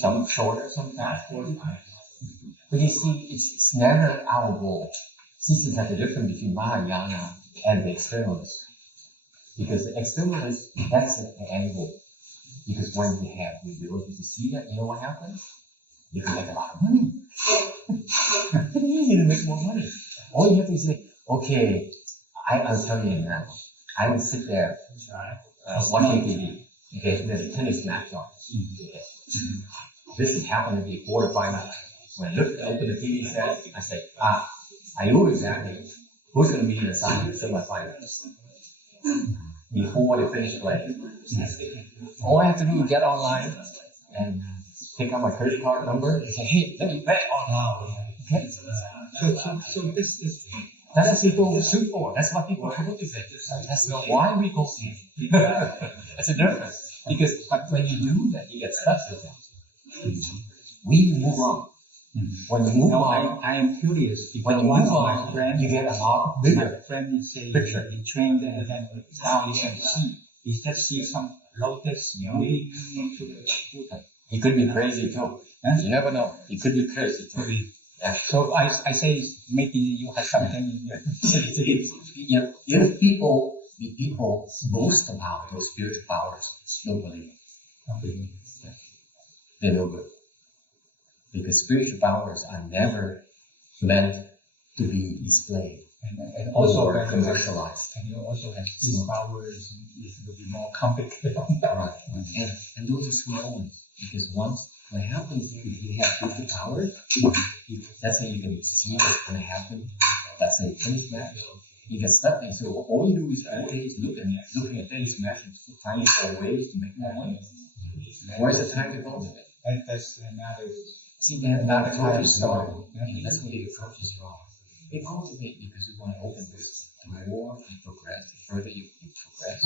some shorter, sometimes 45. But you see, it's never our goal. This is the difference between Mahayana and the externalist. Because the externalist, that's the end goal. Because when you have the ability to see that, you know what happens? You can make a lot of money. It's easy to make more money. All you have to say, okay, I'll tell you now. I will sit there watching TV. Okay, there's a tennis match on. Okay. This has happened to be 4 or 5 minutes. When I open the TV set, I say, I know exactly who's going to be in the semifinals before they finish playing. All I have to do is get online and pick up my credit card number and say, hey, let me bet on. Okay? So this is that's what people shoot for. That's what people cultivate. That's not why we cultivate. That's a difference. Because when you do that, you get stuck with that. We move on. When you move on, I am curious. When you move on, my friend, you get a lot bigger. My friend is saying picture. He trained and then now he can see. He just see some lotus moving into the water. He could be crazy too. Huh? You never know. He could be crazy too. Yeah. So I say maybe you have something in your if people boast about those spiritual powers, don't believe it. They're no good. Because spiritual powers are never meant to be displayed and also or commercialized. And you also have these powers is to be more complicated. Right. And those are small ones. Because once what happens if you have spiritual powers, let's say you can see what's going to happen. Let's say tennis match. You get stuck there. So all you do is always looking at tennis matches, finding for ways to make more money. Where's the time to go? And that's another. See, that another time to start. That's where the approach is wrong. They cultivate because we want to open this. The more you progress, the further you progress,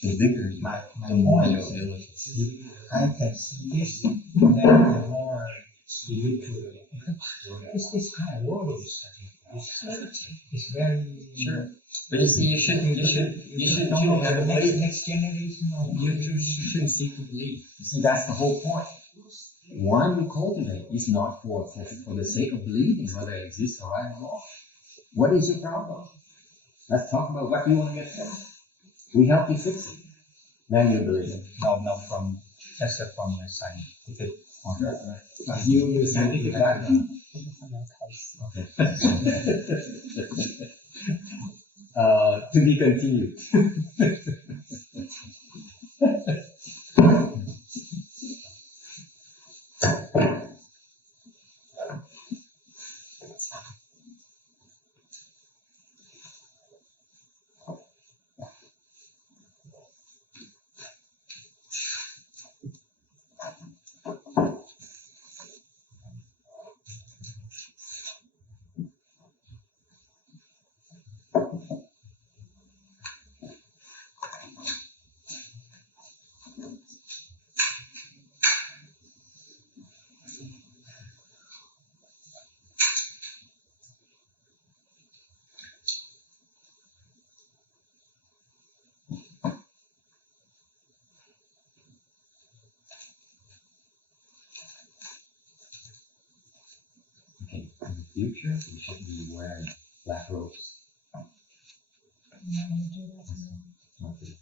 the bigger you are, the more your abilities. I can see this, then the more spiritual. This kind of world is it's very sure. But you see, you shouldn't have a next generation. You shouldn't seek to believe. You see, that's the whole point. Why we cultivate is not for the sake of believing whether it exists or right or wrong. What is your problem? Let's talk about what you want to get fixed. We help you fix it. Then you believe it. No, from my scientific point. You scientific background. Okay. To be continued. In the future, you should be wearing black robes. Okay.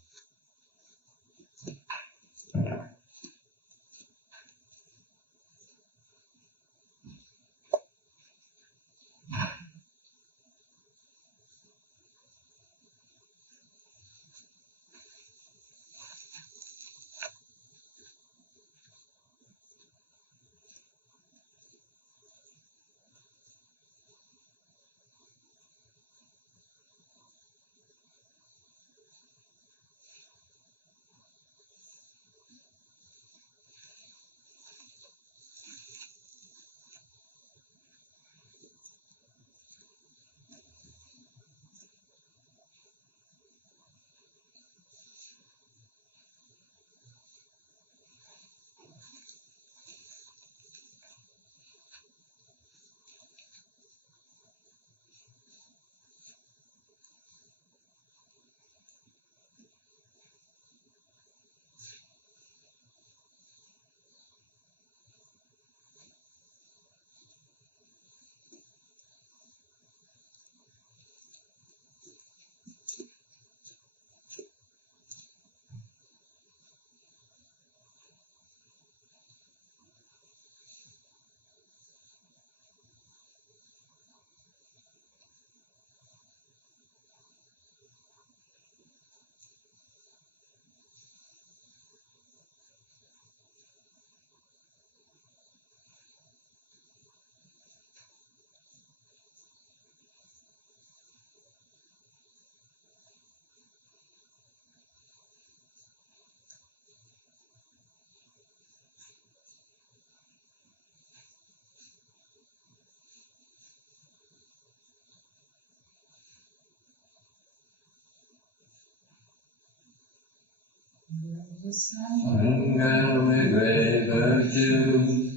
Hunger with great virtue,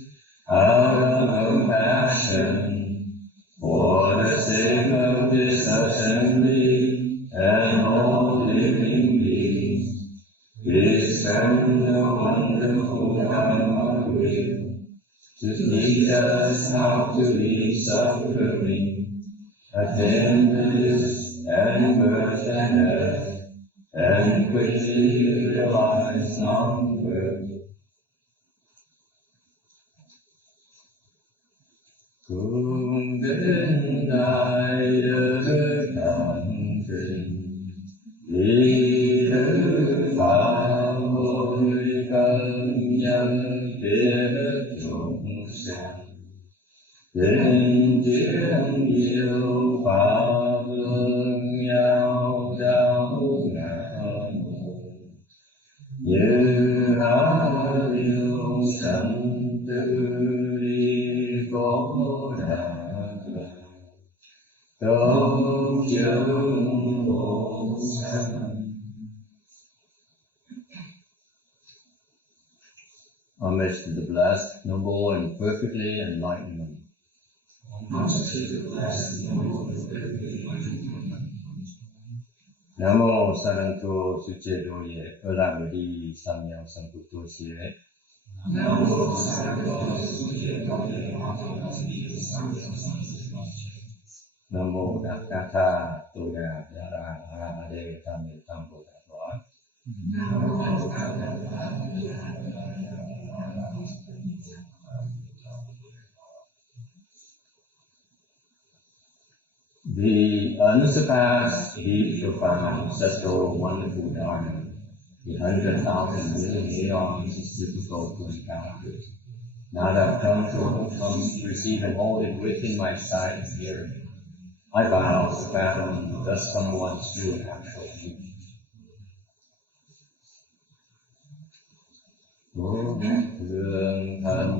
out of compassion, for the sake of this assembly and all living beings, extend the wonderful Dharma will to teach us how to be suffering, attendance and birth and death, and quickly realize non-birth. Cùng đến đại đức thành trình, đi thứ pháp môi cân nhân biết chúng sinh, đến chiến diệu pháp lương nhau đạo ngã môn, như há liêu sanh tự đi có đạt lạc, tông chứng vô sanh. Homage to the blessed, noble, and perfectly enlightened one. Nam mô Saranto Sucedoye, Ölamedi Samyam Samputtosye. Nam mô Saranto Sucedoye, Nam mô Dakkatha Toya Yara Aramade Tame Tambo Dattva. Nam mô Dakkatha. The unsurpassed, deep, profound, subtle, wonderful Dharma, the 100,000 million aeons is difficult to encounter. Now that I've come to receive and hold it within my sight and hearing, I vow to fathom thus someone's true and actual beauty. Vô thường thần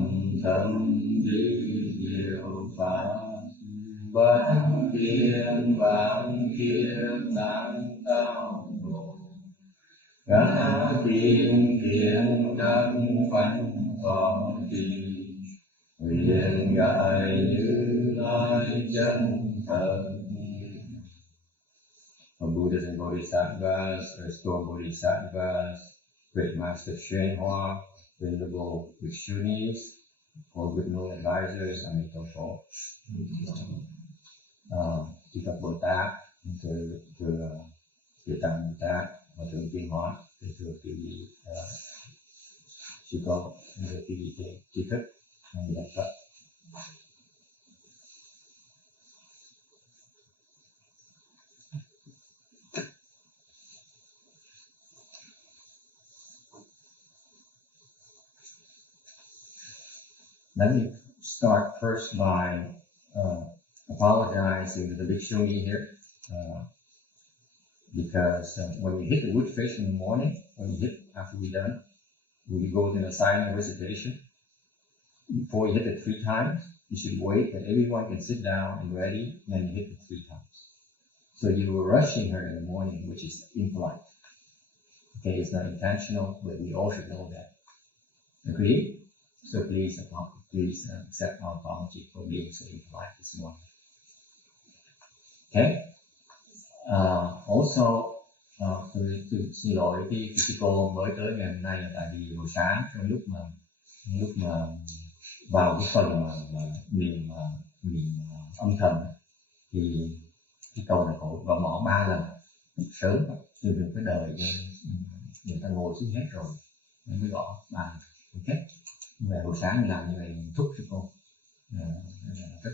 thâm đi diệu pháp, bất kiên vạn kiên tán tạo độ, ngã thiên kiến đắc phanh có trì, nguyện ngại như lai chân thật. For Buddhas and Bodhisattvas, Earth Store Bodhisattvas, Great Master Xuan Hoa, Venerable Bhikshunis, all good known advisors, Amitabha, Chư Phật Bồ Tát, từ Địa Tạng Bồ Tát, và Thượng Tiên Hóa, từ quý vị sư cô, từ quý vị tri thức, người đọc Phật. Let me start first by apologizing to the Bhikshuni here, because when you hit the wood fish in the morning, after we're done, when you go in a silent recitation, before you hit it 3 times, you should wait that everyone can sit down and ready, and then you hit it 3 times. So you were rushing her in the morning, which is impolite. Okay, it's not intentional, but we all should know that. Agree? So please accept our apology for being so impolite this morning. Okay? Also, tôi xin lỗi cái cô mới tới ngày hôm nay là tại vì hồi sáng trong lúc mà vào cái phần mà miền âm thầm thì cái câu này cổ vào mỏ 3 lần sớm, từ được cái đời người ta ngồi xuống hết rồi nên mới gõ 3 lần. Ok? Về hồi sáng mình làm như vậy mình thúc cho cô rất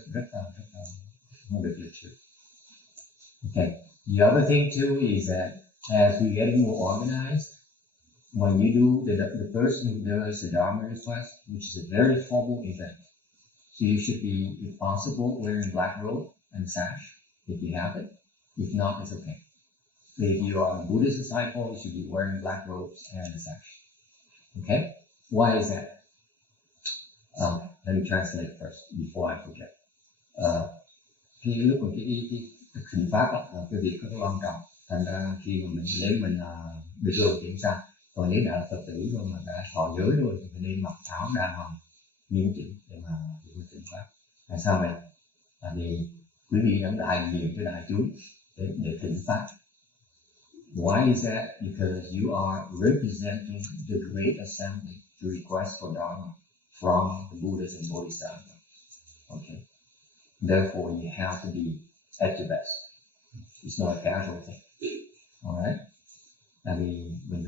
không được lịch sự. Okay. The other thing too is that as we're getting more organized, when you do the person who does the Dharma request, which is a very formal event, so you should be, if possible, wearing black robe and sash if you have it. If not, it's okay. So if you are a Buddhist disciple, you should be wearing black robes and a sash. Okay? Why is that? Let me translate first before I forget. Khi lúc mà cái hình pháp là cái việc rất quan trọng. Thành ra khi mà mình lấy mình là được rồi thì không sao. Còn nếu đã là Phật tử rồi mà đã thọ giới rồi thì phải nên mặc áo đàng hoàng nghiêm chỉnh để mà tịnh pháp. Tại sao vậy? Tại vì quý vị đang đại diện cho đại chúng để tịnh pháp. Why is that? Because you are representing the great assembly to request for dharma from the Buddhas and Bodhisattvas. Okay. Therefore, you have to be at your best. It's not a casual thing. Alright? Tại vì mình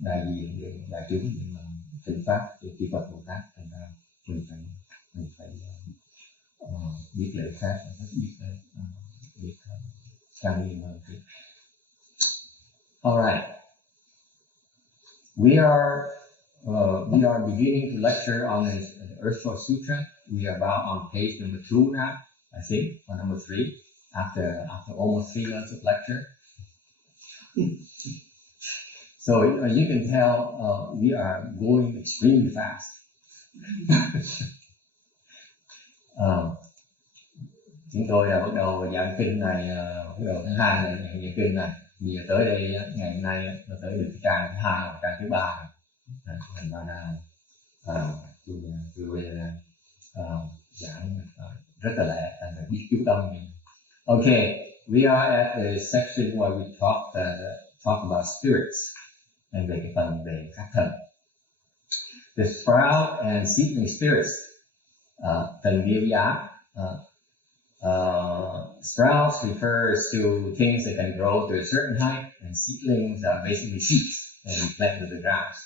đại diện đại chúng để mà tịnh pháp để chư Phật Bồ Tát, thành ra mình phải biết lễ phép, biết trang nghiêm hơn. Alright. We are beginning to lecture on the Earth Store Sutra. We are about on page number 2 now, I think, or number 3, after almost 3 months of lecture. So you can tell we are going extremely fast. Chúng tôi bắt đầu giảng kinh này, bắt đầu tháng 2 này giảng kinh này. Bây giờ tới đây ngày hôm nay nó tới được trang thứ 2, trang thứ 3. Thành ra là tôi giảng rất là lẹ, thành phải biết chú tâm. Okay, we are at the section where we talk about spirits, and về cái phần về các thần. The sprout and seedling spirits, thần điêu giá. Sprouts refers to things that can grow to a certain height, and seedlings are basically seeds that we plant to the ground.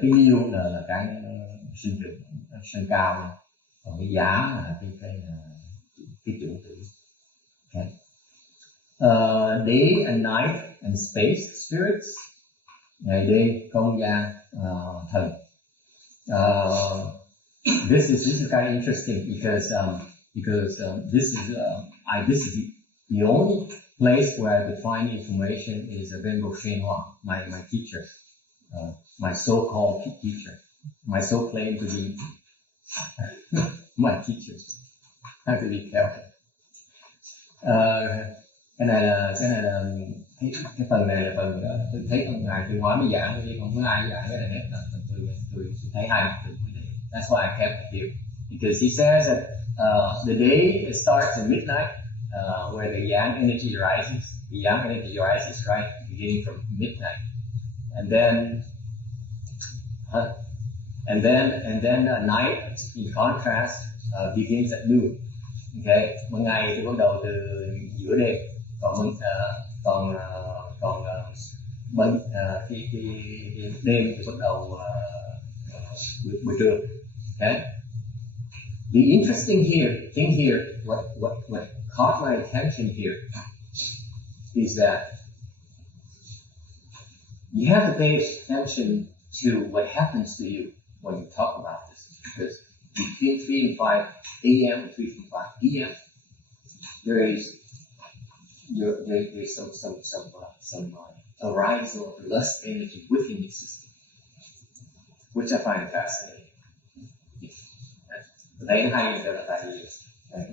Cái niêu là cái sinh trưởng, sinh cao, còn cái giá là cái trưởng tử. Okay. Day and night and space spirits, ngày đêm không gian thần. This is kind of interesting because this is the only place where I could find information is Venerable Shen Huang, my teacher, my so-called teacher, my so-claimed to be my teacher. I have to be careful. Cái này là cái phần này là phần tôi thấy phần ngài tuyên hóa mới giảng, chứ không có ai giảng cái này hết. Tôi thấy hay. That's why I kept it here, because he says that the day starts at midnight, where the yang energy rises. The yang energy rises right beginning from midnight, and then night, in contrast, begins at noon. Okay, một ngày thì bắt đầu từ giữa đêm, còn cái đêm thì bắt đầu buổi trưa. Okay. The interesting thing here, what caught my attention here is that you have to pay attention to what happens to you when you talk about this, because between 3 and 5 a.m. and 3 and 5 p.m. there's some arisal of lust energy within the system, which I find fascinating. Tôi thấy nó hay là tại vì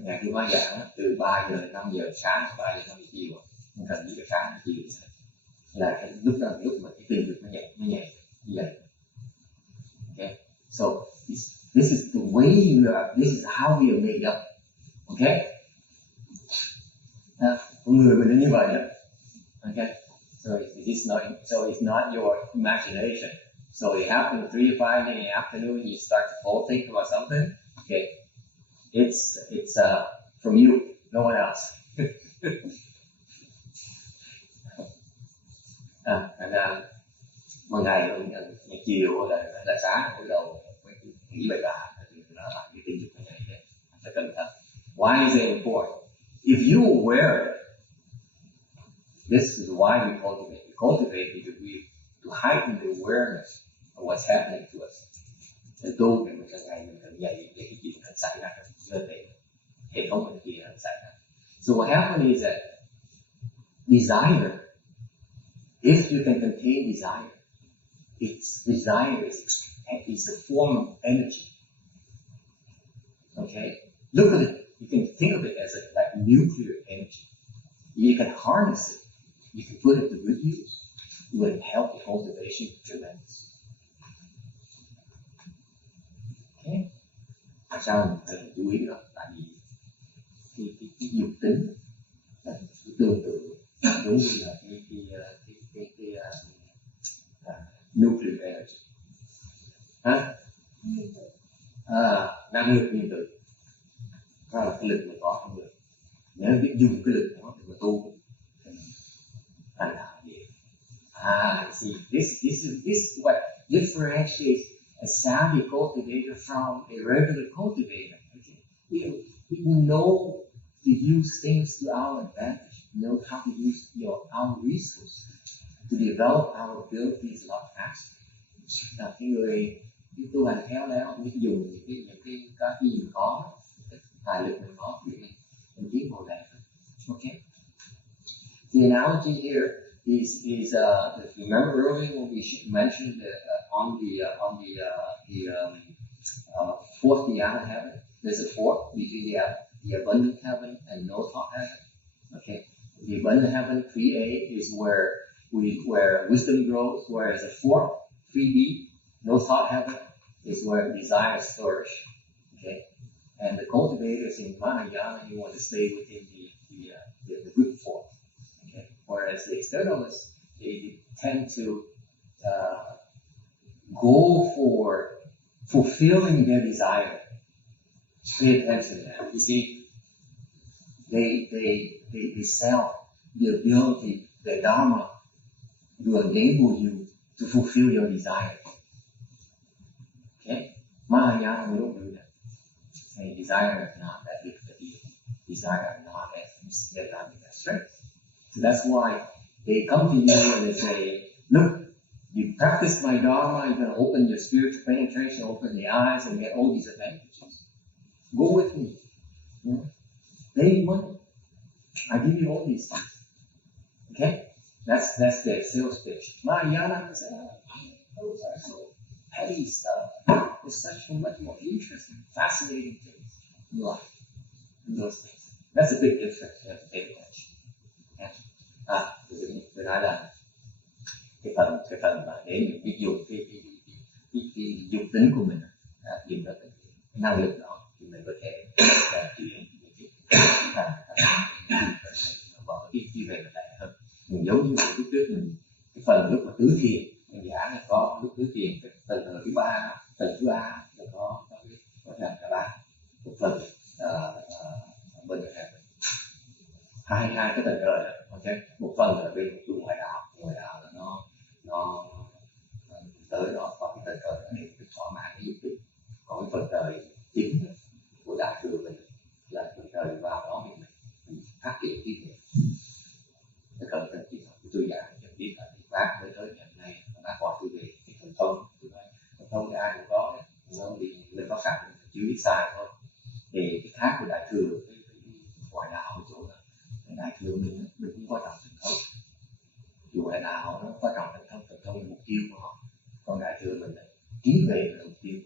ngày khi hóa giảng từ 3 giờ đến 5 giờ sáng, 3 giờ 5 giờ chiều, không cần gì cả sáng chiều là cái lúc đó lúc mà cái tim được nó nhảy như vậy. Okay, so this is the way you are. This is how we are made up. Okay, con người mình như vậy đó. Okay, so it's not your imagination. So it happened at 3 or 5 in the afternoon. You start to think about something. Okay, it's from you, no one else. Một ngày chiều là sáng bắt đầu nghĩ về bà, nó là cái tin tức như thế, phải cẩn thận. Why is it important? If you are aware, this is why we cultivate. We cultivate because to heighten the awareness of what's happening to us. Để tu thì mình sẽ ngày mình cần dạy để cái chuyện nó xảy ra trong cơ thể, hệ thống mình kia nó xảy ra. So what happens is that desire, if you can contain desire, desire is a form of energy. Okay, look at it. You can think of it as like nuclear energy. You can harness it. You can put it to good use. will help the cultivation tremendously. Okay. Tại sao mình cần chú ý đó? Tại vì cái dục tính là tương tự giống như là nuclear energy. Năng lượng nguyên tử. Đó là cái lực mình có trong người. Nếu biết dùng cái lực đó để mà tu thì thành đạo gì? See, this is what differentiates a savvy cultivator from a regular cultivator. Okay? We know to use things to our advantage, know how to use our resources to develop our abilities a lot faster. Là cái người tu hành khéo léo biết dùng những cái gì mình có, cái tài lực mình có để mình tiến bộ đẹp. Okay. The analogy here is if you remember earlier when we mentioned on the fourth dhyana heaven, there's a fourth between the abundant heaven and no thought heaven. Okay, the abundant heaven 3A is where wisdom grows, whereas the fourth 3B, no thought heaven, is where desires flourish. Okay, and the cultivators in Mahayana, you want to stay within the good form. Okay, whereas the externalists, they tend to go for fulfilling their desire. Pay attention to that. You see, they sell the ability, the dharma, to enable you to fulfill your desire. Okay, Mahayana, we don't do that. And desire is not that big of a deal. Desire is not that strength. So that's why they come to you and they say, look, you practice my dharma, you're going to open your spiritual penetration, open the eyes, and get all these advantages. Go with me. You know? Pay me money. I give you all these things. Okay? That's their sales pitch. Mahayana is those are so petty stuff. There's such much more interesting, fascinating things in life than those things. That's a big difference. You have to pay attention. Tôi nói là cái phần mà để mình biết dùng cái dục tính của mình, dùng được cái năng lực đó thì mình có thể chuyển vào cái về mình lại hơn. Mình giống như lúc trước mình cái phần lúc mà tứ thiền mình giảng là có lúc tứ thiền cái phần thứ ba là có cả ba một phần bên hai cái tầng trời này. Okay. Một phần là bên tu ngoại đạo là nó tới đó có cái tầng trời nó để thỏa mãn cái dục tính. Còn cái phần trời chính của đại thừa mình là phần trời vào đó mình phát triển cái gì cái cần cần gì tôi giảng cho biết là cái bác tới ngày hôm nay bác hỏi tôi về cái thần thông, tôi nói thần thông thì ai cũng có đấy, thì mình có sẵn mình chưa biết xài thôi. Thì cái khác của đại thừa cái ngoại đạo ở chỗ là đại thừa mình không quan trọng thần thông, dù ngoại đạo nó quan trọng thần thông là mục tiêu của họ, còn đại thừa mình là trí huệ là mục tiêu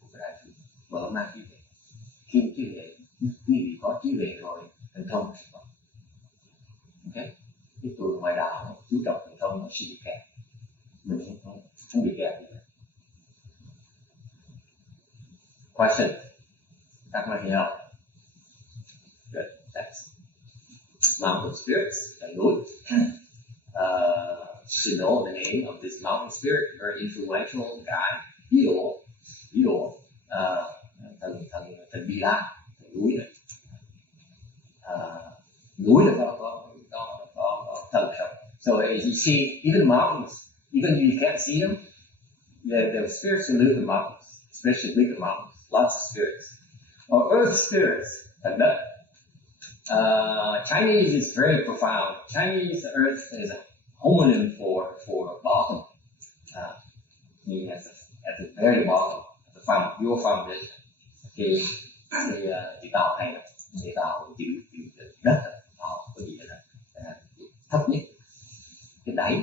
của cái đại thừa, mở mang trí huệ. Khi trí huệ, quý vị có trí huệ rồi thần thông sẽ có. Ok, cái tụi ngoại đạo nó chú trọng thần thông nó sẽ bị kẹt, mình không bị kẹt gì cả. Question, thắc mắc gì không? Good, that's mountain spirits, and good. To know the name of this mountain spirit, very influential guy, Vito, thần Bi La, thần núi này. Núi là có thần sống. So as you see, even mountains, even if you can't see them, the spirits who live in the mountains, especially bigger mountains, lots of spirits. Or earth spirits, thần đất. Chinese is very profound. Chinese earth is a homonym for bottom. Meaning at the very bottom, your foundation. Thì tạo thành để tạo chữ đất, tạo cái gì đó thấp nhất, cái đáy.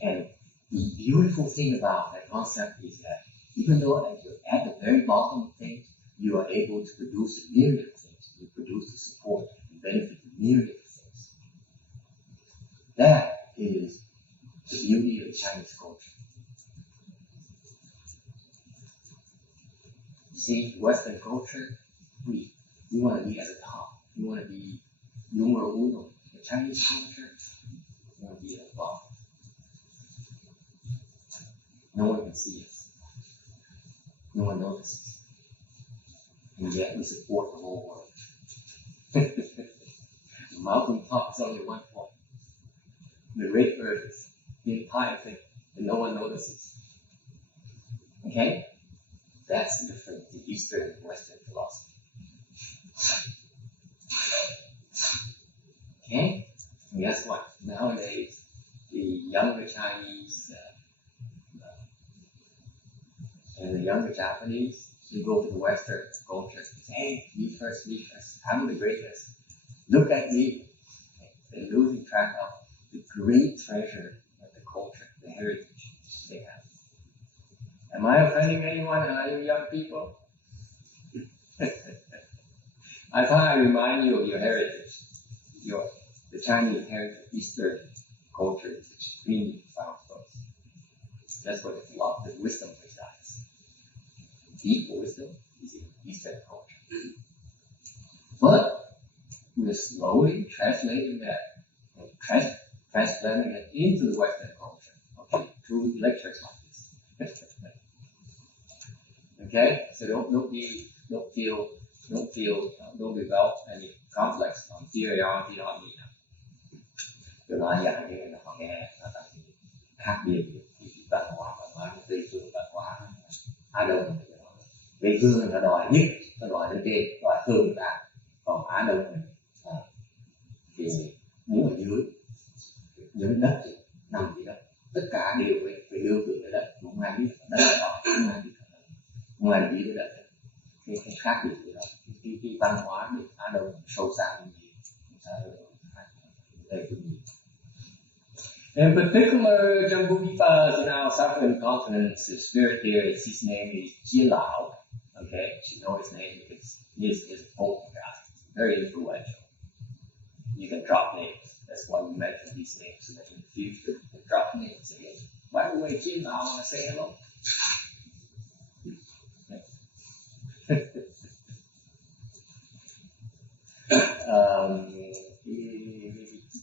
And the beautiful thing about that concept is that even though you're at the very bottom of things, you are able to produce a myriad of things. You produce the support and benefit a myriad of things. That is the beauty of Chinese culture. You see, Western culture, we want to be at the top. We want to be numero uno. The Chinese culture, we want to be at the bottom. No one can see us. No one notices. And yet we support the whole world. The mountain top is only one point. The great earth is the entire thing, and no one notices. Okay? That's the difference in Eastern and Western philosophy. Okay? And guess what? Nowadays, the younger Chinese and the younger Japanese, they go to the Western culture and say, hey, me first, I'm the greatest. Look at me. They're losing track of the great treasure of the culture, the heritage they have. Am I offending anyone, you young people? I thought I'd remind you of your heritage. The Chinese heritage, Eastern culture is extremely profound for us. That's where the wisdom resides. Deep wisdom is in Eastern culture. But we're slowly translating that and transplanting it into the Western culture, okay, through lectures like this. Okay, so don't develop any complex inferiority on me. Tôi nói dạng như là họ nghe là tại vì khác biệt văn hóa Tây phương văn hóa Á Đông. Tây phương nó đòi nhất, nó đòi lên trên, đòi hơn người ta. Còn Á Đông thì muốn ở dưới, những đất thì nằm dưới đất. Tất cả đều phải lưu tưởng ở đất, không ai biết đất là đó, không ai biết đất. Cái khác biệt gì đó, cái văn hóa của Á Đông sâu xa như gì, Tây phương gì. In particular, Jambudvipa in our southern continents, the spirit here, his name is Jilao. Okay, you should know his name because he is a potent guy, very influential. You can drop names. That's why we mention these names so that in the future you can drop names and say, hey, by the way, Jilao, I want to say hello.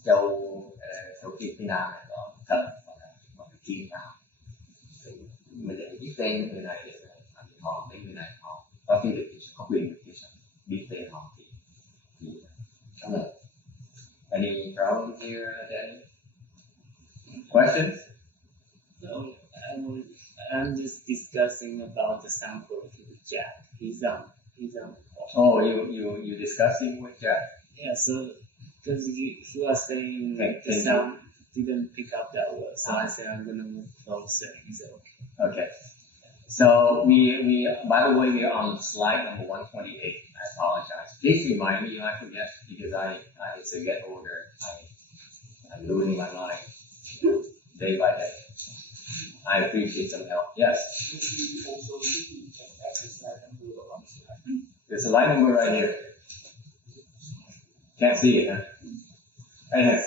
Châu Việt Nam này có thần và cái kim nào thì mình để biết tên người này để họ đến người này họ có khi được có quyền được biết tên họ thì đó là. Any problem here, Danny? Questions? No, I'm just discussing about the sample to the Jack. He's on. Oh, you discussing with Jack? Yeah, so because he was saying the sound didn't pick up that well, so I said I'm gonna move closer. He said okay. Okay. So we by the way we are on slide number 128. I apologize. Please remind me if I forget because as I get older I'm losing my mind day by day. I appreciate some help. Yes. There's a slide number right here. Can't see it, huh? Right here.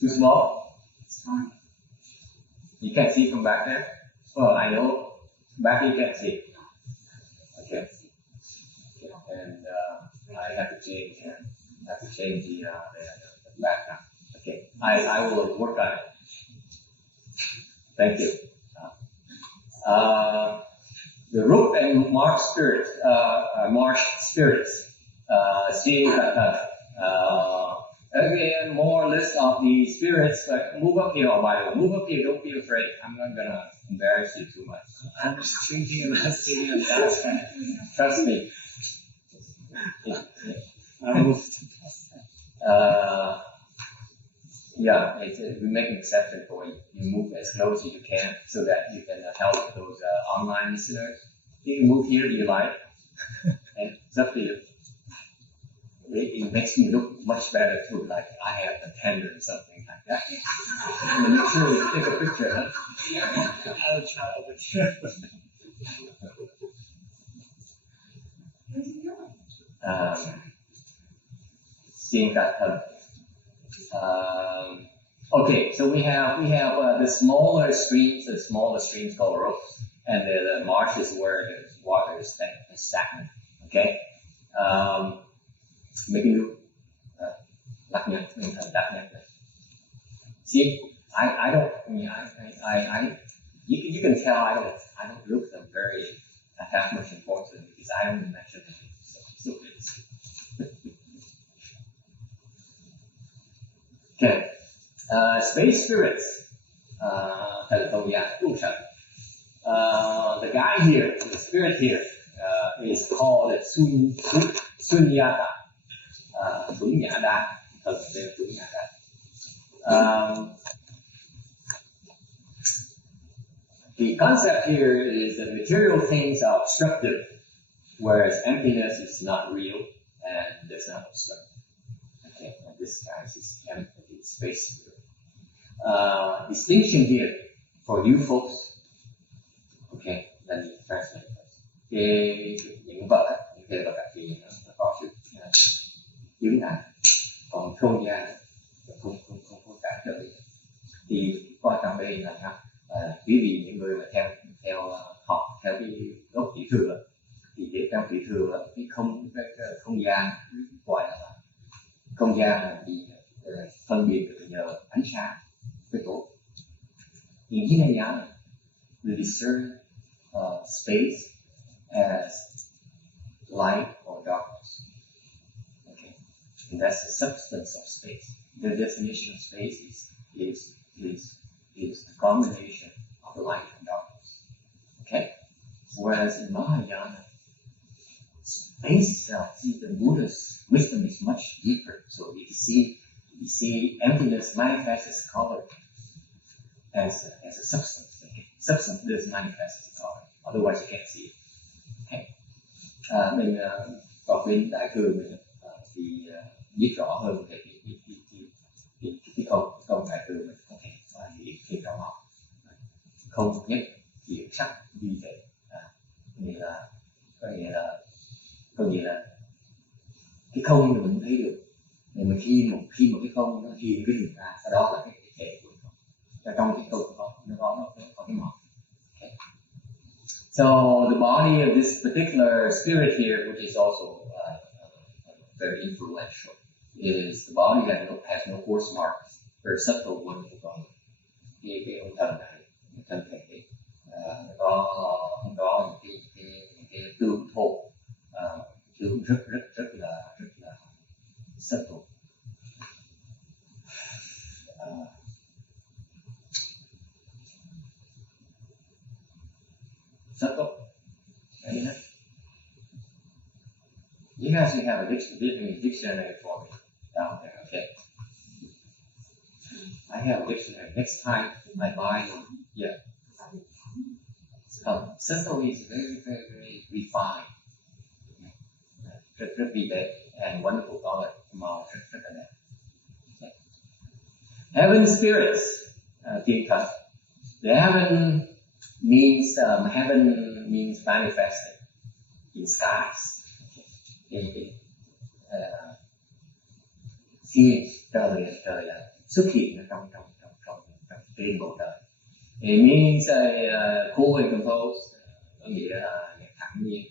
Too small? It's fine. You can't see from back there? Well, I know. Back you can't see. Okay. And I have to change the background. Okay. I will work on it. Thank you. The root and marsh spirits, seeing again, more list of the spirits, but move up here, Mario. Move up here, don't be afraid. I'm not gonna embarrass you too much. I'm just thinking about sitting on that side. Trust me. I moved to that side. Yeah, we make an exception for you. You move as close as you can so that you can help those online listeners. You can move here if you like, and it's up to you. It makes me look much better too, like I have a tender or something like that. And make sure you take a picture, huh? I'll try over here. Seeing that Okay, so we have the smaller streams called ropes, and the marshes where the water is stagnant. Okay, making you lắc nhạc, mình thật lắc nhạc. See, I don't. I mean, you can tell I don't look them very have much importance because I don't mention them. So okay. Space spirits, the guy here, the spirit here, is called Sunyata. The concept here is that material things are obstructive, whereas emptiness is not real and does not obstruct. Okay, and this guy is empty, space spirit. Distinction here for you folks. Okay, let me translate first. Những vật thì nó có sự chứng ngại, còn không gian không cản trở. Thì qua trong đây là sao? Quý vị những người mà theo học theo cái gốc kỹ thừa thì trong kỹ thừa cái không gian gọi là không gian là bị phân biệt được nhờ ánh sáng với tối. In Hinayana, we discern space as light or darkness. Okay, and that's the substance of space. The definition of space is the combination of light and darkness. Okay, whereas in Mahayana, space itself, see, the Buddha's wisdom is much deeper. So you see emptiness manifests as color, as a substance. Okay? Substance does manifest as a color, otherwise you can't see it. Okay. Mình có bên đại thừa mình thì biết rõ hơn về cái câu đại thừa mình có thể hiểu rõ học. Không nhất hiểu sắc vi thể, có nghĩa là cái không thì mình thấy được, nhưng mà khi một cái không nó hiện cái hiện ra, đó là cái thể của nó. Trong cái không nó có cái màu. Okay. So the body of this particular spirit here, which is also very influential, is the body that has no force marks, very subtle, wonderful body. Cái ông thần này, thân thể không có những cái tương thô, tương rất là subtle. Subtle. You guys can have a Vietnamese dictionary for me down there, okay? I have a dictionary. Next time I buy one, yeah. Subtle is very, very, very refined. Rất vi tế and wonderful color, màu rất là đẹp. Okay. Heaven spirits, thiên thần. The heaven means manifested in skies. Khi trời là xuất hiện trong trên bầu trời. It means cool and composed, có nghĩa là thẳng nhiên,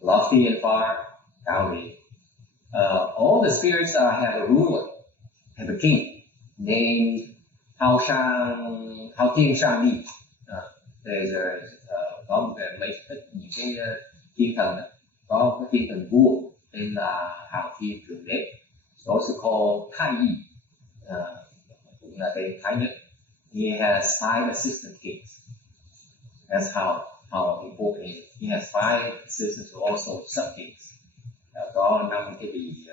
lofty and far, cao vị. All the spirits have a ruler, have a king named Hao Thiên Sang Di. Có một mấy những cái thiên thần đó, có cái thiên thần vua tên là Hào Thiên Thượng Đế, also called Thái Y, cũng là tên Thái Nhất. He has 5 assistant kings. That's how important he is. He has 5 assistants who also sub kings. Có 5 cái vị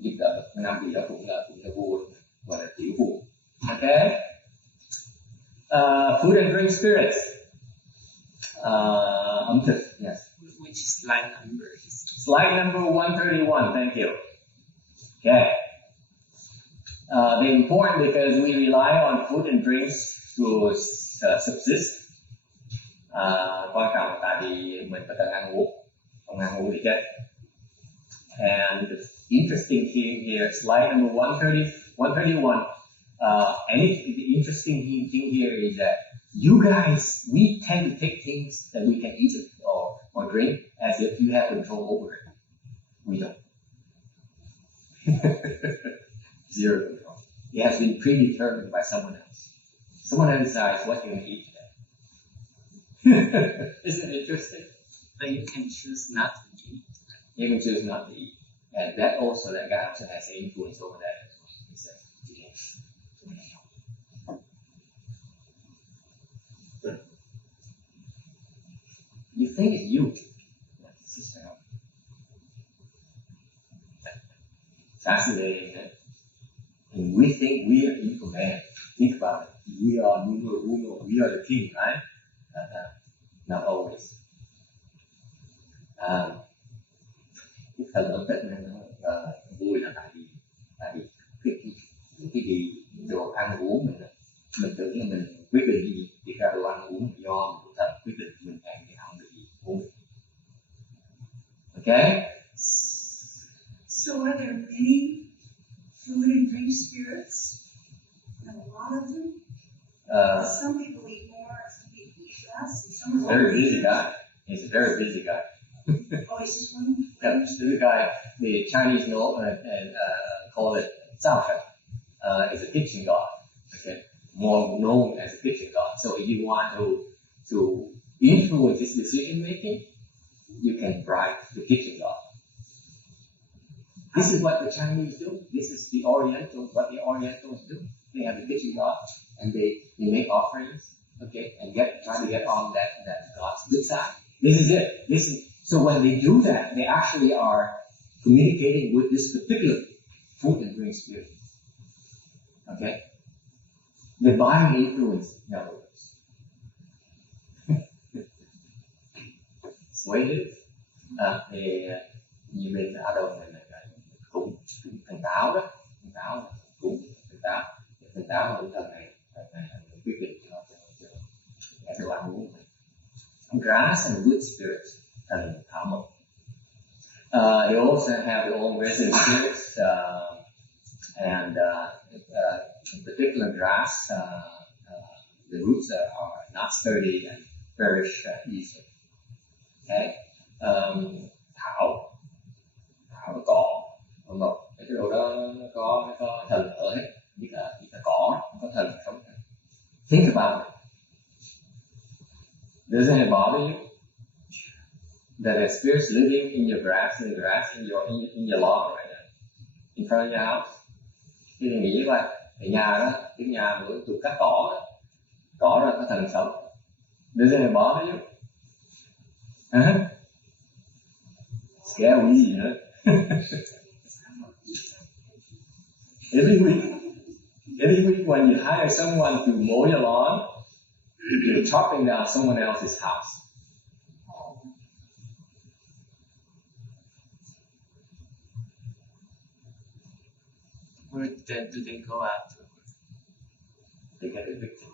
giúp đỡ, 5 vị đó cũng là vua, gọi là tiểu vua. Okay. Food and drink spirits. Ẩm thực, yes. Which slide number is? Slide number 131. Thank you. Okay. They're important because we rely on food and drinks to subsist. Quan trọng tại vì mình phải cần ăn uống, không ăn uống thì chết. And the interesting thing here, slide number 131, And the interesting thing here is that you guys, we tend to take things that we can eat or drink as if you have control over it. We don't. Zero control. It has been predetermined by someone else. Someone else decides what you're going to eat today. Isn't it interesting? But you can choose not to eat. You can choose not to eat. And that guy also has influence over that as well. He says, yes. You think it's you. This is fascinating, isn't it? And we think we are in command. Think about it. We are numero uno. We are the king, right? Not always. Cái phần ẩm thực này nó vui là tại vì những cái gì đồ ăn uống mình tưởng là mình quyết định cái gì, thì ra đồ ăn uống do mình thật quyết định mình ăn thì không được gì uống. Okay? So are there many food and drink spirits? And a lot of them? Some people eat more, some people eat less, and some are very busy guy. He's a very busy guy. Oh, he's just one? Yeah, the guy, the Chinese know call it Sept. It's a kitchen god. Okay, more known as a kitchen god. So if you want to influence his decision making, you can bribe the kitchen god. This is what the Chinese do. This is the Orientals. What the Orientals do. They have a kitchen god, and they make offerings. Okay, and try to get on that god's good side. This is it. So when they do that, they actually are communicating with this particular food and drink spirit. Okay? They're buying influence, in other words. Sway it. Thì như bên ở đâu này cũng thằng táo đó, cũng thằng táo là thần này quyết định cho đồ ăn uống. Grass and wood spirits. They also have their own resin spirits, and in particular grass, the roots are not sturdy and perish easily. Okay, thảo nó cỏ, cái đồ đó nó có thần ở hết, như là cỏ, nó có thần sống. Think about it. Doesn't it bother you that a spirit's living in your grass, in your lawn right now, in front of your house? Thì nghĩ vậy, cái nhà của tụi cắt cỏ đó có thần sống. Doesn't it bother you? Scare quý gì nữa? Every week when you hire someone to mow your lawn, you're chopping down someone else's house. Where then do they go after? They get evicted.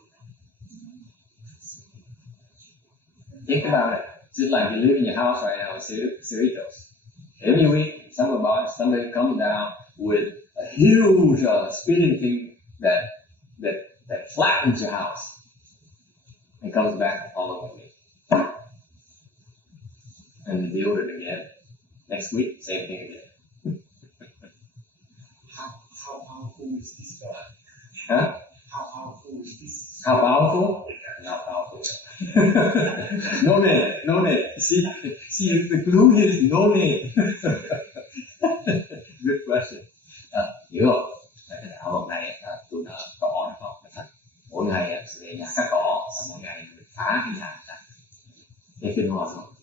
Think about it. Just like you live in your house right now in Cerritos. Every week, somebody comes down with a huge spinning thing that flattens your house and comes back the following week. And build it again. Next week, same thing again. How powerful is this God? Huh? How powerful is this? How powerful? Not powerful. No name. See, the clue here is no name. Good question. Hiểu không? Cái đạo này tụi nó cỏ nó không? Mỗi ngày về nhà cắt cỏ, mỗi ngày phá cái nhà ra. Cái kinh hoàng không?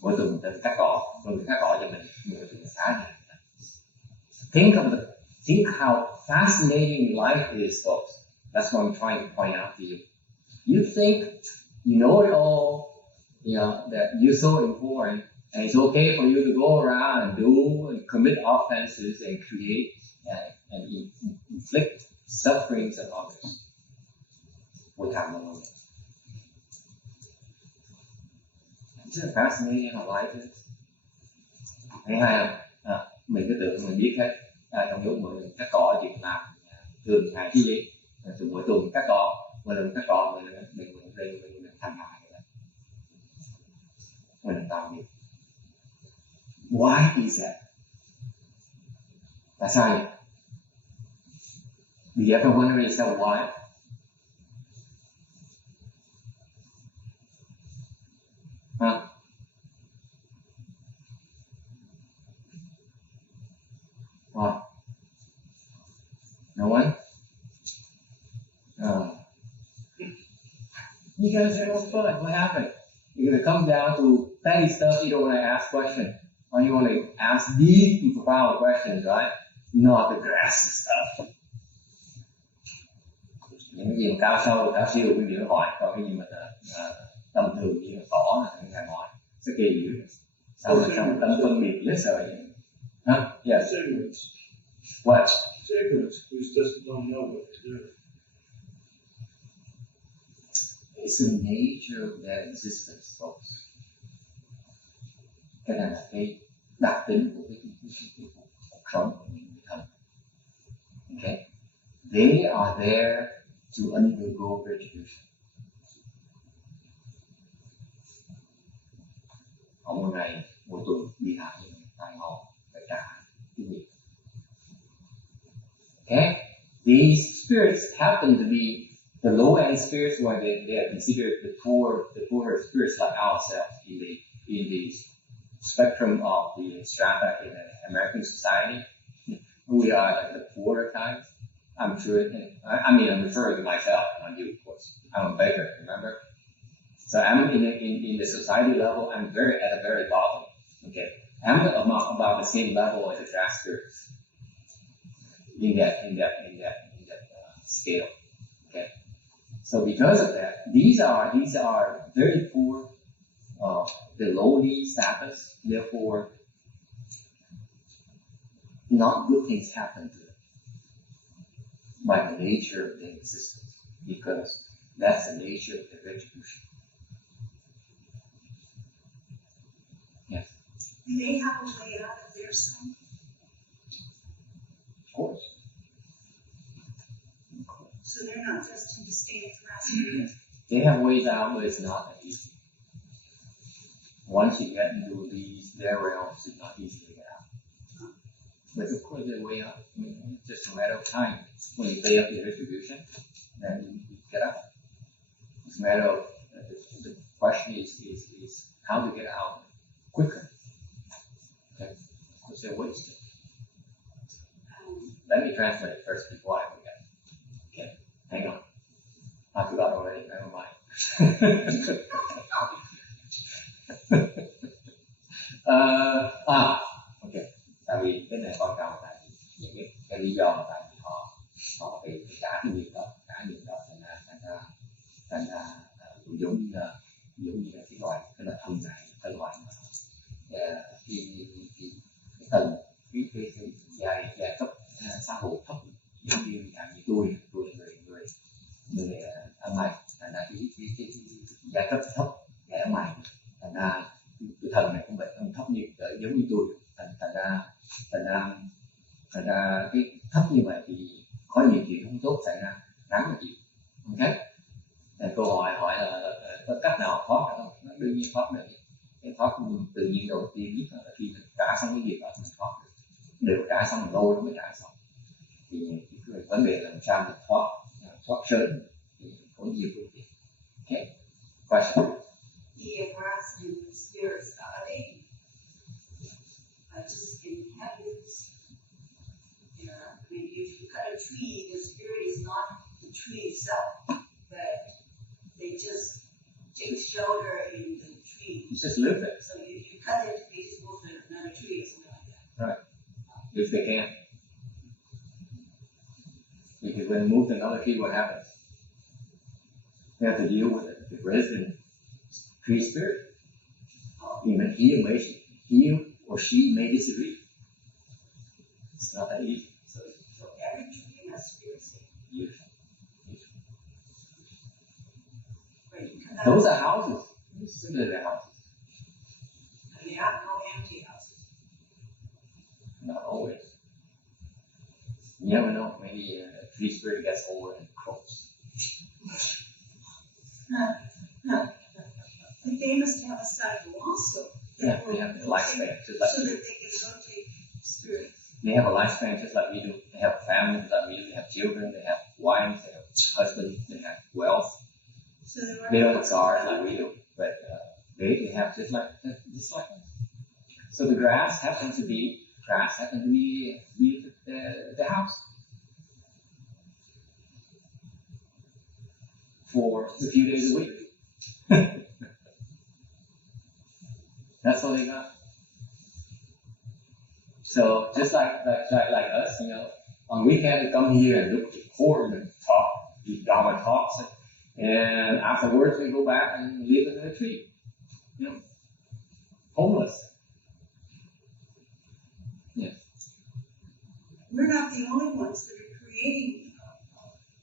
Mỗi tuần mình cắt cỏ, rồi mình cắt cỏ cho mình phá nhà. Think how fascinating life is, folks. That's what I'm trying to point out to you. You think you know it all, that you're so important, and it's okay for you to go around and do and commit offenses and create and inflict sufferings on others without knowing it. Isn't it fascinating how life is? Thấy hay không? Mình cứ tưởng mình biết hết. Trong lúc mình cắt cỏ chuyện làm thường ngày cái gì Từ mỗi tuần cắt cỏ, mỗi lần cắt cỏ mình thành hại rồi, mình tạo nghiệp. Why is that? Tại sao vậy? Do you ever wonder yourself why? Huh? Why? No one? You guys are all fun. What happened? If it comes down to petty stuff, you don't want to ask questions. Or you want to ask deep and profound questions, right? Not the grassy stuff. Những cái gì mà cao siêu quý vị hỏi, còn cái gì mà tầm thường như là cỏ là ngài hỏi, sẽ kỳ dữ. Sao mà tâm phân biệt dễ sợ vậy? Huh? Yes. Ignorance. What? It's ignorance. We just don't know what they're doing. It's the nature of their existence, folks. Cái này là cái đặc tính của cái cuộc sống của những người thân. Okay? They are there to undergo retribution. Họ mỗi ngày, mỗi tuần đi hại những người tại họ phải trả cái nghiệp. Okay? These spirits happen to be the low-end spirits, where they are considered the poorer spirits like ourselves in the spectrum of the strata in the American society. We are like the poorer types. I'm sure. I'm referring to myself, not you, of course. I'm a beggar, remember? So I'm in the society level. I'm at the very bottom. Okay, I'm about the same level as the grass spirits in that scale. Okay. So because of that, these are very poor, the lowly status. Therefore, not good things happen to them by the nature of their existence, because that's the nature of their retribution. Yes. Do they have a way out of their sin? Of course. So they're not destined to stay in grass. They have ways out, but it's not that easy. Once you get into their realms, it's not easy to get out. But of course, there's a way out. I mean, it's just a matter of time. When you pay up your retribution, then you get out. It's a matter of the question is how to get out quicker. Okay, because they're wasted. Let me translate it first before I forget. Okay, hang on. I forgot already. Never mind. Ok. Tại vì cái này quan trọng, tại vì những cái lý do là tại vì họ phải trả cái nghiệp đó, thành ra giống như là cái loại thân này, cái loại mà cái tầng cái giai cấp xã hội thấp, giống như tôi là người ăn mày, thành ra cái giai cấp thấp, người ăn mày, thành ra cái thần này cũng vậy, không thấp như giống như tôi, thành ra cái thấp như vậy thì có nhiều chuyện không tốt xảy ra, đáng là gì? Ok? Câu hỏi là có cách nào thoát ra không? Nó đương nhiên thoát được. Cái thoát tự nhiên đầu tiên nhất là khi mình trả xong cái việc đó mình thoát được. Đều trả xong lâu nó mới trả xong. Thì cái vấn đề là làm sao mình thoát sớm thì có nhiều phương tiện. Ok? Question. The grass and the spirits, are they just inhabitants? Yeah. I mean, if you cut a tree, the spirit is not the tree itself, but they just take shelter in the tree. You just live there. So if you cut it, they just move to another tree or something like that. Right. If they can. Because when they move to another tree, what happens? They have to deal with the resident tree spirit. Even he or she may disagree. It's not that easy. So every tree has spirits. Usually. Right. Those are houses. Consider the houses. And they have no empty houses. Not always. You never know. Maybe a tree spirit gets old and course. But they must have a cycle also. Yeah, they have a lifespan, just like so that they can rotate spirits. They have a lifespan just like we do. They have family, just like we do. They have children, they have wives, they have husbands, they have wealth. So they don't have cars like we do, but they have just like that. So the grass happens to be the house for a few days a week. That's all they got. So just like us, you know, on weekend we come here and look at the corn and talk, eat Dharma talks, and afterwards we go back and live in a tree, you know, homeless. Yes. We're not the only ones that are creating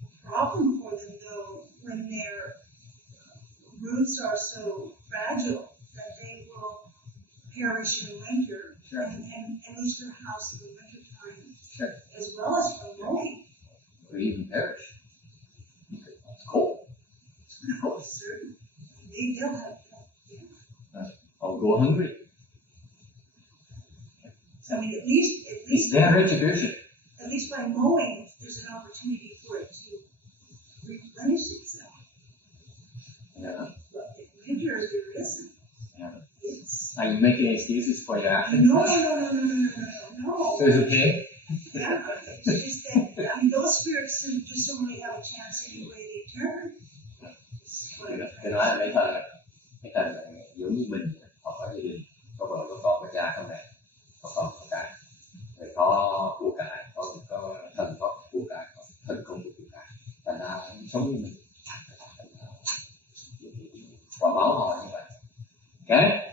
a problem for them, though, when their roots are so fragile that they will perish in winter. Sure. And lose their house in the winter time, Sure. as well as from mowing. Or even perish. It's cold. It's cold. Certain. They'll have, Or go hungry. So I mean, at least It's their retribution. at least by mowing, there's an opportunity for it to replenish itself. Yeah. But in winter, there isn't. Yeah. It's Are you making excuses for your actions? no. So it's okay? Yeah, it's just that, I mean, those spirits just don't really have a chance any way they turn. Tôi nói là mấy thằng giống như mình, họ có gia đình, có vợ, có con, có cha, có mẹ, có con, có cái, rồi có của cải, có thần, có của cải, có thần công của cải, thành ra sống như mình, quả máu họ như vậy. Okay.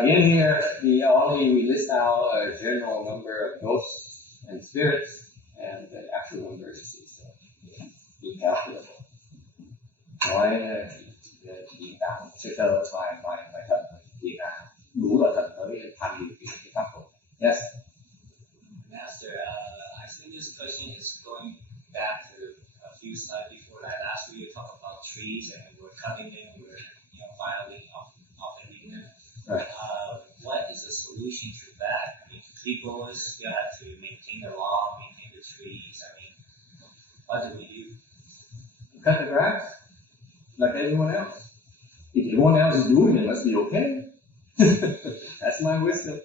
Again here, we list out a general number of ghosts and spirits, and the actual number is incalculable. Nói diễn tả sơ sơ vài thần thì là đủ là thần tới tham dự cái pháp hội. Yes. Master, I think this question is going back to a few slides before that. Last week you talked about trees and we're cutting them, we're finally offending them. Right. What is the solution to that? I mean, people still have to maintain the law, maintain the trees. I mean, what do we do? Cut the grass like everyone else. If everyone else is doing it, it must be okay. That's my wisdom.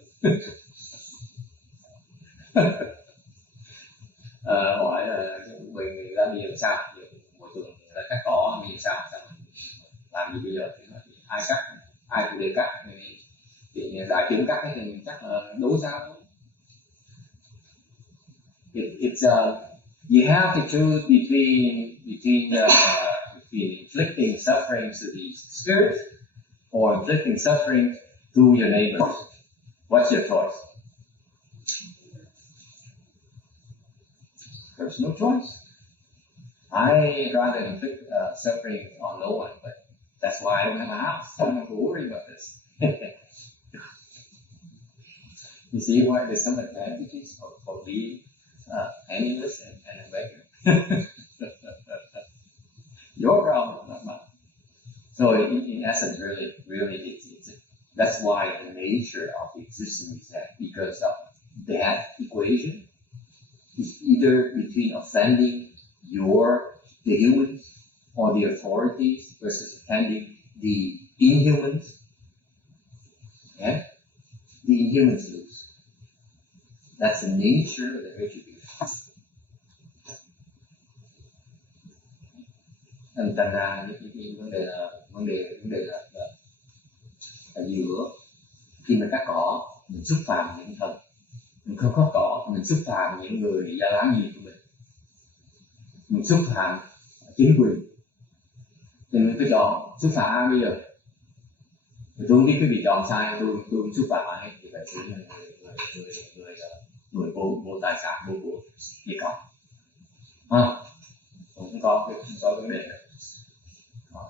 Hỏi là người ta đi làm sao? Mỗi tuần người ta cắt cỏ đi làm sao? Làm gì bây giờ? Ai cắt? Ai cũng đều cắt. Thì đại chúng cắt thì chắc là đủ sao? It's you have to choose between inflicting suffering to the spirits or inflicting suffering to your neighbors. What's your choice? There's no choice. I rather inflict suffering on no one, but that's why I don't have a house. I don't have to worry about this. You see why there's some advantages for being penniless and a beggar. Your problem, not mine. So in essence, really, that's why the nature of the existence is that, because of that equation is either between offending the humans or the authorities versus offending the inhumans. Yeah? The inhumans lose. That's the nature of the retribution. Thành ra cái vấn đề là giữa khi mà cắt cỏ mình xúc phạm những thần, mình không cắt cỏ mình xúc phạm những người gia láng gì của mình xúc phạm chính quyền, thì mình phải chọn xúc phạm ai bây giờ? Tôi không biết cái vị chọn sai, tôi không xúc phạm ai hết, thì phải người vô tài sản, vô của gì có, không có vấn đề nữa.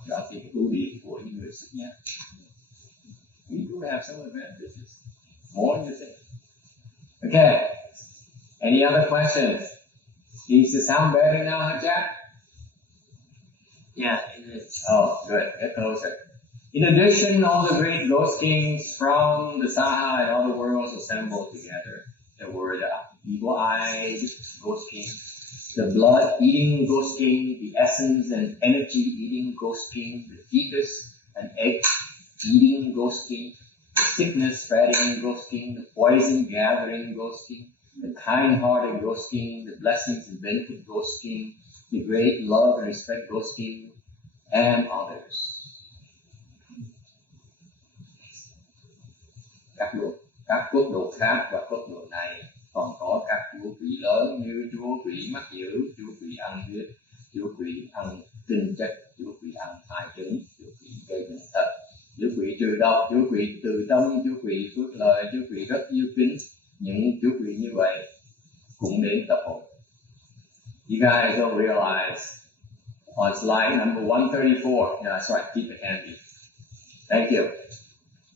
Đó thì cái ưu điểm của những người xuất gia. We do have some advantages, more than you think. Okay. Any other questions? Is the sound better now, Jack? Yeah, it is. Oh, good. Get closer. In addition, all the great ghost kings from the Saha and all the worlds assembled together. There were the eagle-eyed ghost king, the blood-eating ghost king, the essence and energy-eating ghost king, the fetus and egg-eating ghost king, the sickness-spreading ghost king, the poison-gathering ghost king, the kind-hearted ghost king, the blessings and benefit ghost king, the great love and respect ghost king, and others. Các quốc độ khác và quốc độ này còn có các chúa quỷ lớn như chúa quỷ mắc dữ, chúa quỷ ăn huyết, chúa quỷ ăn tinh chất, chúa quỷ ăn thai trứng, chúa quỷ gây bệnh tật, chúa quỷ trừ độc, chúa quỷ từ tâm, chúa quỷ phước lợi, chúa quỷ rất yêu kính. Những chúa quỷ như vậy cũng đến tập hội. You guys don't realize on slide number 134. Yeah, that's right. Keep it handy. Thank you.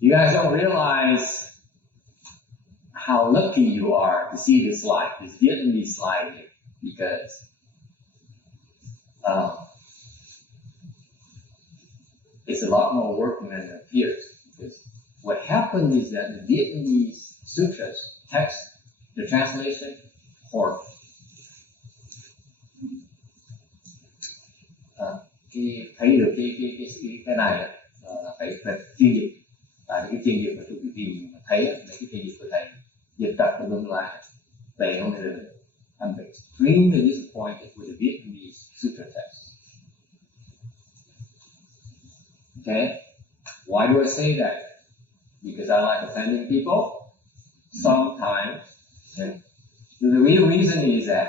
You guys don't realize how lucky you are to see this slide, this Vietnamese slide here, because it's a lot more work than it appears. Because what happened is that the Vietnamese sutras, text, the translation, horrible. Khi thấy được cái này phải chuyên dịch, tại cái chuyên dịch mà tụi quý vị thấy mấy cái chuyên dịch của thầy dịch tập của tương lai về không thể được. I'm extremely disappointed with the Vietnamese sutra text. Okay, why do I say that? Because I like offending people. Sometimes, and the real reason is that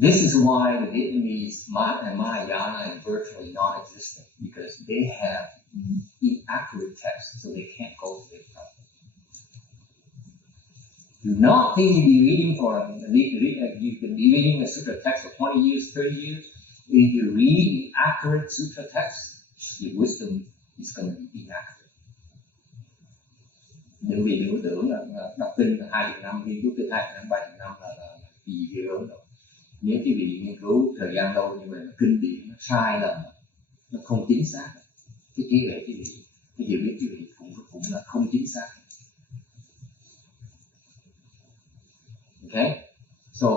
this is why the Vietnamese and Mahayana is virtually non-existent, because they have inaccurate texts, so they can't cultivate properly. Do not think you can be reading a sutra text for 20 years, 30 years. If you read inaccurate sutra texts, your wisdom is going to be inaccurate. Những vị đừng có tưởng là đọc kinh 2 năm, nghiên cứu kinh 2 năm, 3 năm là gì ghê gớm đâu. Nếu cái vị nghiên cứu thời gian lâu như vậy, kinh điển nó sai lầm, nó không chính xác, cái trí huệ cái hiểu biết cái vị cũng là không chính xác. Okay, so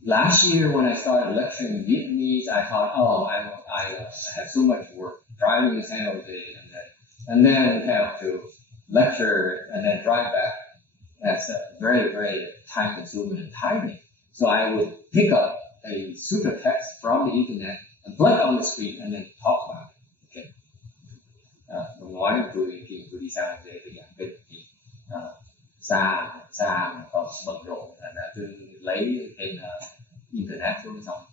last year when I started lecturing in Vietnamese, I thought, oh, I have so much work, driving to San Jose, and then have to lecture and then drive back. That's very, very time-consuming and tiring. So I would pick up a sutra text from the internet and plug it on the screen and then talk about it. Okay. Nói tôi đi sang để tôi giảng kinh thì xa mà còn bận rộn là tôi lấy trên internet xuống xong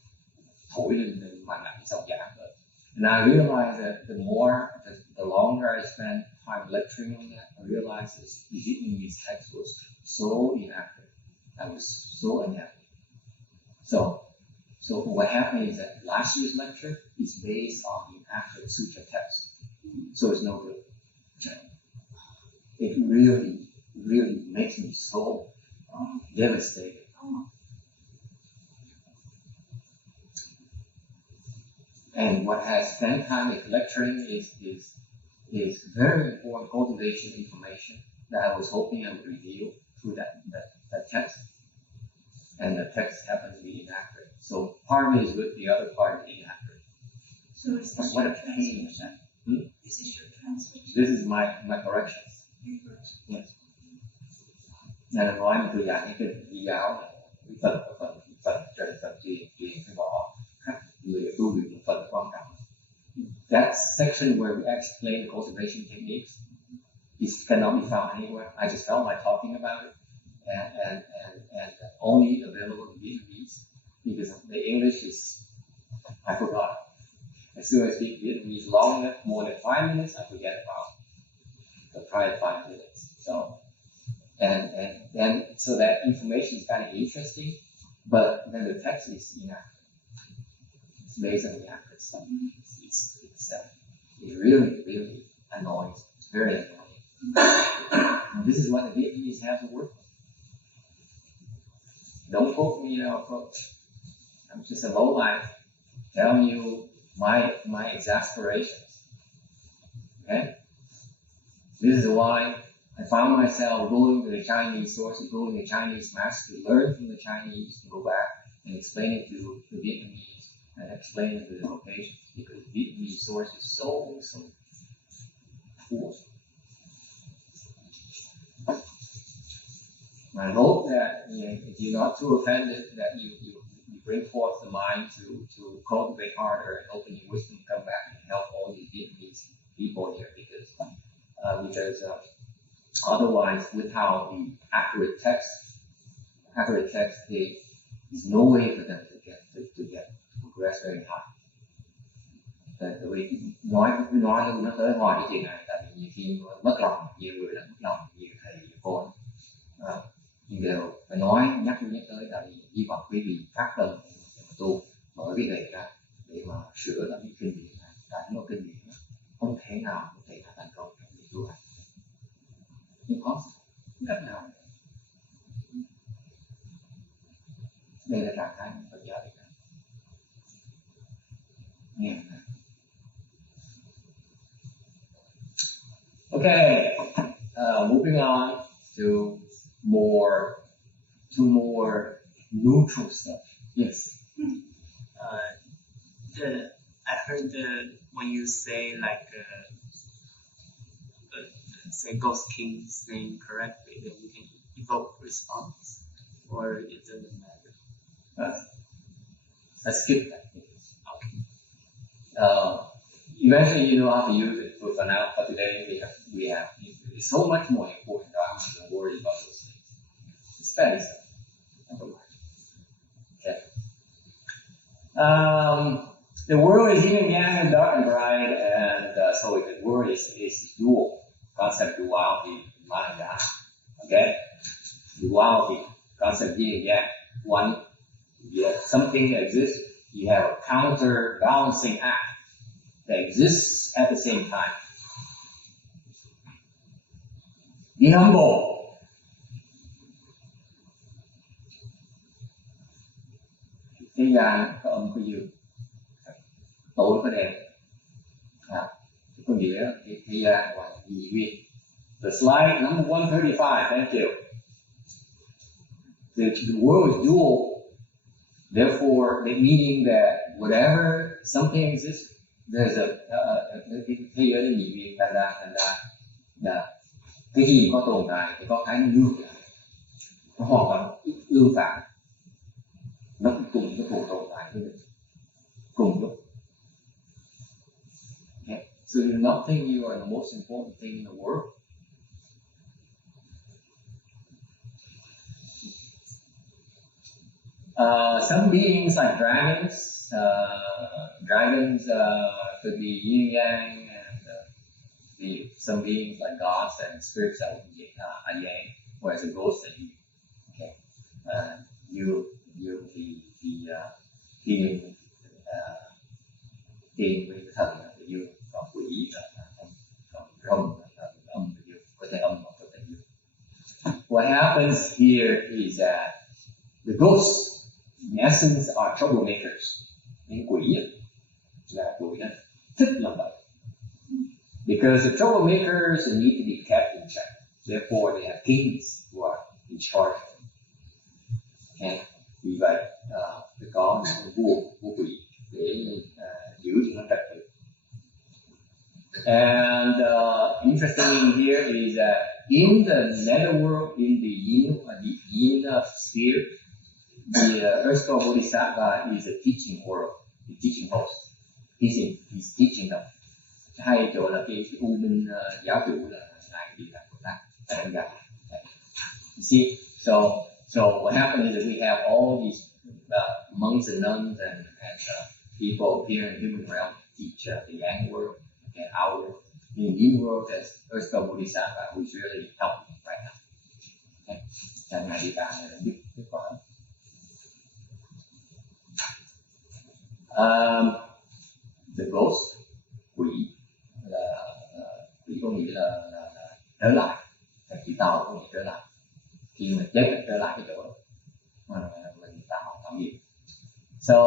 thổi lên màn ảnh xong giảng rồi. And I realized that the longer I spent time lecturing on that, I realized that the Vietnamese text was so inaccurate. I was so unhappy. So what happened is that last year's lecture is based on inaccurate sutra text. So it's no good. It really, really makes me so devastated. And what has spent time lecturing is very important cultivation information that I was hoping I would reveal through that text. And the text happens to be inaccurate. So part of it is good, the other part is inaccurate. So is this what your a pain is that? Is this your translation? This is my corrections. Yes. Là nói mà tôi giảng cái kinh di giáo này, cái phần trời phần truyền phải bỏ khác người tu luyện một phần quan trọng. That section where we explain the cultivation techniques, it cannot be found anywhere. I just felt like talking about it, and only available in Vietnamese, because the English is, I forgot. As soon as I speak Vietnamese long enough, more than 5 minutes, I forget about the prior 5 minutes. So, and so that information is kind of interesting, but then the text is inaccurate. It's based on inaccurate stuff. It really, really annoys. It's very annoying. And this is what the Vietnamese have to work with. Don't quote, I'm just a low life telling you my exasperations. Okay? This is why I found myself going to the Chinese sources, going to the Chinese master to learn from the Chinese, to go back and explain it to the Vietnamese and explain it to the locations, because Vietnamese source is so poor. I hope that if you're not too offended, that you bring forth the mind to cultivate harder and open your wisdom, come back and help all these Vietnamese people here, because otherwise, without the accurate text, there's no way for them to progress very high. Tại vì nói luôn nó tới hỏi cái chuyện này, tại vì nhiều khi mất lòng nhiều người đã mất lòng nhiều thầy nhiều cô, nhưng đều phải nhắc tới, tại vì hy vọng quý vị phát tâm để mà tu, mở cái này ra để mà sửa lại những kinh điển này. Tại những kinh điển không thể nào có thể thành công trong việc tu hành, nhưng không cách nào. Đây là trạng thái Phật giáo Việt Nam. Nghe. Okay, moving on to more neutral stuff. Yes. I heard when you say say Ghost King's name correctly, then you can evoke response, or it doesn't matter. I skip that. Okay. Eventually, you know how to use it. But for now, for today, we have. It's so much more important. I'm not going to worry about those things. It's very simple. Okay. The world is yin and yang and dark and bright, and so the world is dual. Concept duality, Maya. Okay. Duality, concept yin and yang. One, you have something that exists. You have a counterbalancing act that exists at the same time. Be humble. Thế gian có âm có dương, tối có đèn. Có nghĩa thế gian gọi là nhị nguyên. The slide number 135. Thank you. The world is dual. Therefore, meaning that whatever something exists, there's thế giới là nhị nguyên, thành ra cái gì có tồn tại thì có cái nó ngược lại, nó hoàn toàn tương phản, nó cùng tồn tại với mình cùng lúc. Okay. So you not think you are the most important thing in the world. Some beings like dragons, could be yin yang, and some beings like gods and spirits are yang, whereas a ghost are yin. Okay, you the healing với cái thần là tự dương, còn quỷ là còn rồng là âm tự dương, có thể âm hoặc có thể dương. What happens here is that the ghosts, in essence, are troublemakers. Những quỷ là tụi nó thích làm vậy. Because the troublemakers need to be kept in check. Therefore, they have kings who are in charge of them. Okay? Vì vậy, phải có những vua quỷ để giữ cho nó trật tự. And interesting here is that in the netherworld, in the yin sphere, the Earth Store Bodhisattva is a teaching world, the teaching host. He's teaching them. Hay chỗ là cái U Minh giáo chủ là ngài đi làm Bồ Tát. You see, so what happens is that we have all these monks and nuns and people here in the human realm teach the yang world and our world. In the yin world, there's Earth Store Bodhisattva who's really helping right now. Okay, and ngài đi cả là biết có. The ghost, quỷ có nghĩa là trở lại, chữ tàu có nghĩa trở lại. Khi mà chết trở lại cái chỗ mà mình So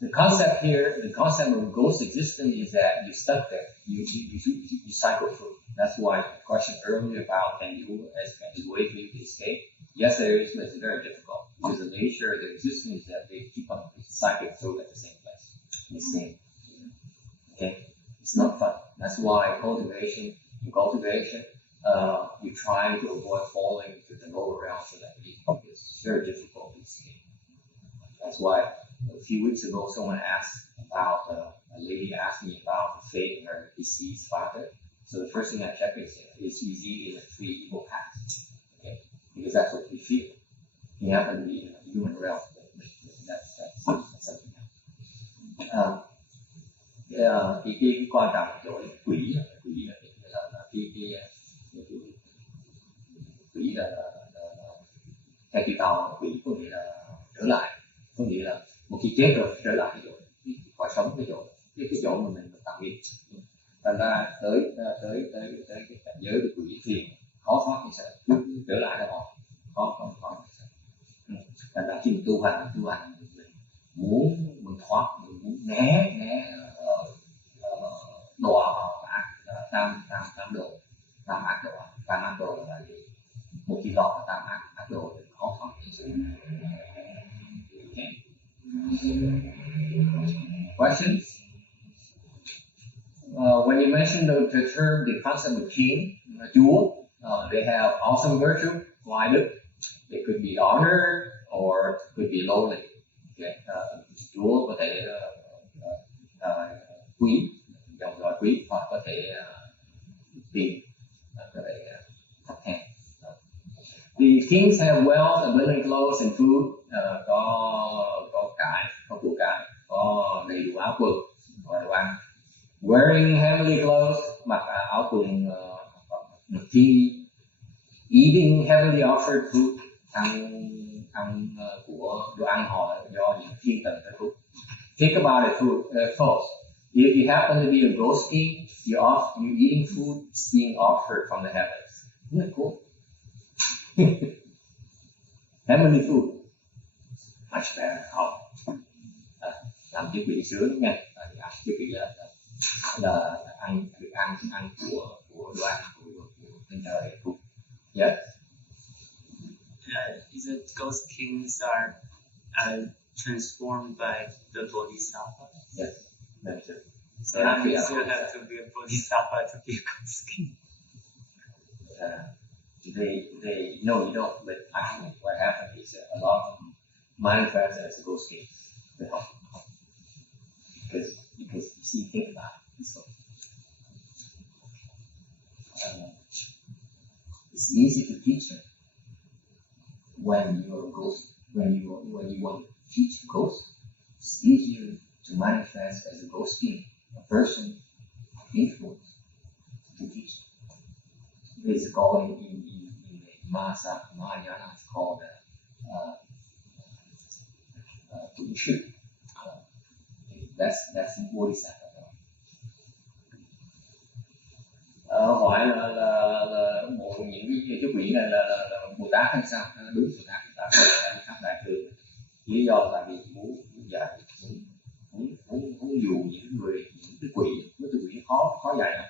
the concept here, the concept of ghost existence is that you stuck there, you cycle through. That's why the question earlier about can you wait for you to escape? Yes, there is, but it's very difficult because the nature of the existence is that they keep on cycling through at the same place, the same. Okay, it's not fun. That's why cultivation, you try to avoid falling to the lower realm so that it's very difficult to escape. That's why a few weeks ago someone asked about, a lady asked me about the fate of her deceased father. So the first thing I check is he in a three evil path? Okay, because that's what we feel. He happened to be in a human realm. That's something else. Cái quan trọng chỗ quỷ là theo chữ tàu quỷ có nghĩa là trở lại, có nghĩa là một khi chết rồi trở lại cái chỗ khỏi sống cái chỗ mà mình tạo nghiệp. Thành ra tới cái cảnh giới của quỷ thiền khó thoát thì sẽ trở lại đó họ khó. Thành ra khi mình tu hành mình muốn thoát, mình muốn né đọa tam ác độ là gì? Một khi lọt tam ác độ thì khó thoát. Questions? When you mention the term, the concept of king, chúa, they have awesome virtue, oai đức. They could be honored or could be lowly. Okay. Chúa có thể quý, dòng dõi quý, hoặc có thể tiền, có thể thấp hèn. The kings have wealth, abundant clothes and food. Có cải, có của cải, có đầy đủ áo quần và đồ ăn. Wearing heavenly clothes, mặc áo quần được thi, eating heavenly offered food, ăn của đồ ăn họ do những thiên thần tới phúc. Think about it, folks. If you happen to be a ghost king, you're eating food being offered from the heavens. Isn't that cool? Heavenly food, much better. Làm chiếc vị sướng nha. Chiếc vị là ăn của đồ ăn của trên trời. Yes. Is it ghost kings are transformed by the bodhisattva? Yes, that's it. So you still have to be a bodhisattva to be a ghost king. No, you don't. But actually, what happened is a lot of them manifest as a ghost king to help. Because you see, think about it. So, it's easy to teach them when you're a ghost. When you want to teach a ghost, it's easier to manifest as a ghost king, a person of influence, to teach. It's called in Mahayana, it's called Tụng Sư. That's bodhisattva. Hỏi là một những cái quỷ này là Bồ Tát hay sao? Đúng, Bồ Tát đang khắp đại trường. Lý do là vì muốn dụ những cái quỷ, mấy cái quỷ khó dạy lắm.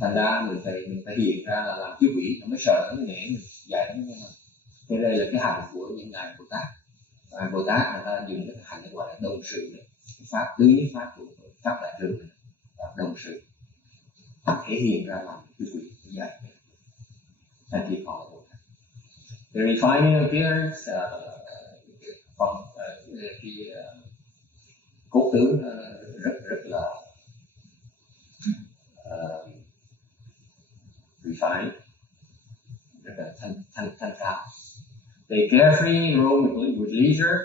Thành ra mình phải hiện ra là làm cái quỷ nó mới sợ, nó mới nể mình dạy nó. Thế đây là cái hành của những ngài Bồ Tát. Bồ Tát người ta dùng cái hành gọi là đồng sự này. Pháp tứ nhất pháp của pháp đại trường này là đồng sự, thể hiện ra làm cái quỷ như vậy. And he called Bồ Tát. The refining appearance, phong cái cốt tướng rất là refined, rất là thanh cao. They carefree, roam with leisure.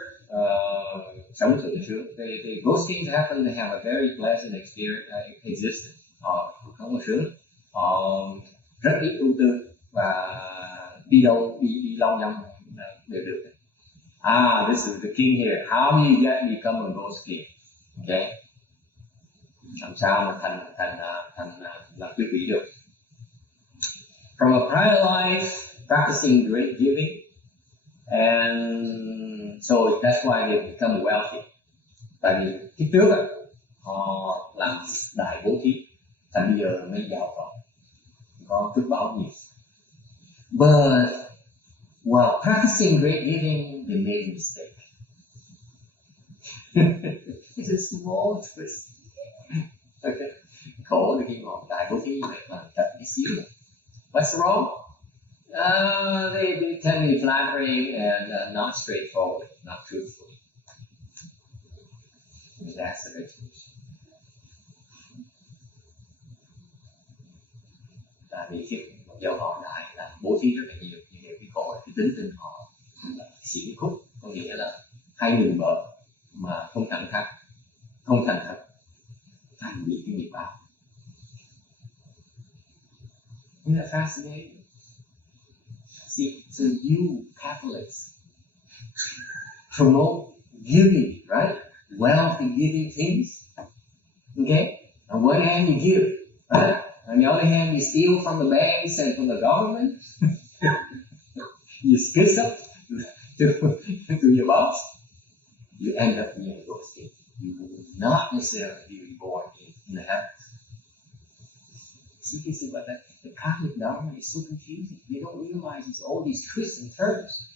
Sống thượng sướng. The ghost kings happen to have a very pleasant existence. Cuộc sống sướng. Rất ít ưu tư và đi lâu nhông đều được. This is the king here. How do you become a ghost king? Okay. Làm sao mà thành làm quý vị được? From a prior life, practicing great giving, And so that's why they become wealthy. Tại vì cái trước họ làm đại bố thí, thành bây giờ mới giàu có phước báo nhiều. But while practicing great giving, they made a mistake. It's a small twist. Okay. Khổ là khi họ đại bố thí mà thật tí xíu. What's wrong? They tend to be flattering and not straightforward, not truthful. That's the situation. Tại vì khi do họ đại là bố thí rất là nhiều, nhưng cái khổ cái tính tình họ xỉn khúc, có nghĩa là hai người vợ mà không thẳng thắn, không thành thật, thành bị cái nghiệp báo. Isn't that fascinating? See, so you Catholics promote giving, right? Wealthy giving things. Okay? On one hand you give, right? On the other hand you steal from the banks and from the government. You kiss up to your boss. You end up being a ghost king. You will not necessarily be reborn in the heavens. See about that? The Catholic dogma is so confusing. They don't realize it's all these twists and turns.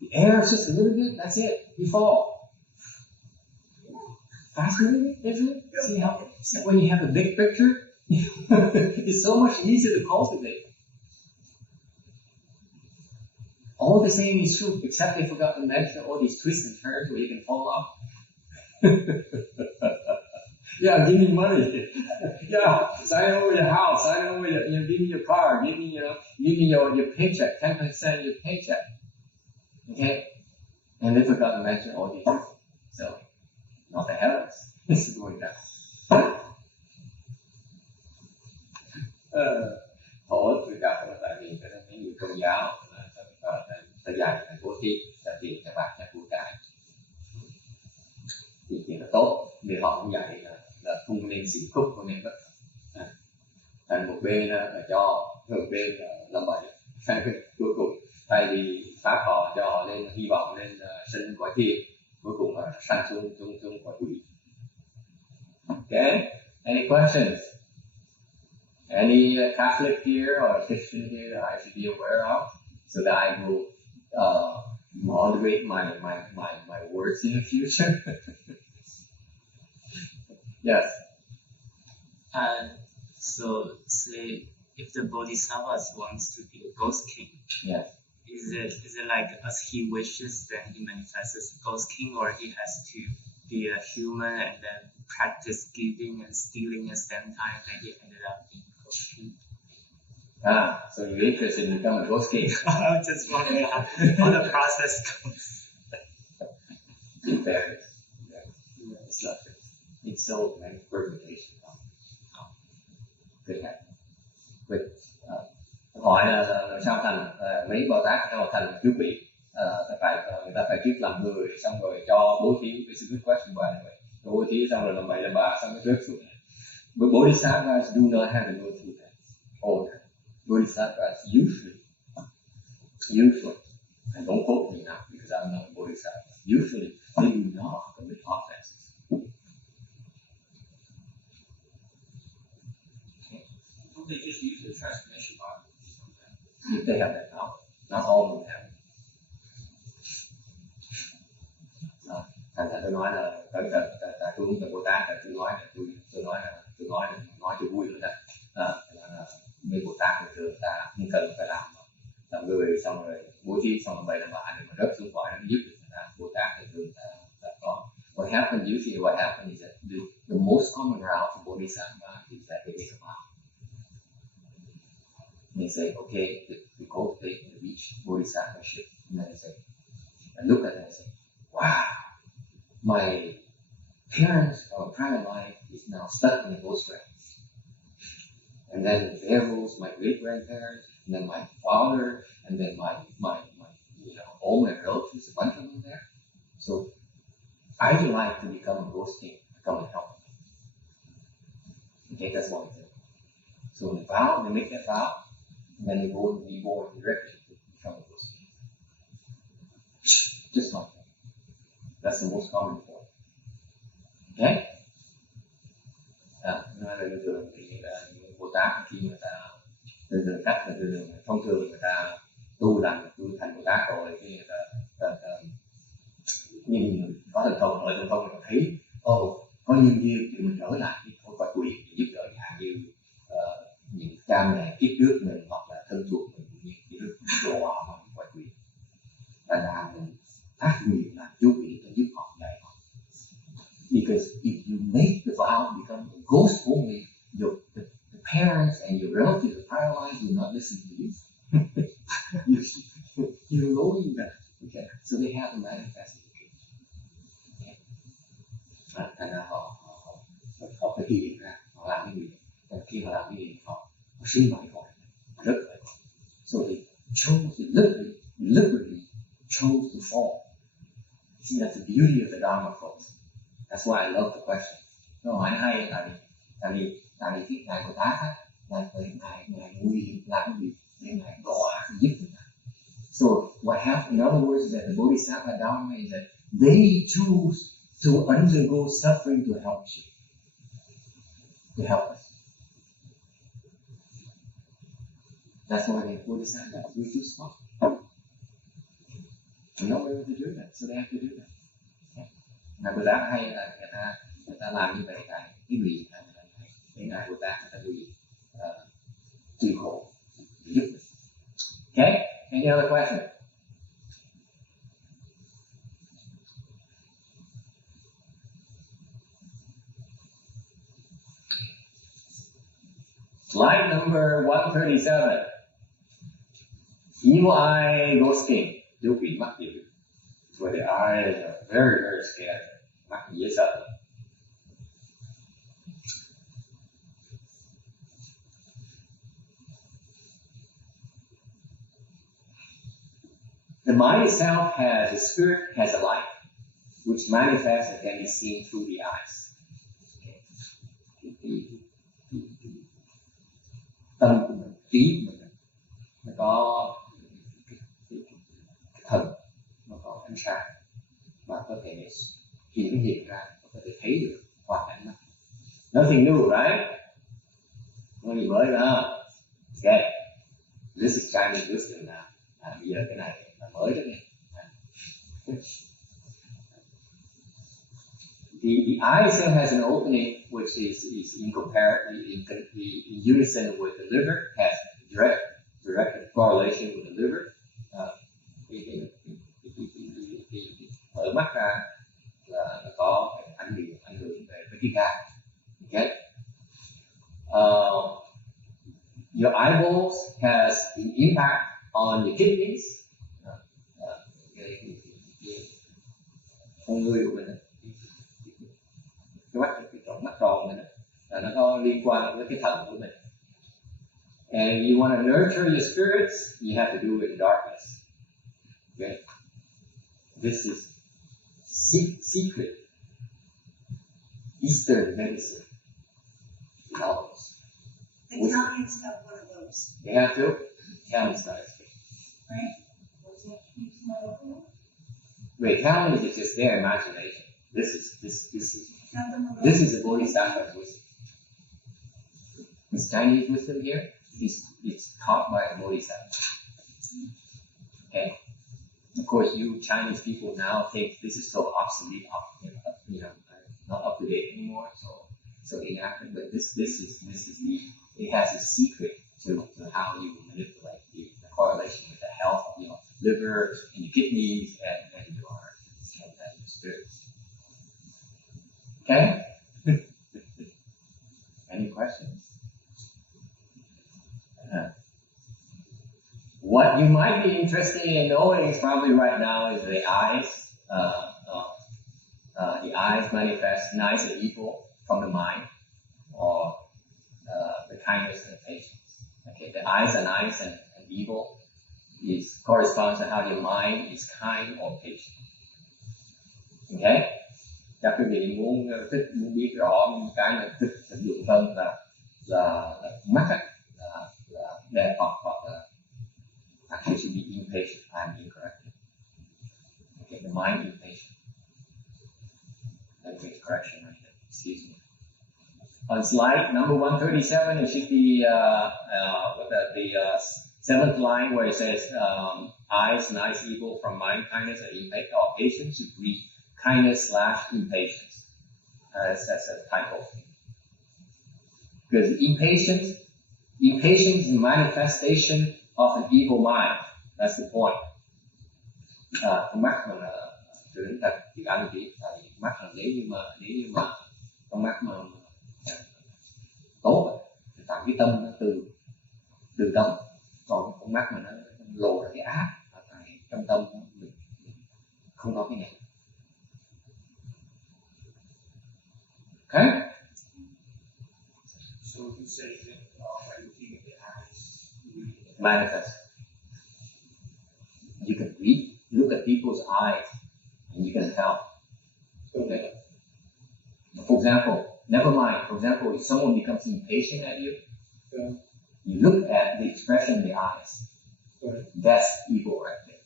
The air is just a little bit, that's it. You fall. Fascinating, isn't it? See how when you have a big picture, it's so much easier to cultivate. All the same is true, except they forgot to mention all these twists and turns where you can fall off. Yeah, give me money. Yeah, sign over your house, sign over give me your car, give me your paycheck, 10% of your paycheck. Okay? And they forgot to mention all these things. So, not the heavens. This is going down. Khổ tôi gặp là tại vì mấy người công giáo ta dạy thành bố thí, ta tiền cho bạc cho của cải. Thì chuyện là tốt, vì họ cũng dạy là không nên xỉn khúc, không nên bất thật. Thành một bên là cho, một bên là làm bậy. Cuối cùng, thay vì phát họ cho họ lên hy vọng lên sinh quả thiên, cuối cùng là sanh xuống quả quỷ. Okay? Any questions? Any Catholic here or Christian here that I should be aware of, so that I will moderate my words in the future? Yes. So say if the Bodhisattva wants to be a ghost king, yes. Is it like as he wishes then he manifests as a ghost king, or he has to be a human and then practice giving and stealing at the same time, and he ended up being a ghost king? So you're interested in becoming a ghost king? I'm just wondering how the process goes. It varies. It's so many permutations. Good happen. Hỏi là sao thành mấy Bồ Tát sao thành trước vị? Người ta phải trước làm người xong rồi cho bố thí. It's a good question by the way. Bố thí xong rồi làm bậy làm bạ xong rồi rớt xuống. But Bodhisattvas do not have to go through that. All that. Bodhisattvas usually, and don't quote me now because I'm not a Bodhisattva. Usually they do not commit offenses. They just use the transformation bar. If they have that power, not all of them have. Thành tôi nói là tại tôi uống từ Bồ Tát, tôi nói cho vui nữa là mấy Bồ Tát người thường ta không cần phải làm người xong rồi bố thí xong rồi bậy làm bạ để mà rớt xuống khỏi nó giúp được người ta. Bồ Tát người thường ta có. What happens is that the most common route for Bodhisattva is that they make a vow. And they say, okay, we cultivate and reach Bodhisattva-ship. And then they say, I look at it and I say, wow, my parents or prior life is now stuck in the ghost realms. And then there goes my great-grandparents, and then my father, and then my all my relatives, a bunch of them there. So I'd like to become a ghost king, to come and help them. Okay, that's one thing. So they make that vow, and then they go and be born directly to become a ghost king. just like that. That's the most common form. Okay? Nói là bình thường thì những Bồ Tát khi người ta từ cách là từ thông thường người ta tu thành Bồ Tát rồi thì người ta nhìn có thần thông, thần thông người ta thấy có nhân duyên thì mình trở lại cái thôi quả quỷ giúp đỡ hạn như những cha mẹ kiếp trước mình hoặc là thân thuộc mình những cái đồ họ hoặc những quả quỷ là mình phát nguyện là chú ý để giúp họ dạy họ. Because if you make the vow become a ghost only, the parents and your relatives are paralyzed, will not listen to you. You know that. Okay, so they have to manifest it. Okay. Thành ra họ phải hiện ra, họ làm cái gì, khi họ làm cái gì họ sinh mãi gọi rất là gọi. So they chose, deliberately chose to fall. See, that's the beauty of the Dharma, folks. That's why I love the question. Câu hỏi nó hay là tại vì cái ngài Bồ Tát á, là ngài nguy hiểm làm cái gì để ngài đọa giúp người ta. So what happened, in other words, is that the Bodhisattva Dharma is that they choose to undergo suffering to help you, to help us. That's why the Bodhisattva we do suffering. We're not able to do that, so they have to do that. Ngài Bồ Tát hay là người ta làm như vậy tại cái vị để ngài Bồ Tát người ta bị chịu khổ giúp mình. Okay, any other question? Slide number 137. Evil eye ghosting. Tiêu quỷ mắc gì? Where the eyes are very, very scared. Mắc dễ sợ. The mind itself has a spirit, has a light, which manifests and can be seen through the eyes. Tâm của mình, trí của mình, nó có thần, nó có ánh sáng mà có thể hiện ra, có thể thấy được qua ánh mắt. Nothing new, right? Không có gì mới nữa. Okay. This is Chinese wisdom now. Bây giờ cái này là mới đó nghe. The eye itself has an opening which is in unison with the liver, has direct correlation with the liver. Mở mắt ra là nó có ảnh hưởng về cái gan. Okay. Your eyeballs has an impact on your kidneys. Con người của mình, cái mắt tròn của mình là nó có liên quan với cái thần của mình. And you want to nurture your spirits, you have to do it in darkness. Okay? This is secret Eastern medicine. The Italians have one of those. They have to. Italians got it. Right? What's that? The Italians is just their imagination. This is a Bodhisattva's wisdom. This Chinese wisdom here is taught by a Bodhisattva. Okay? Of course, you Chinese people now think this is so obsolete, not up to date anymore, so inaccurate. But this is it has a secret to how you manipulate the correlation with the health of your liver and your kidneys and your spirit. Okay? Any questions? What you might be interested in knowing is probably right now is the eyes. The eyes manifest nice and evil from the mind, or the kindness and patience. Okay, the eyes are nice and evil corresponds to how your mind is kind or patient. Okay? Chắc quý vị muốn biết rõ cái mà thích sử dụng hơn là mắt á, là đẹp hoặc là actually should be impatient and incorrect. Okay, the mind impatient. Let me make a correction right there. Excuse me. On slide number 137, it should be the seventh line where it says, eyes, nice, evil from mind, kindness, and patience. Should read kindness / impatience. That's a typo. Because impatience is a manifestation of an evil mind. That's the point. Con mắt mà chúng ta tiếng Anh thì mắt là nếu như mà con mắt mà tốt thì tạo cái tâm nó từ tâm, còn con mắt mà nó lộ ra cái ác tại trong tâm mình không có cái này. Okay? So you say that by looking at the eyes, Manifest. You can look at people's eyes and you can tell. Okay. For example, never mind. For example, if someone becomes impatient at you, yeah. You look at the expression in the eyes. Right. That's evil right there.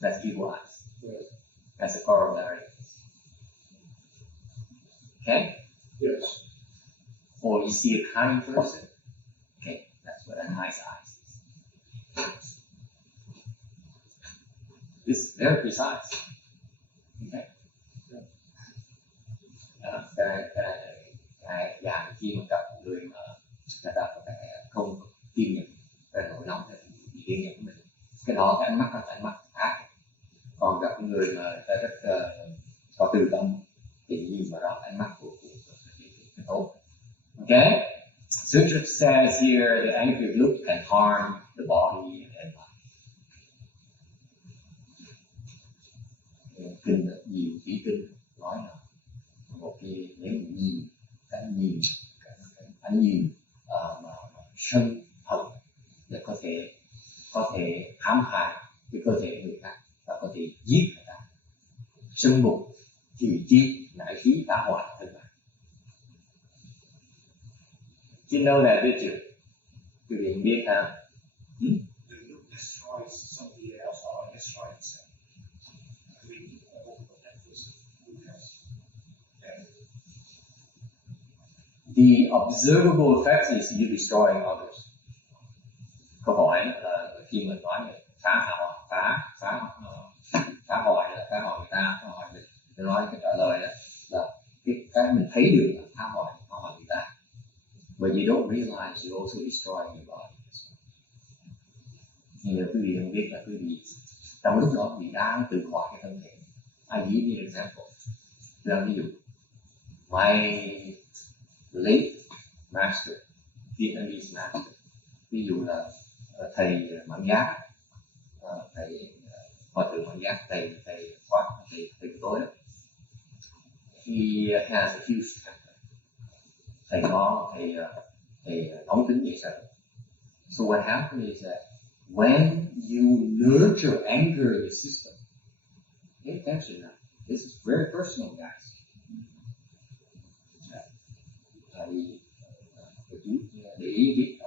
That's evil eyes. Right. That's a corollary. Okay? Yes. Or you see a kind person. Okay, that's what a nice eyes is. This is very precise. Okay? Cái dạng khi mà gặp người mà người ta có thể không kiên nhẫn về nỗi nóng thì kiên nhẫn của mình, cái đó cái ánh mắt là cái ánh mắt ác. Còn gặp người mà người ta rất có từ tâm thì nhìn vào đó ánh mắt của cái tốt. Okay? Sutra says here the angry look can harm the body and mind. Kinh rất nhiều ý kinh nói là một cái nếu nhìn cái ánh nhìn mà sân hận để có thể hãm hại cái cơ thể người khác và có thể giết người ta, sân mục trì chi nại khí phá hoại thân mạng. You know that, did you? You didn't biết hả? The look destroys somebody else or destroys itself. I mean, I hope that person who has. The observable effect is you destroying others. Câu hỏi là khi mình nói là phá hoại người ta, phá hoại mình nói cái trả lời là cái mình thấy được là phá hoại người ta. But you don't realize you also destroy your body. Nhiều quý vị không biết là quý vị trong lúc đó quý vị đang tự hoại cái thân thể. I give you an example. Là ví dụ, my late master, Vietnamese master, ví dụ là thầy Mãn Giác, thầy Hòa thượng Mãn Giác, thầy của tôi đó. He has a huge temper. Thầy nóng tính dễ sợ. So what happens is that when you nurture anger in your system, pay attention now. This is very personal, guys. Để ý biết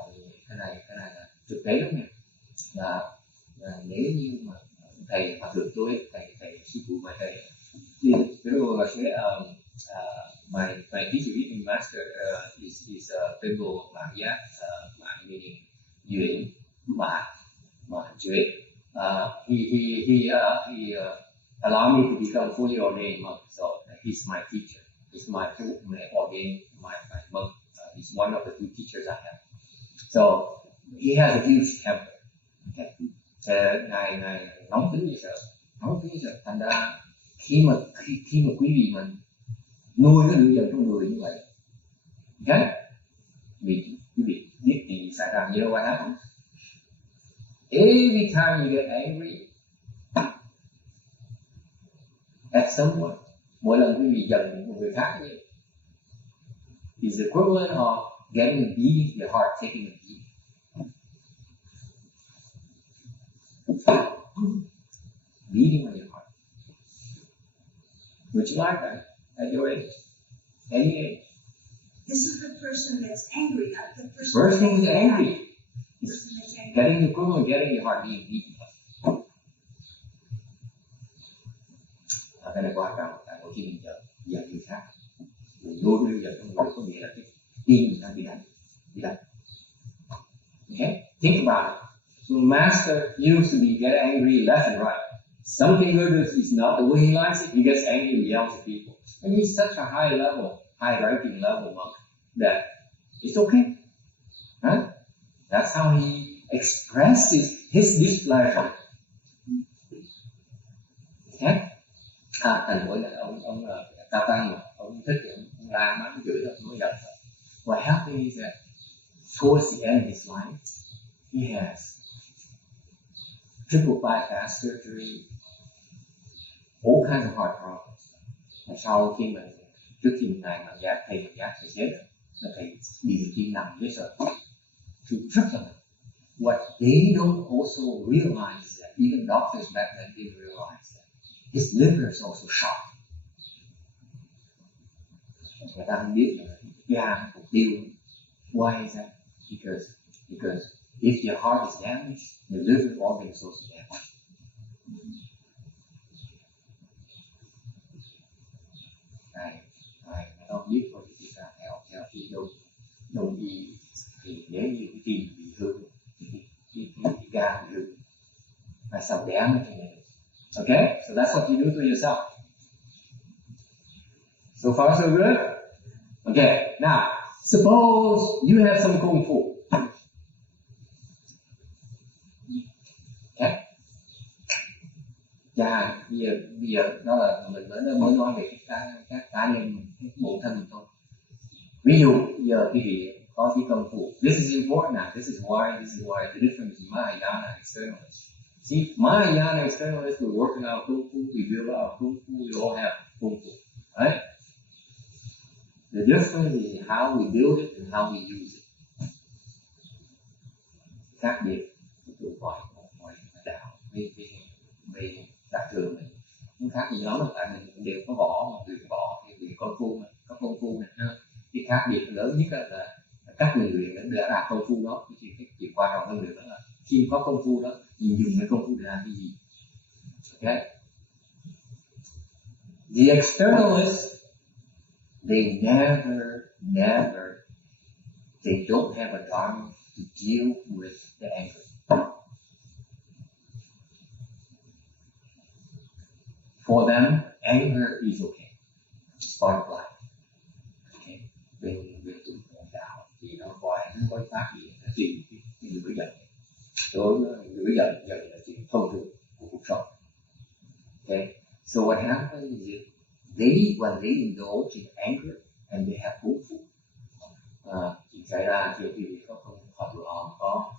cái này là thực tế lắm nha. Là nếu như mà thầy Hòa thượng tôi, thầy sư phụ mà thầy my teacher eating master is Bengal Maria, meaning Yuen Ma Jue. He allowed me to become fully ordained monk, so he's my teacher. He's my ordained my monk. He's one of the two teachers I have. So he has a huge temper. Okay. Ngài nóng tính như sợ. Thành ra khi mà quý vị mình nuôi cái lửa giận trong người như vậy, okay? Quý vị biết gì xảy ra, you know what happens? Every time you get angry at someone, mỗi lần quý vị giận một người khác như is the equivalent of getting a beating to your heart, taking a beating. Beating on your heart. Would you like that at your age? Any age? This is the person that's angry, not the person. Person who's angry. The person that's angry. Getting the equivalent of getting your heart being beaten. Cái này quan trọng, tại mỗi khi mình giận người khác, mình nuôi bây giờ trong người có nghĩa là cái tim mình đang bị đánh. Okay, think about it. So Master used to be get angry left and right. Something good is not the way he likes it, he gets angry and yells at people. And he's such a high ranking level monk that it's okay. Right? That's how he expresses his displeasure. Okay? Thành mỗi lần ông cao tăng mà ông thích thì ông la mắng chửi thôi, nói giận thôi. What happened is that towards the end of his life, he has triple bypass surgery, all kinds of heart problems. Và sau khi mình trước khi ngài mà giác thầy chết là thầy bị tim nặng với sợ thì rất là nặng. What they don't also realize is that even doctors back then didn't realize that his liver is also shot. Người ta không biết là gan cục tiêu. Why is that? Because if your heart is damaged, the liver organ is also damaged. Này không biết thôi thì ta theo khi đông y thì nếu như cái tim bị hư, cái gan bị hư, mà sao damage thì này. Okay, so that's what you do to yourself. So far so good. Okay, now suppose you have some kung fu. Okay. Và bây giờ đó là mình mới nói về các cá nhân mình, cái bộ thân mình thôi. Ví dụ giờ quý vị có cái công phu. This is important now. This is why the difference between Mahayana and externalists. See, Mahayana externalists, we're working out kung fu, we build out kung fu, we all have kung fu, right? The difference is how we build it and how we use it. Khác biệt của mọi đạo về đại thừa mình không khác gì lắm, tại mình đều có võ mà luyện võ thì luyện công phu mà có công phu này. Cái khác biệt lớn nhất là cách mình luyện để đạt công phu đó. Cái chuyện quan trọng hơn nữa là khi có công phu đó mình dùng cái công phu để làm cái gì. Okay? The externalists, they never, they don't have a dharma to deal with the anger. For them, anger is okay. It's part of life. Okay? Bên tụng đạo thì nó có phát hiện nó tùy cái lửa giận. Đối với lửa giận là chuyện thông thường của cuộc sống. Okay? So what happens is when they indulge in anger and they have kung fu, chuyện xảy ra khi họ có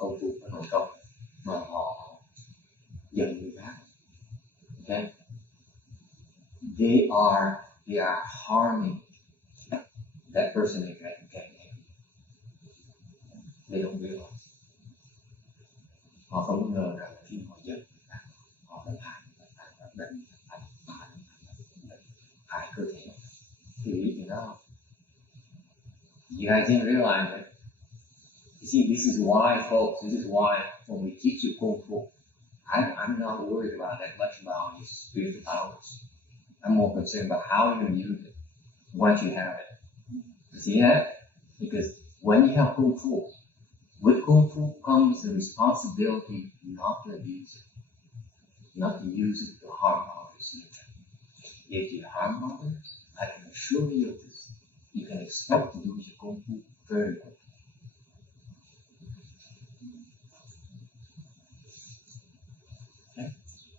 công phu, có nội công mà họ giận người khác. Okay, they are harming that person they get angry. They don't realize. Họ không ngờ rằng khi họ giận người khác, họ đang hại cơ thể. Thì biết đó. You guys didn't realize it. You see, this is why, folks. This is why when we teach you kung fu, I'm not worried about that much about his spiritual powers. I'm more concerned about how you're going to use it once you have it. You see that? Because when you have kung fu, with kung fu comes the responsibility not to abuse it, not to use it to harm others. If you harm others, I can assure you of this. You can expect to use your kung fu very quickly.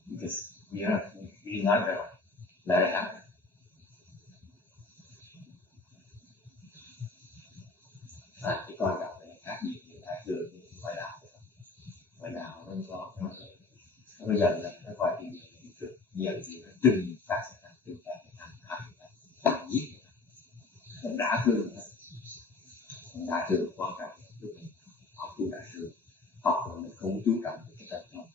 Because we're not going to let it happen. Cái quan trọng là khác biệt giữa đại thừa với ngoại đạo. Ngoại đạo nó có dần là nó gọi thì được nhiều gì nó từng phát sinh từng phát giết nó đã thương. Đại thừa quan trọng lúc mình học tu đại thừa, học rồi mình không chú trọng cái tập trung,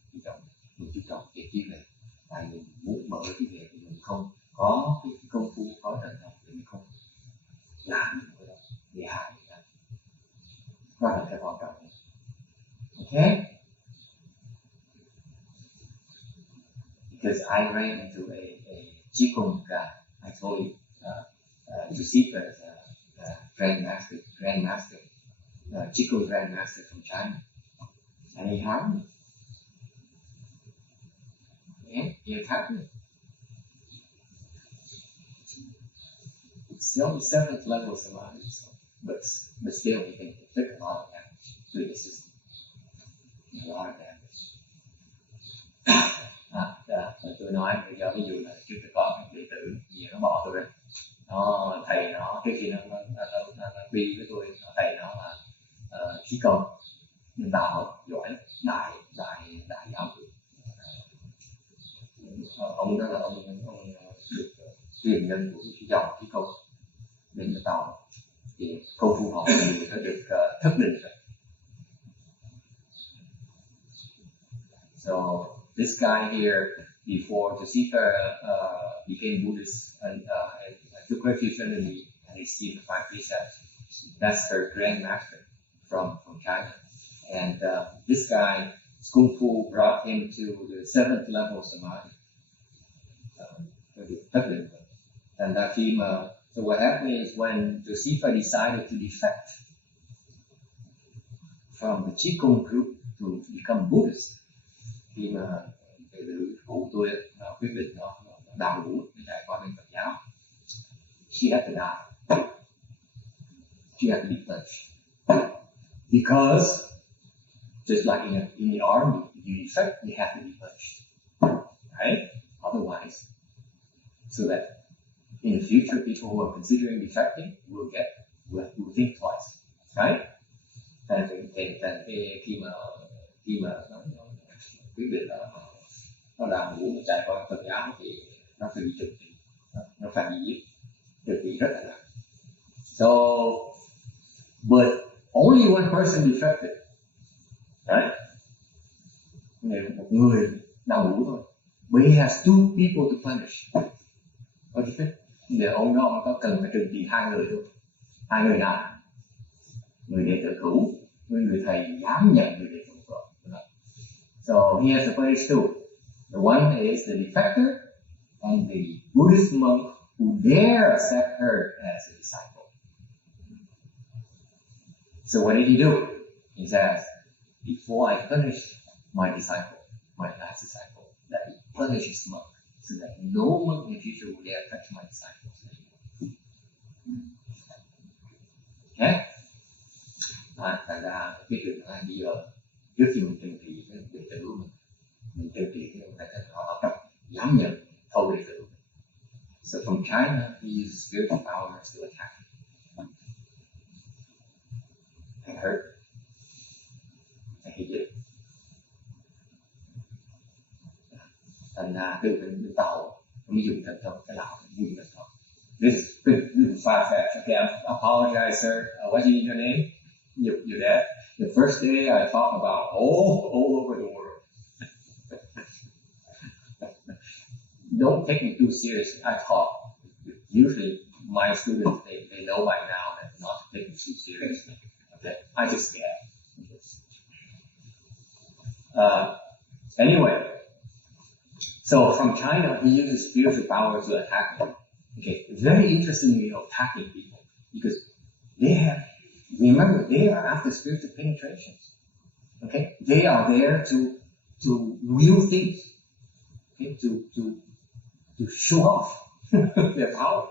mình chú trọng cái chi này, tại mình muốn mở cái nghề thì mình không có cái công phu, có trận học thì mình không làm cái đó để hại người ta. Đó là cái quan trọng. Okay? Because I ran into a Chikunga. I told you, Lucifer is a grandmaster, Chiku grandmaster from China, and he harmed me. Yeah, he attacked me. It's the only 7th level samadhi, so, but still, he can inflict a lot of damage to the system. A lot of damage. Tôi nói bây giờ ví dụ là trước tôi có một đệ tử gì nó bỏ tôi ra, thầy nó trước khi nó đi với tôi, thầy nó là khí công nhưng đạo giỏi đại giáo dục. Ông đó là ông được truyền nhân của cái dòng khí công bên cái tàu thì công phu học thì nó được thức định rồi. So this guy here, before Lucifer became Buddhist and took refuge in me and received the 5 precepts, that's her grandmaster from China. And this guy, Kung Fu, brought him to the 7th level samadhi. And so what happened is when Lucifer decided to defect from the Qigong group to become Buddhist, khi mà đệ tử cụ tôi quyết định nó đào ngũ để trải qua bên Phật giáo, she had to die. She had to be punished because just like in the army, if you defect, you have to be punished, right? Otherwise, so that in the future, people who are considering defecting will think twice, right? Thành khi mà quyết định là nó làm ngũ nó trải qua Phật giáo thì nó phải bị trừng trị, nó phải bị giết, trừng trị rất là nặng. So, but only one person defected, right? Một người đào ngũ thôi, but he has 2 people to punish. Okay, để ông đó có cần phải trừng trị 2 người thôi. 2 người nào? Người đệ tử cũ, người thầy dám nhận người đệ tử cũ. So he has to punish 2. The one is the defector and the Buddhist monk who dare accept her as a disciple. So what did he do? He says, before I punish my disciple, my last disciple, let me punish his monk so that no one in the future will dare touch my disciples anymore. Okay? Thành ra cái chuyện là bây giờ trước khi mình trừng trị cái đệ tử của mình trừng trị cái đệ tử họ dám nhận thâu đệ tử. So from China, he uses spiritual powers to attack and hurt, and he did. Thành ra cái tàu mới dùng thần thông, cái lão dùng thần thông. This is far-fetched. Okay, I apologize, sir. What do you need your name? You're there. The first day I talk about all over the world. Don't take me too seriously. I talk. Usually my students, they know by now that not to take me too seriously. Okay, I just get. Anyway, so from China, he uses spiritual power to attack me. Okay, very interestingly attacking people because remember, they are after spiritual penetrations. Okay, they are there to wield things. Okay, to show off their power.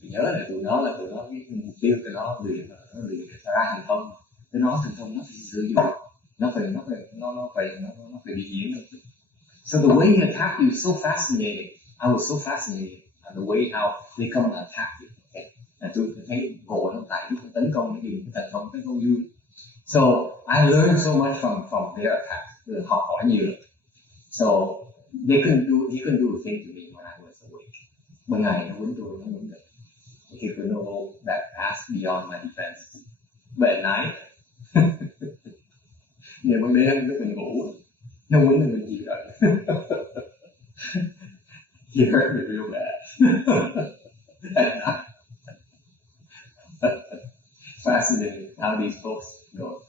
Mình nhớ là tụi nó cái mục tiêu của nó luyện ra thành công. Cái nó thành công nó phải sử dụng, nó phải đi diễn được. So the way he attacked you is so fascinating. I was so fascinated at the way how they come and attack you. Okay, and tôi thấy cổ nó tải cái tấn công nó dùng cái tấn công vui. So I learned so much from their attack. Học hỏi nhiều lắm. So he couldn't do a thing to me when I was awake. Ban ngày nó quýnh tôi, nó quýnh được. He could not go that past beyond my defense. But at night, nhiều ban đêm lúc mình ngủ, nó quýnh thì mình chịu rồi. He hurt me real bad. At night. Fascinating how these folks go.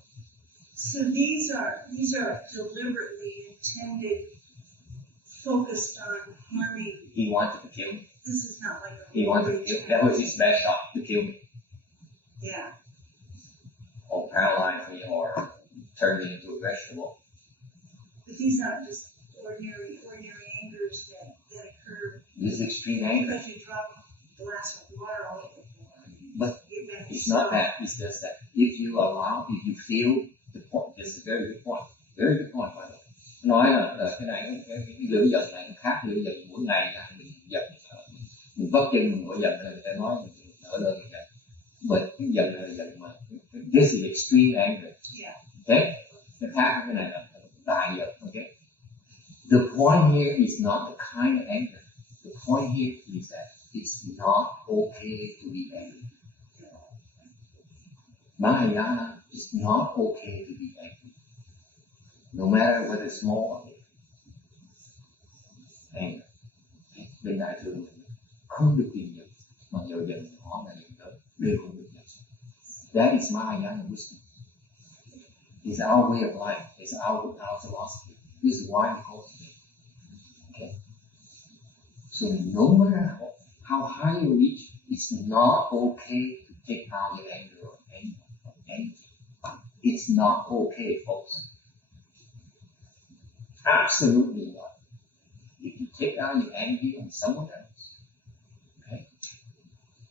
So these are deliberately intended focused on harming. He wanted to kill me. This is not like a. He wanted to kill me. That was his best shot, to kill me. Yeah. Or paralyze me, or turn me into a vegetable. But these aren't just ordinary angers that occur. This is extreme anger. Because you drop a glass of water all over the floor. But it's not that. It's just that if you feel the point. This is a very good point. Very good point, by the way. Nói là cái này cái lửa giận này khác lửa giận mỗi ngày mình giận mình vấp chân mình mỗi giận là người ta nói mình nở lời mình giận. But cái giận là giận mà this is extreme anger. Yeah. Okay? Cái khác cái này là đại giận. Okay? The point here is not the kind of anger. The point here is that it's not okay to be angry. Mahayana, it's not okay to be angry. No matter whether small or big. Anger. Bên đại thừa không được tìm giận, mà giờ giận nhỏ là giận lớn, đều không được giận. That is Mahayana wisdom. It's our way of life. It's our philosophy. This is why we cultivate. Okay. So no matter how high you reach, it's not okay to take out your anger on anything. It's not okay, folks. Absolutely not. If you take out your anger on someone else, okay,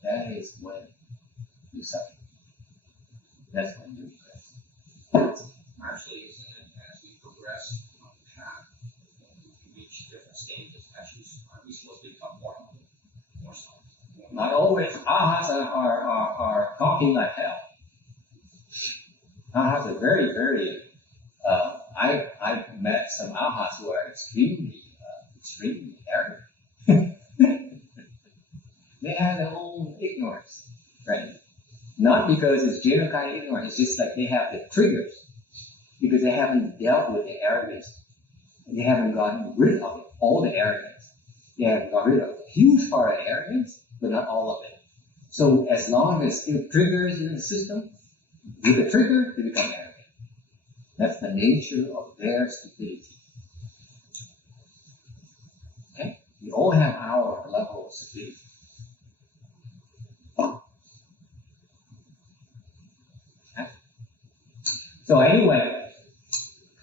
that is when you suffer. That's when you regret. Actually, isn't it as we progress on the path, we reach different stages, actually, are we supposed to become more humble, more soft? Not always. Arhats are talking like hell. Arhats are very, very. I've met some arhats who are extremely arrogant. They have their own ignorance, right? Not because it's general kind of ignorance. It's just like they have the triggers because they haven't dealt with the arrogance. They haven't gotten rid of it, all the arrogance. They have got rid of a huge part of arrogance, but not all of it. So as long as still triggers in the system, with the trigger, they become arrogant. That's the nature of their stupidity. Okay? We all have our level of stupidity. Okay? So anyway,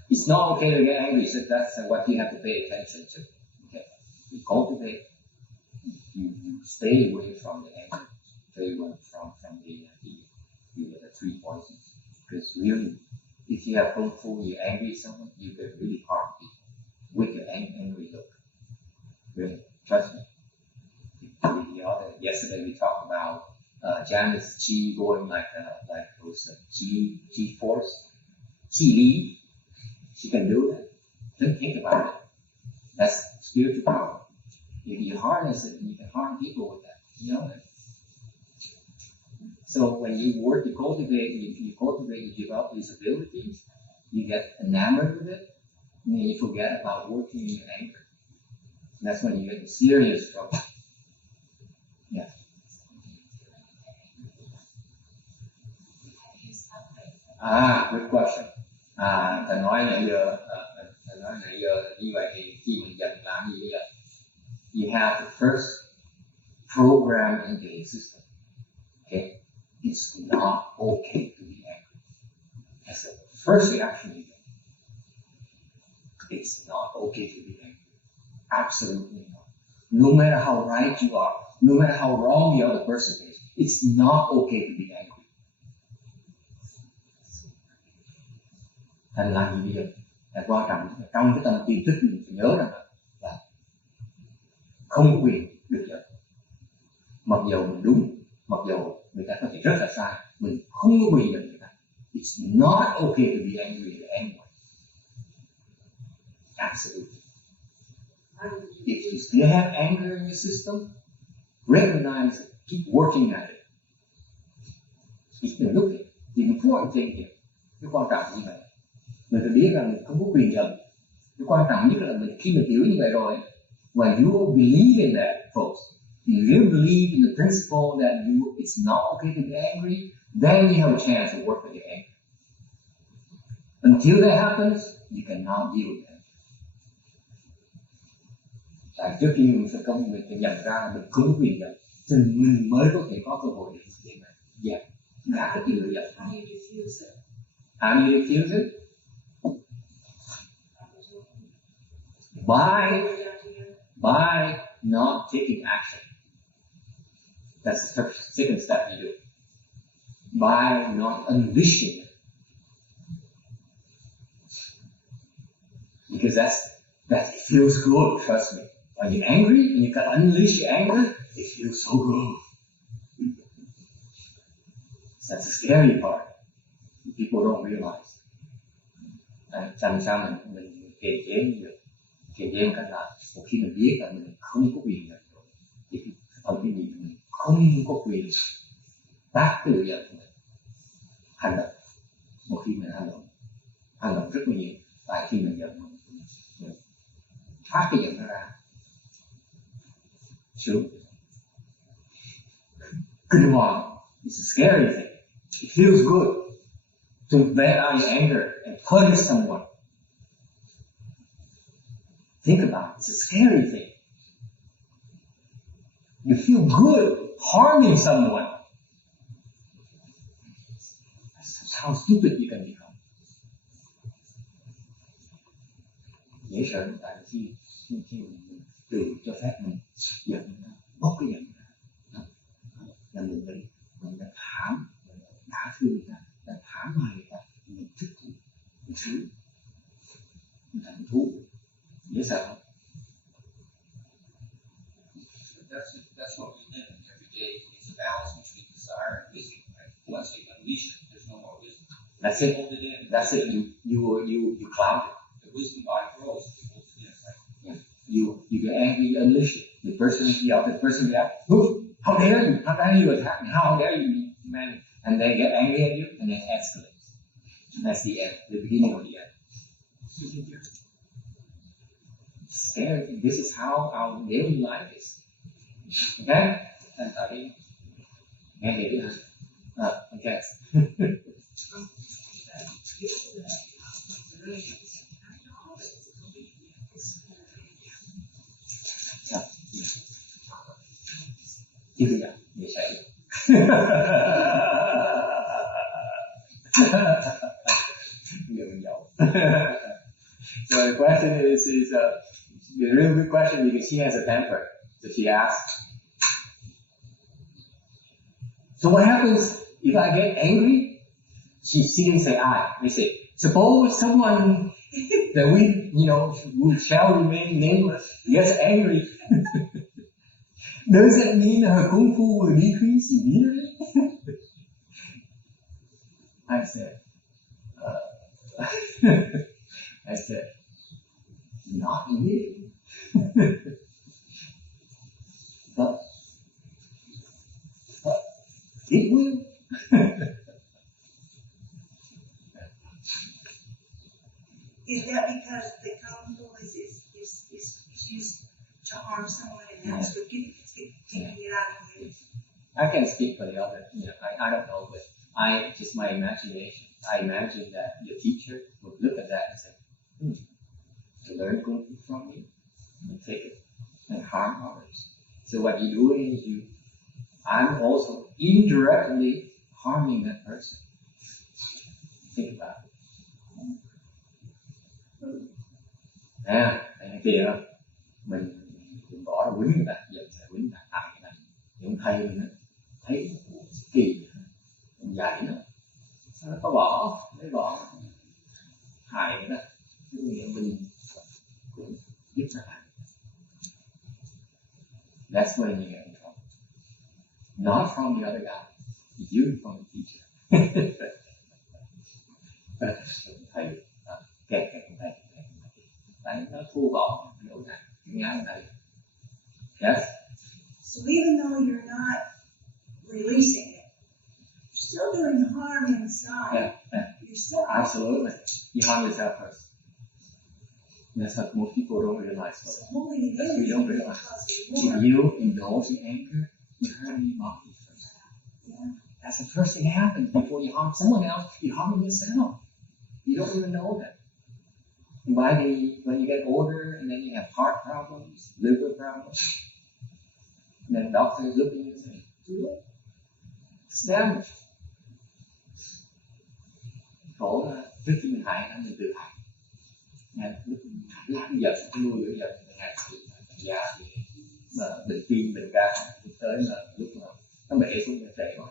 it's not okay to get angry, so that's what you have to pay attention to. Okay? You cultivate, you stay away from the anger, stay away from the three poisons. Because really, if you have kung fu, you're angry at someone, you can really harm people with your angry look. Really, trust me. Yesterday we talked about Janice Chi going like those Chi force, Chi Li. She can do that. Don't think about it. That's spiritual power. If you harness it, you can harm people with that. You know that. So when you work, you develop these abilities, you get enamored with it, and then you forget about working in your anger. And that's when you get in serious trouble. Yeah. Good question. Thầy nói nãy giờ như vậy thì khi mình giận làm gì vậy? You have to first program into the system. Okay? It's not okay to be angry. That's the first reaction you get. It's not okay to be angry. Absolutely not. No matter how right you are, no matter how wrong the other person is, it's not okay to be angry. Thành làm gì bây giờ? Là quan trọng trong cái tâm tiềm thức mình phải nhớ rằng là không có quyền được giận. Mặc dầu mình đúng, mặc dầu người ta có thể rất là sai, mình không có quyền giận người ta. It's not okay to be angry at anyone. Absolutely. If you still have anger in your system, recognize it, keep working at it. It's been looking. The important thing here, cái quan trọng như vậy, mình phải biết rằng mình không có quyền giận. Cái quan trọng nhất là khi mình hiểu như vậy rồi, when you believe in that, folks, you really believe in the principle that it's not okay to be angry, then you have a chance to work with your anger. Until that happens, you cannot deal with it. Tại trước khi mình phải công mình phải nhận ra mình không có quyền giận, thì mình mới có thể có cơ hội để mà dẹp ngã cái lửa giận. How do you diffuse it? How do you diffuse it? By not taking action. That's the second step you do. By not unleashing it. Because that feels good, trust me. When you're angry and you can unleash your anger, it feels so good. That's the scary part. People don't realize. Làm sao mình kiềm chế được? Kiềm chế một cách là một khi mình biết là mình không có quyền giận rồi, thì phần cái gì mình không có quyền tác cái lửa giận của mình. Hành động. Một khi mình hành động rất là nhiều. Tại khi mình giận mình phát cái giận nó ra xuống. Kinh hoàng. It's a scary thing. It feels good to vent out your anger and punish someone. Think about it. It's a scary thing. You feel good harming someone. That's how stupid you can become. Dễ sợ tại khi mình tự cho phép mình giận ra, bốc cái giận ra, là mình đã đã thương người ta, đã thả ngoài người ta, mình thích thú, mình sướng, mình hạnh thú, dễ sợ không? That's what we live in every day. It's a balance between desire and wisdom, right? Once you unleash it, there's no more wisdom. That's it. Hold it in. That's it. You cloud it. The wisdom body grows. You hold it in, right? Yeah. You get angry, you unleash it. The person reacts. How dare you? How dare you attack me? How dare you, man? And they get angry at you, and then it escalates. And that's the end, the beginning of the end. Scary. This is how our daily life is. Okay? And I think, okay. Như vậy, như vậy. So the question is the real good question because she has a temper. So she asks, so what happens if I get angry? She didn't say I. They say, suppose someone that we shall remain nameless gets angry. Does that mean her kung fu will decrease immediately? I said, not immediately. but it will. Is that because the kung fu is used to harm someone and that's what taking it out of you? I can speak for the other, I don't know, but just my imagination. I imagine that your teacher would look at that and say, to learn kung fu from me, and take it and harm others. So what you're doing is I'm also indirectly harming that person. Think about it. Anh kìa, mình bỏ ra quýnh người ta, giờ là quýnh người ta, hại người ta. Những thầy mình thấy kỳ, mình dạy nó, sao nó có bỏ, hại người ta. Cái nghĩa mình cũng giúp nó hại. That's when you get in trouble. Not from the other guy, you from the teacher. Thầy kẹt thầy. Đấy, nó thu gọn lỗ này, nhá này. Yes? So even though you're not releasing it, you're still doing harm inside. Yourself. Absolutely. You harm yourself first. That's what most people don't realize. So holding it in we don't realize. If you indulge in anger, you're hurting your body first. Yeah. That's the first thing that happens before you harm someone else. You're harming yourself. You don't even know that. Might be when you get older and then you have heart problems, liver problems. And then doctor is looking and saying, it's damaged. Khổ là trước khi mình hại nó mình tự hại. Bây giờ cái nuôi bây giờ ngày già thì mà bệnh tim, bệnh gan tới là lúc mà nó bể xuống là chạy quá.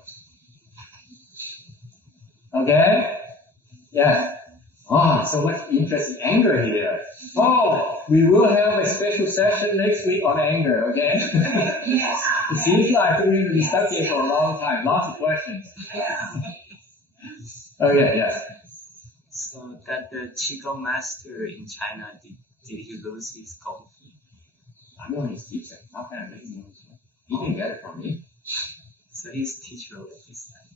Okay? Yeah. Oh, so much interesting anger here. Oh, we will have a special session next week on anger, okay? Yeah. It seems like we're going to be stuck here for a long time. Lots of questions. Okay, yes. So that the Qigong master in China, did he lose his Gong Fu? I'm not his teacher. How can I lose him? He didn't get it from me. So his teacher was this time.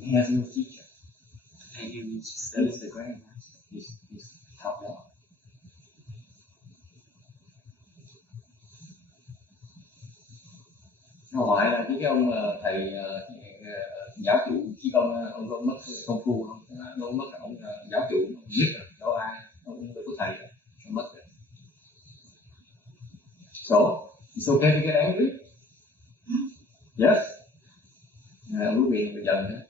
He has no teacher. And he reaches He's the grand master. He's top dog. Câu hỏi là cái ông thầy giáo chủ Chí Công, ông có mất công phu không? Ông mất ông giáo chủ biết rồi, đâu ai, ông đâu có thầy rồi, ông mất rồi. So, it's okay to get angry? Yes? Ông quyền bây giờ nữa.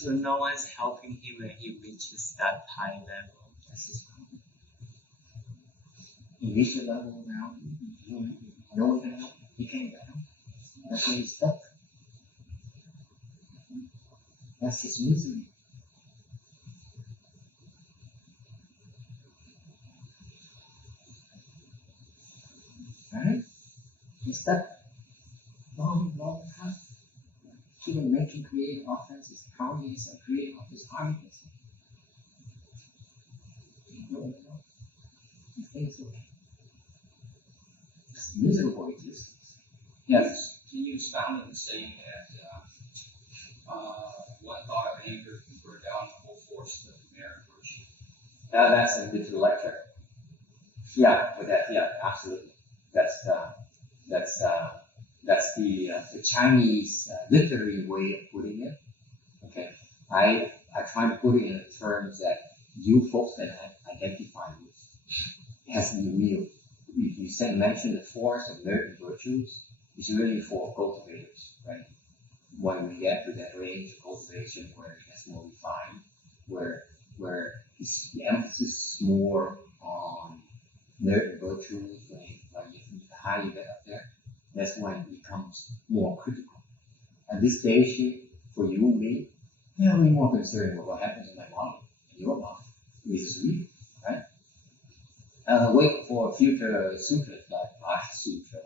So no one's helping him when he reaches that high level. That's his problem. He reached the level now. No one can help. He can't get help. That's why he's stuck. That's his misery. Right? He's stuck. Long time. Even making creative offenses, harmonies and creating of this harmonies. No. He thinks okay. It's miserable existence. Yes. Can you expound on the saying that one thought of anger can burn down the whole force of merit virtue? That's a good lecture. Yeah, with that, yeah, absolutely. That's the Chinese literary way of putting it. Okay, I try to put it in terms that you folks can identify with. It has to be real. If you mention the force of merit and virtues, it's really for cultivators, right? When we get to that range of cultivation where it gets more refined, where the emphasis is more on merit and virtues, right? The higher you get up there, that's when it becomes more critical. At this stage, for you and me, we're more concerned with what happens in my body, in your body. This is real, right? Wait for future sutras like Raja Sutra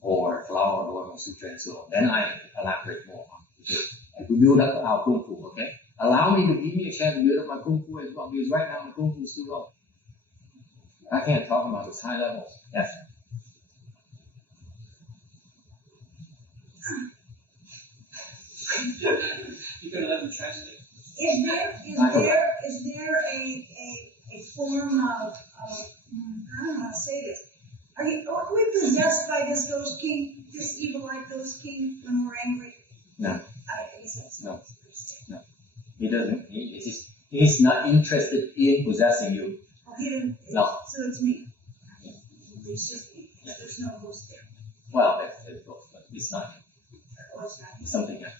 or Flower Adornment Sutra and so on. Then I elaborate more on it. Because I could build up our Kung Fu, okay? Allow me to give me a chance to build up my Kung Fu as well, because right now my Kung Fu is too low. I can't talk about those high levels. Yes. You could let them translate. Is there a form of I don't know how to say this. Are we possessed by this ghost king, this evil-like ghost king when we're angry? No. I guess that's No. He doesn't. He's not interested in possessing you. Oh, he didn't. No. So it's me. It's just me. There's no ghost there. Well, that's both, but it's not. Oh, it's not. It's something else.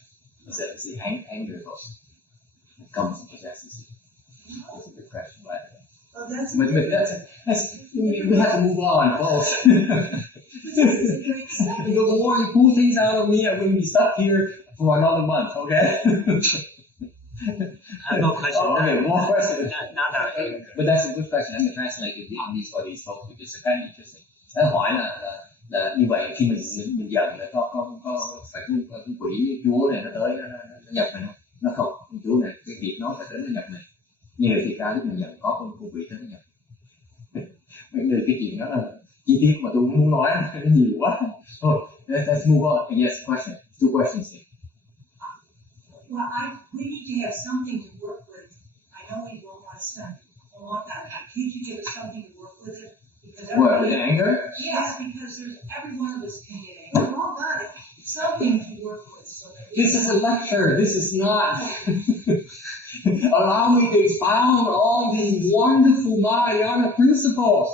It's the anger ghost that comes and possesses you. That's a good question, right? Oh, that's. But we have to move on, folks. The more you pull things out of me, I'm going to be stuck here for another month, okay? I have a question. Oh, okay, more questions. Not our anger. But that's a good question. I'm going to translate it for these folks because it's kind of interesting. Nó hỏi là như vậy khi mình giận là có phải con quỷ chúa này nó tới nó nhập mình không? Nó không, con chúa này cái việc nó phải tới nó nhập mình. Nhiều thì ra lúc mình giận có con quỷ tới nó nhập. Mấy người cái chuyện đó là chi tiết mà tôi muốn nói nó nhiều quá. Oh, let's move on. Yes, question. Two questions here. Well, we need to have something to work with. I know we won't want to spend a long time. Can't you give us something to work with it? What, with anger? Yes, because every one of us can get angry. We've all got it. Something to work with. So that This is a lecture. This is not. Allow me to expound all these wonderful Mahayana principles.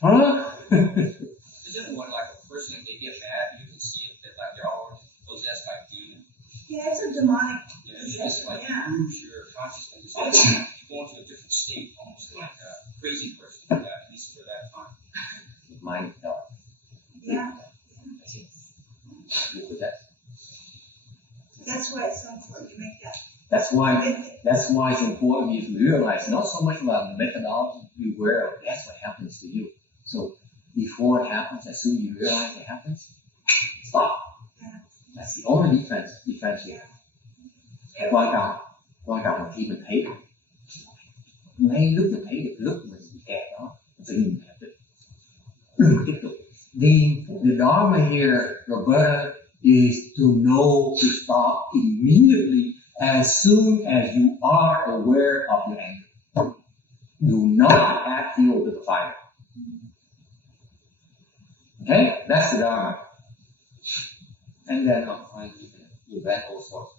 Huh? Isn't it when like a person they get mad, you can see it that like they're all possessed by demons? Yeah, it's a demonic Yeah, you just like yeah. lose your consciousness. It's like you go into a different state, almost like a crazy person, at least for that time. Mind thought. Yeah. That's it. You put that. That's why it's so important to make that. That's why it's important you to realize not so much about the methodology you aware of. That's what happens to you. So before it happens, as soon as you realize it happens, stop. That's the only defense here. Cái quan trọng là khi mình thấy được, ngay lúc mình thấy được lúc mình bị kẹt đó, mình phải nhìn nhận được. Đừng tiếp tục. The Dharma here, Roberta, is to know to stop immediately as soon as you are aware of your anger. Do not add fuel to the fire. Okay? That's the Dharma. And then you invent all sorts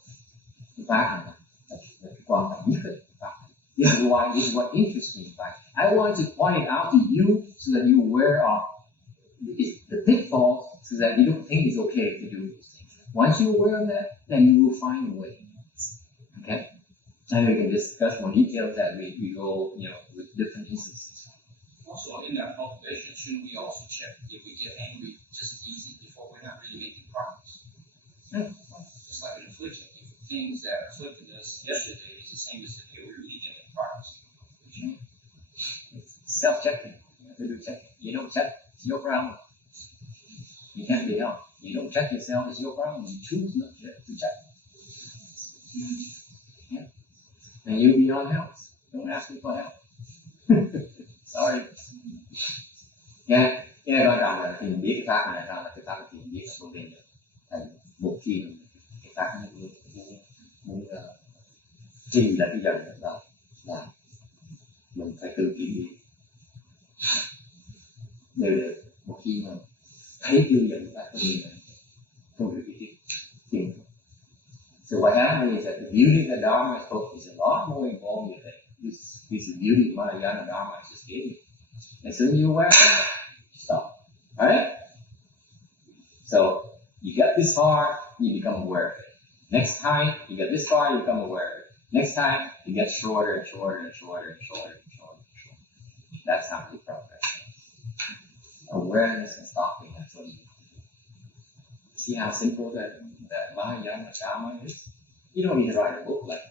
of facts. This is what interests me. I want to point it out to you so that you're aware of the pitfalls, so that you don't think it's okay to do these things. Once you're aware of that, then you will find a way. Okay? And we can discuss more details as we go, with different instances. Also, in that cultivation, shouldn't we also check if we get angry just as easy before we're not really making progress? It's like an affliction. If things that afflicted us yesterday is the same as today, we're really getting progress. Okay. It's self-checking. You have to do checking. You don't check, it's your problem. You can't be helped. You don't check yourself, it's your problem. You choose not to check. Yeah. And you'll be on help. Don't ask me for help. Sorry. Nha. Cái quan trọng là khi mình biết cái pháp này là cái pháp thì mình biết là không nên được. Thành một khi mình cái pháp nó muốn trì là cái dần đó là mình phải tự kiểm điểm. Đều được. Một khi mà thấy tiêu dần là không được cái chuyện. So what happens is that the beauty of the Dharma is a lot more involved with it. This is the beauty of Mahayana Dharma is just giving. As soon as you're aware, stop. Alright? So you get this far, you become aware of it. Next time you get this far, you become aware of it. Next time it gets shorter and shorter and shorter and shorter and shorter and shorter. That's how you progress. Awareness and stopping, that's what you do. See how simple that Mahayana Dharma is? You don't need to write a book like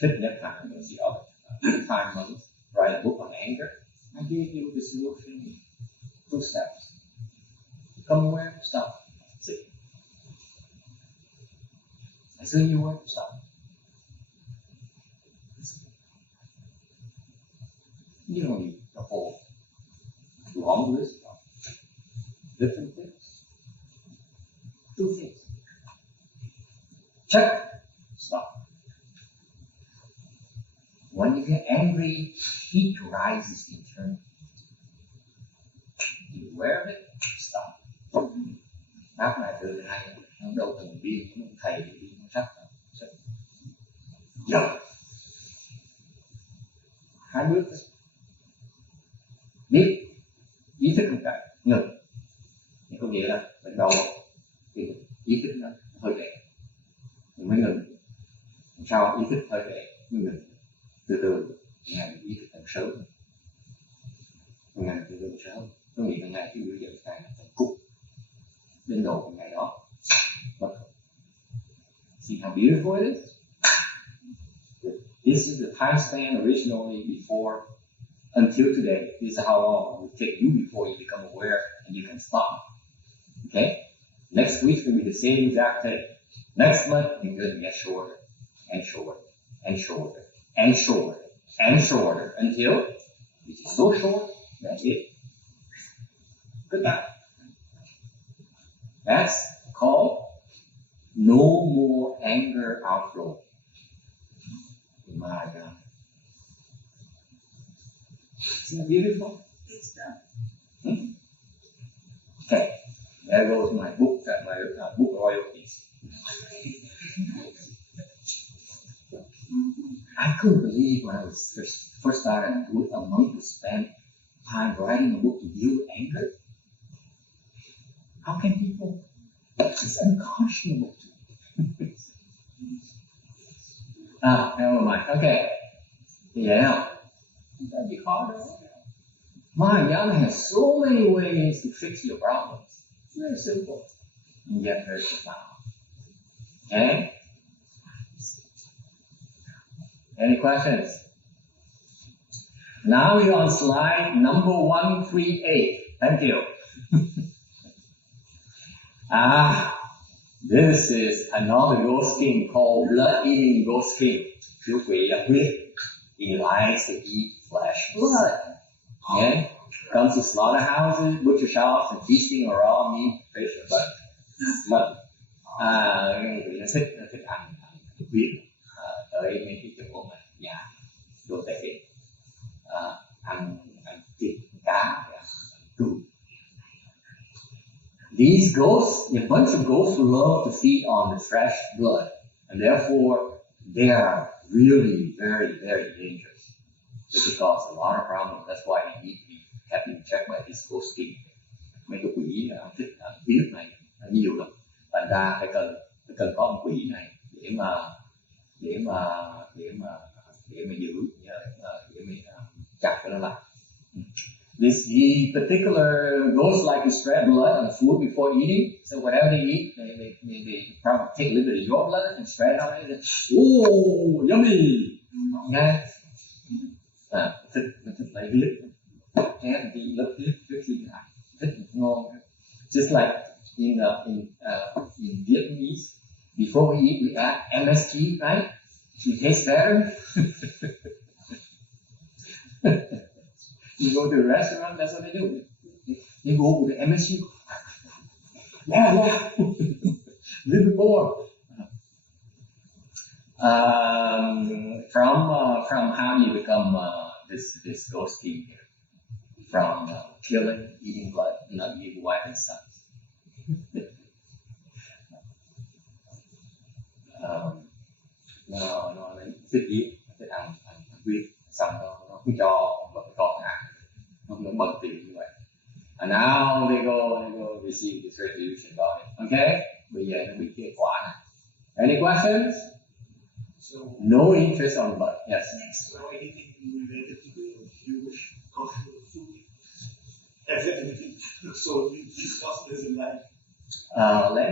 Thích Nhất Hạnh or the other time monks write a book on anger. I gave you the solution in 2 steps. Become aware, stop. That's it. As soon as you're aware, stop. You don't need the whole long list of different things. 2 things. Check, stop. When you get angry, heat rises internally. You're aware of it, stop. Pháp này từ từ hay, nó đâu từng đi, nó thầy đi, nó sắc. Giờ, 2 bước thôi. Biết, ý thức một cái, ngừng. Thì có nghĩa là mình đầu thì ý thức nó hơi rẻ. Mình mới ngừng. Sau ý thức hơi rẻ, mới ngừng. Từ từ, ngày ý thức càng sớm. Ngày từ từ sớm. Có nghĩa là ngày khi bây giờ càng cục. Đến độ của ngày đó. See how beautiful it is? This is the time span originally before, until today. This is how long it will take you before you become aware and you can stop. Okay? Next week will be the same exact thing. Next month, you're going to get shorter and shorter and shorter and shorter and shorter until it is so short, that's it. Goodbye. That's called no more anger outflow. My God. Isn't it beautiful? It's done. Okay, there goes my book, my book royalties. couldn't believe when I was first started with a monk would spend time writing a book to deal with anger. How can people? It's unconscionable to me. Never mind. Okay. Yeah. That'd be harder. Mahayana has so many ways to fix your problems. It's very simple. And yet very profound. Okay? Any questions? Now you're on slide number 138. Thank you. This is another ghost king called blood-eating ghost king. Chú quỷ là huyết. He likes to eat flesh blood. Okay? Comes to slaughterhouses, butcher shops, and feasting on raw meat, fish, and blood. Nó thích ăn huyết. Tới mấy cái chỗ mà nhà đồ tể, ăn thịt cá, cừu. These ghosts, a bunch of ghosts love to feed on the fresh blood, and therefore they are really very, very dangerous. It can cause a lot of problems. That's why you need to be kept checked by this ghost king. Mấy cái quỷ thích huyết này nhiều lắm. Thành ra phải cần có một quỷ này để mà giữ, để mà chặt cho nó lại. The particular ghosts like to spread blood on food before eating. So whatever they eat, they probably take a little bit of your blood and spread on it. Oh, yummy! Okay. Thích lấy huyết. And the love huyết thích ngon. Just like in Vietnamese, before we eat, we add MSG, right? It tastes better. You go to a restaurant, that's what they do. They go with the MSG. Yeah. Little bit more. From how you become this ghost king here? From killing, eating blood, not eating wife and sons. Nó thích giết, thích ăn huyết, xong nó không cho vợ con ăn, nó bận tiền như vậy. And now they go receive this retribution about it. Okay? Bây giờ nó bị kết quả này. Any questions? So, no interest on blood. Yes. So anything related to the Jewish cultural food? Anything? So this gospel is in life. Let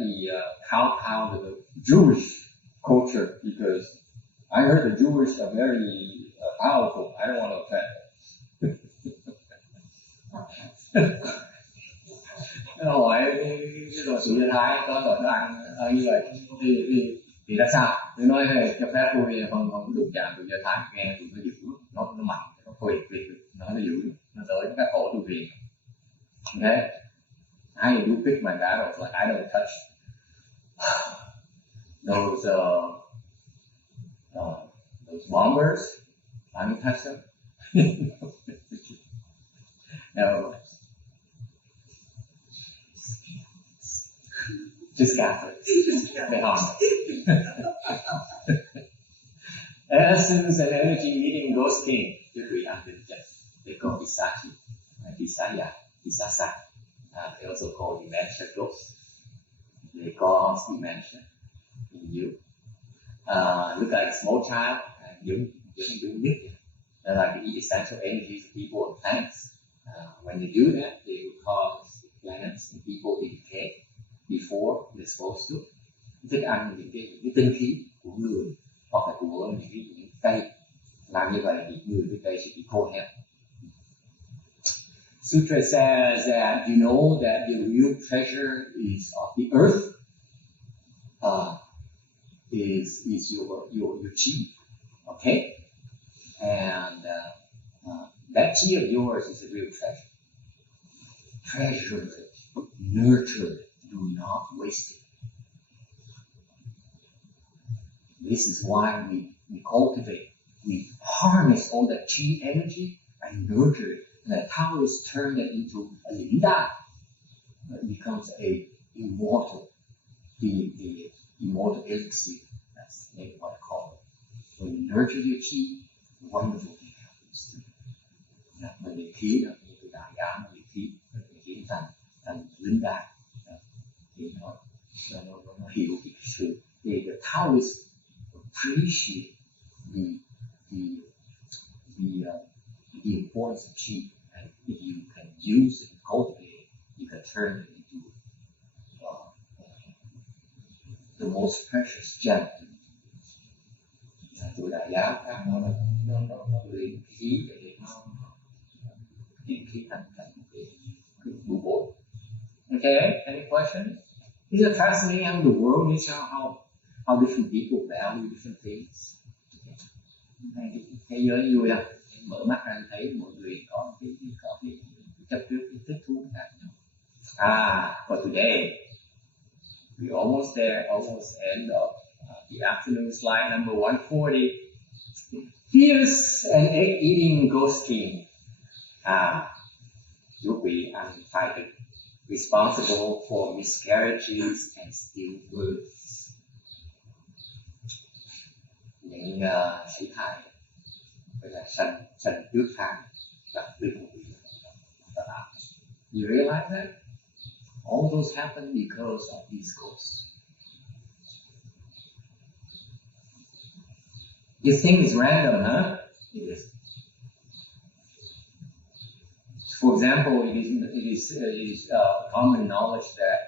me count out the Jewish culture, because I heard the Jewish are very powerful. I don't want to offend. Nó hỏi cái đồ sự Do Thái có tội ăn như vậy thì là sao? Tôi nói cho phép tôi không đụng chạm từ Do Thái, nghe tụi nó dữ, nó mạnh, nó quyền nó dữ, nó tới các cổ tôi quyền. Okay? I do pick my battles. Like I don't touch those bombers. I don't touch them. No. Just Catholics. They harm. Essence and energy eating ghost king. They call Isaki, Isaya, Isasa. They also call dementia ghosts. They cause dementia in you. Look like a small child, you they like to eat essential energies of people and plants. When you do that, they will cause planets and people to decay before they're supposed to. Thích ăn những cái tinh khí của người hoặc là của những cây. Làm như vậy thì người với cây sẽ bị khô héo. Sutra says that you know that the real treasure is of the earth, is your chi, okay, and that chi of yours is the real treasure. Treasure it, nurture it, do not waste it. This is why we cultivate, we harness all that chi energy and nurture it. And that power is turned into a linda. It becomes a immortal, the immortal elixir That's what I call it. When you nurture your chi, wonderful thing happens to you. Mình bị khí, mình bị đại giá, mình bị khí thành linh đạt, thì nó hiểu cái sự, thì the Taoists appreciate the importance of chi, and if you can use it and cultivate it, you can turn it into the most precious gem. Tụi đại giáo khác nó luyện khí để nó luyện khí thành cái bụi bối. Okay, any questions? These are fascinating how the world is, how different people value different things. Thế giới vui à? Mở mắt ra thấy mọi người có cái chấp trước, cái thích thú khác nhau. For today, we're almost there, almost end of the afternoon slide number 140. Fierce and egg-eating ghost king. You'll be uninvited, responsible for miscarriages and stillbirths. Những sảy thai, gọi là sanh trước thai và linh hồn. You realize that? All those happen because of these ghosts. You think it's random, huh? It is. For example, it is common knowledge that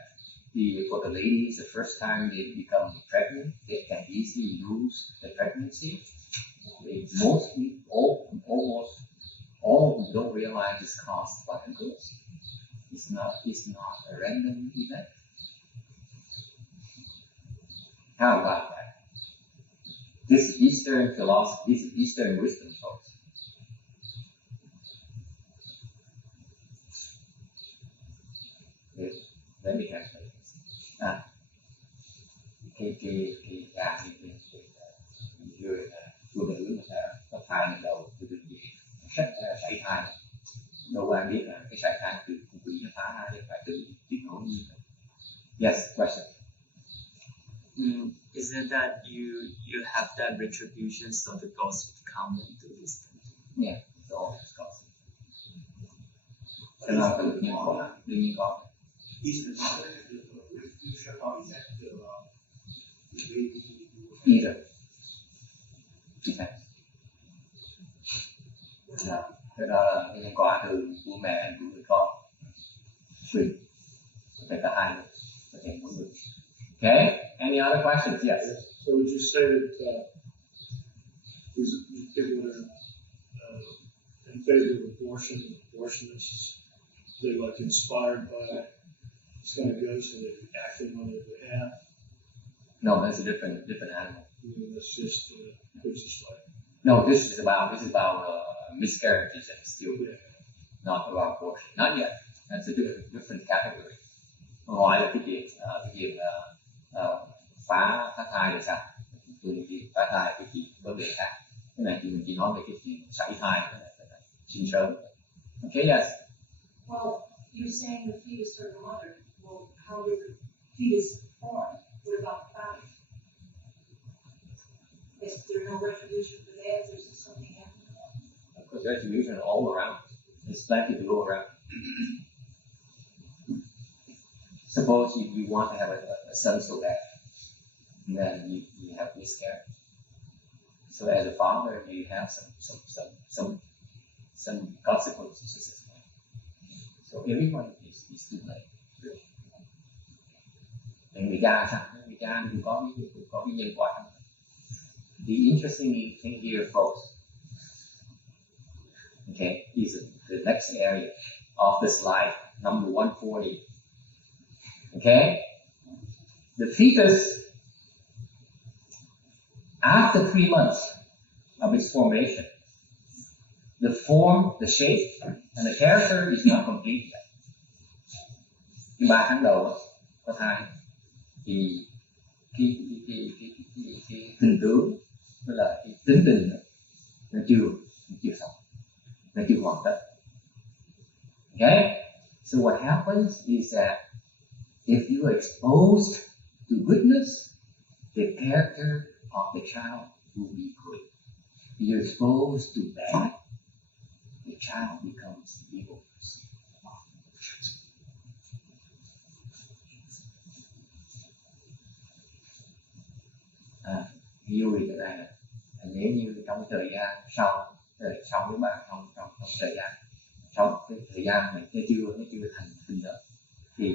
for the ladies, the first time they become pregnant, they can easily lose the pregnancy. Almost all of them don't realize it's caused by the ghost. It's not a random event. How about that? This is Eastern philosophy, this is Eastern wisdom, folks. Let me translate this. Phụ nữ mà có thai lần đầu từ đường gì sách sảy thai, đâu ai biết là cái sảy thai từ con quỷ nó phá ra để phải tự tiết ngẫu nhiên. Yes, question. Is it that you have that retribution so the ghost would come and do this thing? Yeah, it's all just ghost. Cho nên tự nhiên có, đương nhiên có. Either. Depends. Cái đó là liên quan từ bố mẹ của người con. Tùy. Có thể cả hai, có thể mỗi người. Okay, any other questions? Yes. So would you say that these people that are in favor of abortionists, they're like inspired by this kind of ghost and they're acting on their behalf? No, that's a different animal. That's just it's just like. No, this is about miscarriages and stillbirth, not about abortion. Not yet. That's a different category. Ngoài là cái chuyện phá thai là sao? Phá thai cái chuyện vấn đề khác. Cái này thì mình chỉ nói về cái chuyện sảy thai, sinh sớm. Okay, yes. Well, you're saying the fetus or the mother. Well, how is the fetus born? What about the body? Is there no retribution for that? There's just something happening. Of course, retribution all around. There's plenty to go around. Suppose you want to have a son so bad, and then you have miscarriage. So as a father, you have some consequences as well. So everyone is to blame. Người cha sao? Người cha cũng có cái nhân quả. The interesting thing here, folks, okay, is the next area of the slide, number 140. Okay, the fetus, after 3 months of its formation, the form, the shape, and the character is not complete yet. Khi 3 tháng đầu có thai, thì cái hình tướng, tức là cái tính tình nó chưa xong, nó chưa hoàn tất. Okay, so what happens is that if you are exposed to goodness, the character of the child will be good. If you're exposed to bad, the child becomes evil. Ví dụ như thế này là nếu như trong thời gian sau với bạn trong thời gian sau cái thời gian này nó chưa thành hình đó, thì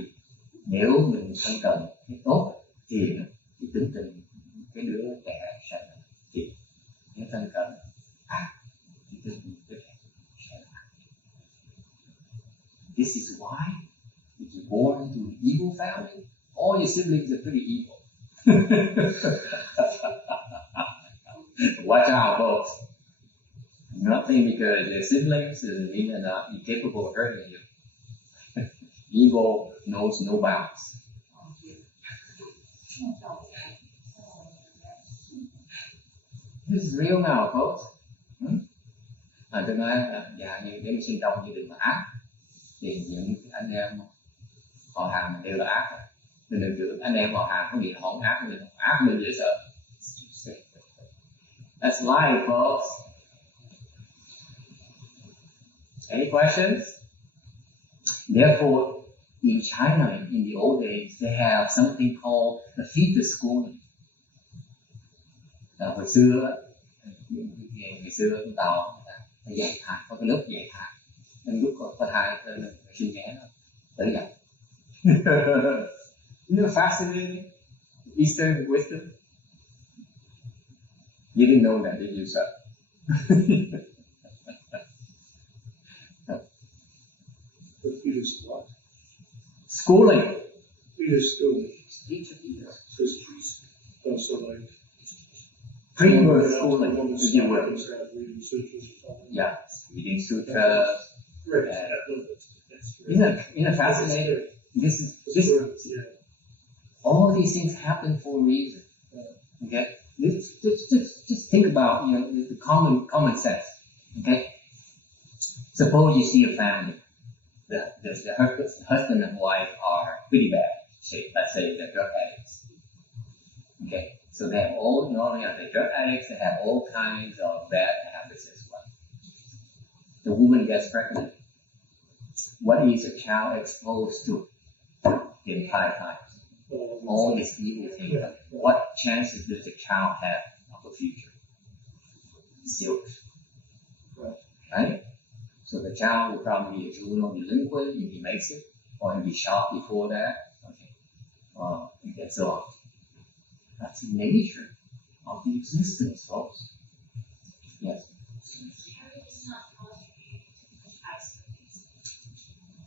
nếu mình thân cận cái tốt thì tính tình cái đứa trẻ sẽ thiện, nếu thân cận thì tính tình đứa trẻ sẽ là ác. This is why if you're born into an evil family, all your siblings are pretty evil. Watch out, folks. Nothing because your siblings is incapable of hurting you. Evil knows no bounds. This is real now, folks. Tôi nói dạ như nếu sinh trong gia đình mà ác thì những anh em họ hàng đều là ác. Mình đừng tưởng anh em họ hàng có gì họ ác, mình ác mình dễ sợ. That's life, folks. Any questions? Therefore, in China, in the old days, they have something called the fetus schooling. Hồi xưa Tàu dạy thai, có cái lớp dạy thai. Nên lúc có thai sinh bé nó tới dạy. Isn't it fascinating? Eastern wisdom. You didn't know that, did you, sir? The fetus what? Schooling. Fetus schooling. Teach a fetus. So like pre-birth schooling, if you will. Reading sutras or something. Yeah, reading sutras. Right. Isn't it fascinating? All these things happen for a reason. Okay, just think about the common sense. Okay, suppose you see a family. The husband and wife are pretty bad. Let's say they're drug addicts. Okay, so they have not only are they drug addicts, they have all kinds of bad habits as well. The woman gets pregnant. What is a child exposed to the entire time? All these evil things. Yeah. What chances does the child have of a future? Zero. Right? So the child will probably be a juvenile delinquent if he makes it, or he'll be shot before that. Okay. And so on. That's the nature of the existence, folks. Yes.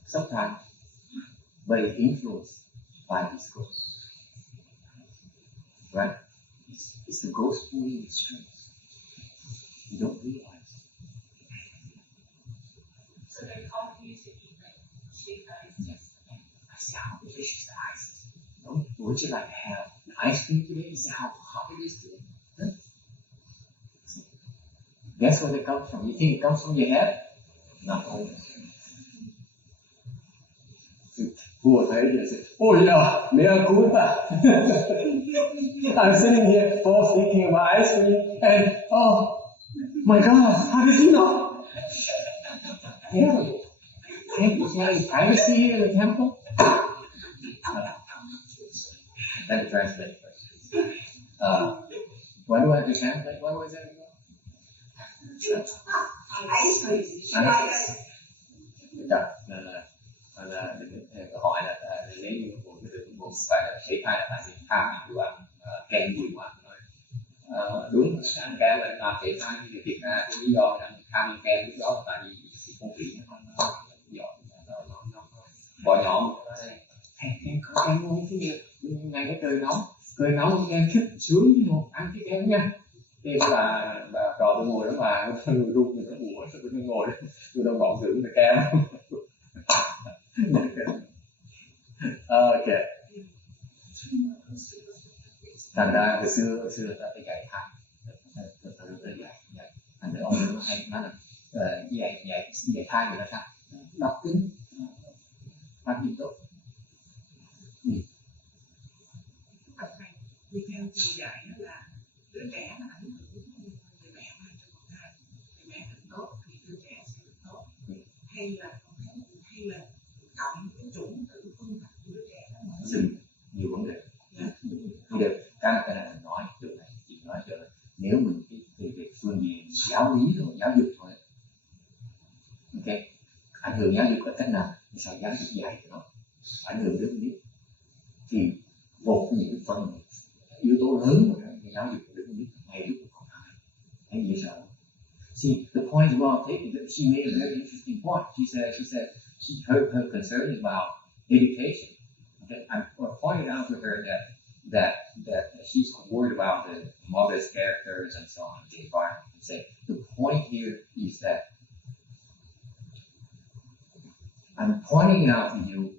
Sometimes, but it's influenced by this ghost. Right? It's the ghost pulling the strings. You don't realize. So they're calling you to eat like shake ice? Yes. I see how delicious the ice is. Would you like to have ice cream today? You see how hot it is today? Huh? Guess where it comes from? You think it comes from your head? Not always. Who was saying, oh yeah, mea culpa. I'm sitting here, folks, thinking about ice cream, and oh my God, how did you know? Terrible. Can't you have privacy here in the temple? Let me translate first. Why do I have to translate? What was that again? Ice cream. Hỏi là nếu như buộc phải là thể thai là tại vì tham nhiều ăn kem nhiều ăn thôi. Đúng, ăn kem là làm thể thai thì thiệt ra cái lý do là tham kem lúc đó là tại vì con vị nó bỏ nhỏ em có kem luôn cái gì ngày cái trời nóng em thích sướng một ăn cái kem nha. Thế là bà trò tôi ngồi đó mà tôi run mình nó buồn tôi ngồi đó tôi đâu bọn thử cái kem. Okay. Thành ra hồi xưa ta phải dạy thai, ta dạy. Thành ra ông hay nói là dạy thai người ta sao? Đọc kinh, phát triển tốt. Đi theo tôi dạy là đứa trẻ là ảnh hưởng người mẹ mang cho con trai, người mẹ được tốt thì đứa trẻ sẽ được tốt, hay là cộng cái chủng tử phương pháp của đứa trẻ đó mở nhiều vấn đề. Bây giờ cái này mình nói chỗ này, chị nói chỗ này, nếu mình về phương diện giáo lý thôi, giáo dục thôi, ok, ảnh hưởng giáo dục là cách nào? Sao giáo dục dạy cho nó ảnh hưởng đến biết thì một những phần yếu tố lớn của cái giáo dục của đứa biết ngay lúc còn hai, thấy gì sao? See, the point about taking that she made a very interesting point. She said her concern is about education. Okay, I pointed out to her that she's worried about the mother's characters and so on, the environment. And say the point here is that I'm pointing out to you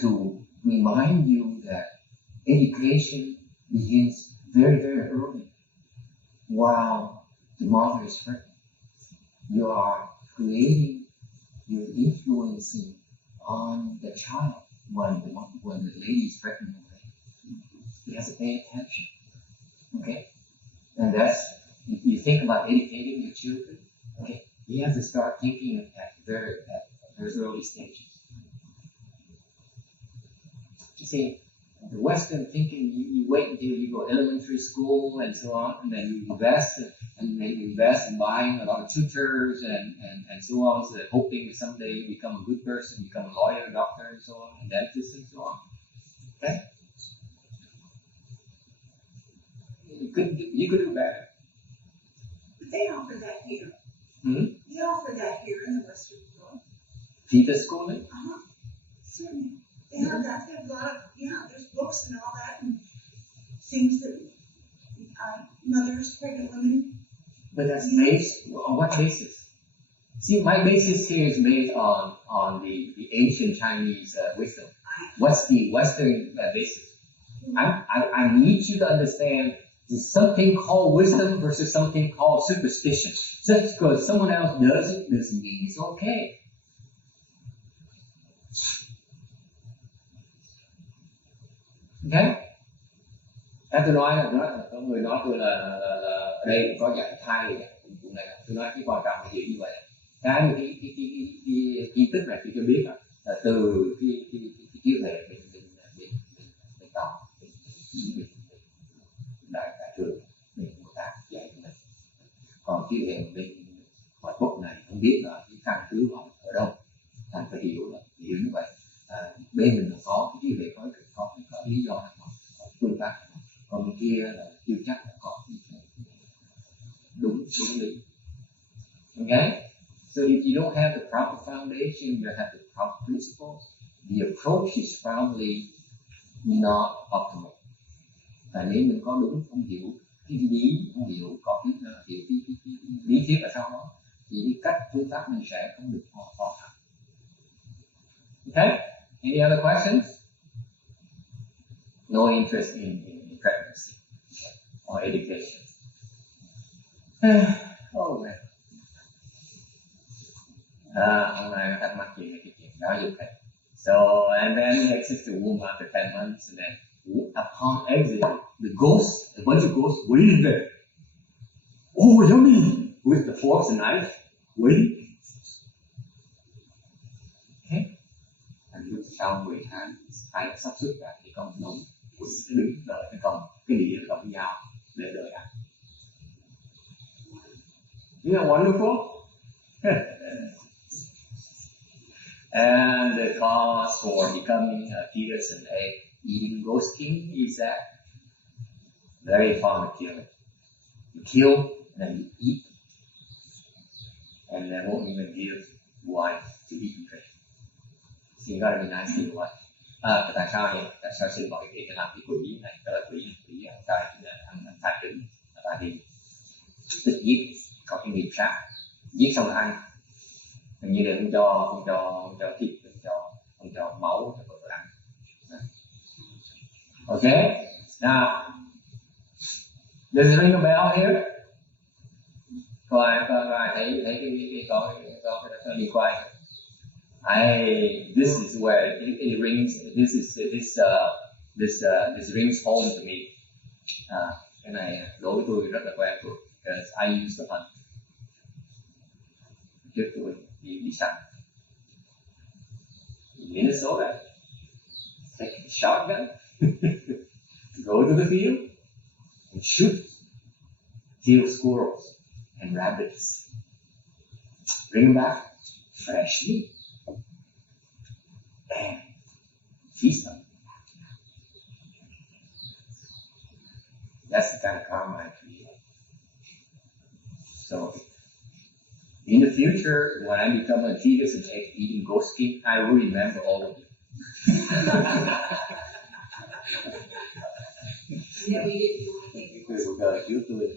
to remind you that education begins very, very early. While the mother is pregnant, you are creating, you're influencing on the child when the lady is pregnant already. He has to pay attention. Okay? And that's, if you think about educating your children, okay, you have to start thinking at very early stages. You see, the Western thinking, you wait until you go elementary school and so on, and then you invest in buying a lot of tutors and so on, so that hoping that someday you become a good person, become a lawyer, a doctor, and so on, a dentist, and so on. Okay? You could do better. But they offer that here. Hmm? They offer that here in the Western world. Teacher schooling? Certainly. They have that. They have a lot of, there's books and all that, and things that mothers, pregnant women. But that's based on what basis? See, my basis here is based on the ancient Chinese wisdom. What's the Western basis? I need you to understand there's something called wisdom versus something called superstition. Just because someone else does it doesn't mean it's okay. Okay? Tôi nói là có người nói tôi là ở đây có dạy thai vụ này, tôi nói cái quan trọng là hiểu như vậy. Cái kiến thức này tôi cho biết là từ cái chiếu hệ bên tàu, đại thường bên Bồ Tát dạy cho mình. Còn chiếu hệ bên ngoại quốc này không biết là cái căn cứ họ ở đâu, thành phải hiểu như vậy. Bên mình có cái chiếu hệ có lý do nào, có phương pháp, còn bên kia là chưa chắc là có đúng lý. Okay? So if you don't have the proper foundation, you don't have the proper principles, the approach is probably not optimal. Và nếu mình có đúng, không hiểu cái lý, không hiểu có cái lý thuyết ở sau đó, thì cái cách phương pháp mình sẽ không được hoàn thành. Okay? Any other questions? No interest in pregnancy or education. Oh man. Hôm nay thắc mắc gì về cái chuyện giáo dục này. So, and then he exits the womb after 10 months, and then upon exit, a bunch of ghosts waiting there. Oh, yummy! With the forks and knife, waiting. Okay? And lúc sau 10 tháng, ai sắp xuất ra thì con nóng quỷ sẽ đứng đợi cái con, cái đĩa cầm dao để đợi ăn. Isn't that wonderful? And the cause for becoming a fetus and eating ghost king is that very fond of killing. You kill and then you eat, and then won't even give wine to eat and drink. So you gotta be nice to your wife. Tại sao vậy? Tại sao xin gọi cái làm cái quỷ này? Đó là quỷ ăn thai trứng, tại vì thích giết, có cái nghiệp sát, giết xong là ăn. Như là không cho thịt, không cho máu cho vợ ăn. Okay, now does it ring a bell here? Có ai thấy cái có liên quan? This is where it rings. This rings home to me. Cái này đối với tôi rất là quen thuộc, because I used to hunt. Trước tôi đi săn. In Minnesota, take a shotgun, go to the field, and shoot field squirrels and rabbits. Bring them back, fresh meat, and feast them. That's the kind of karma I create. So, in the future, when I become a fetus and eating goat skin, I will remember all of you. Yeah, we didn't do anything. Người cuộc đời trước tôi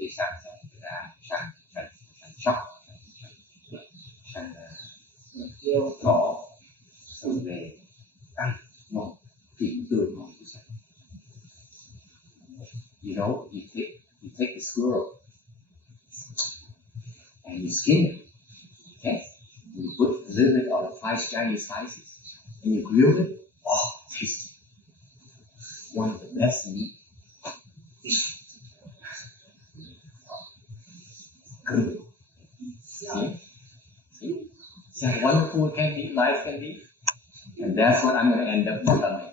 đi săn sóc, săn heo thỏ, rồi về ăn ngon, thịt tươi ngon của săn. You know, you take the squirrel and you skin it. Okay, you put a little bit of the Chinese spices and you grill it. Oh, tasty! One of the best meat. Good. See how wonderful life can be, and that's what I'm going to end up becoming.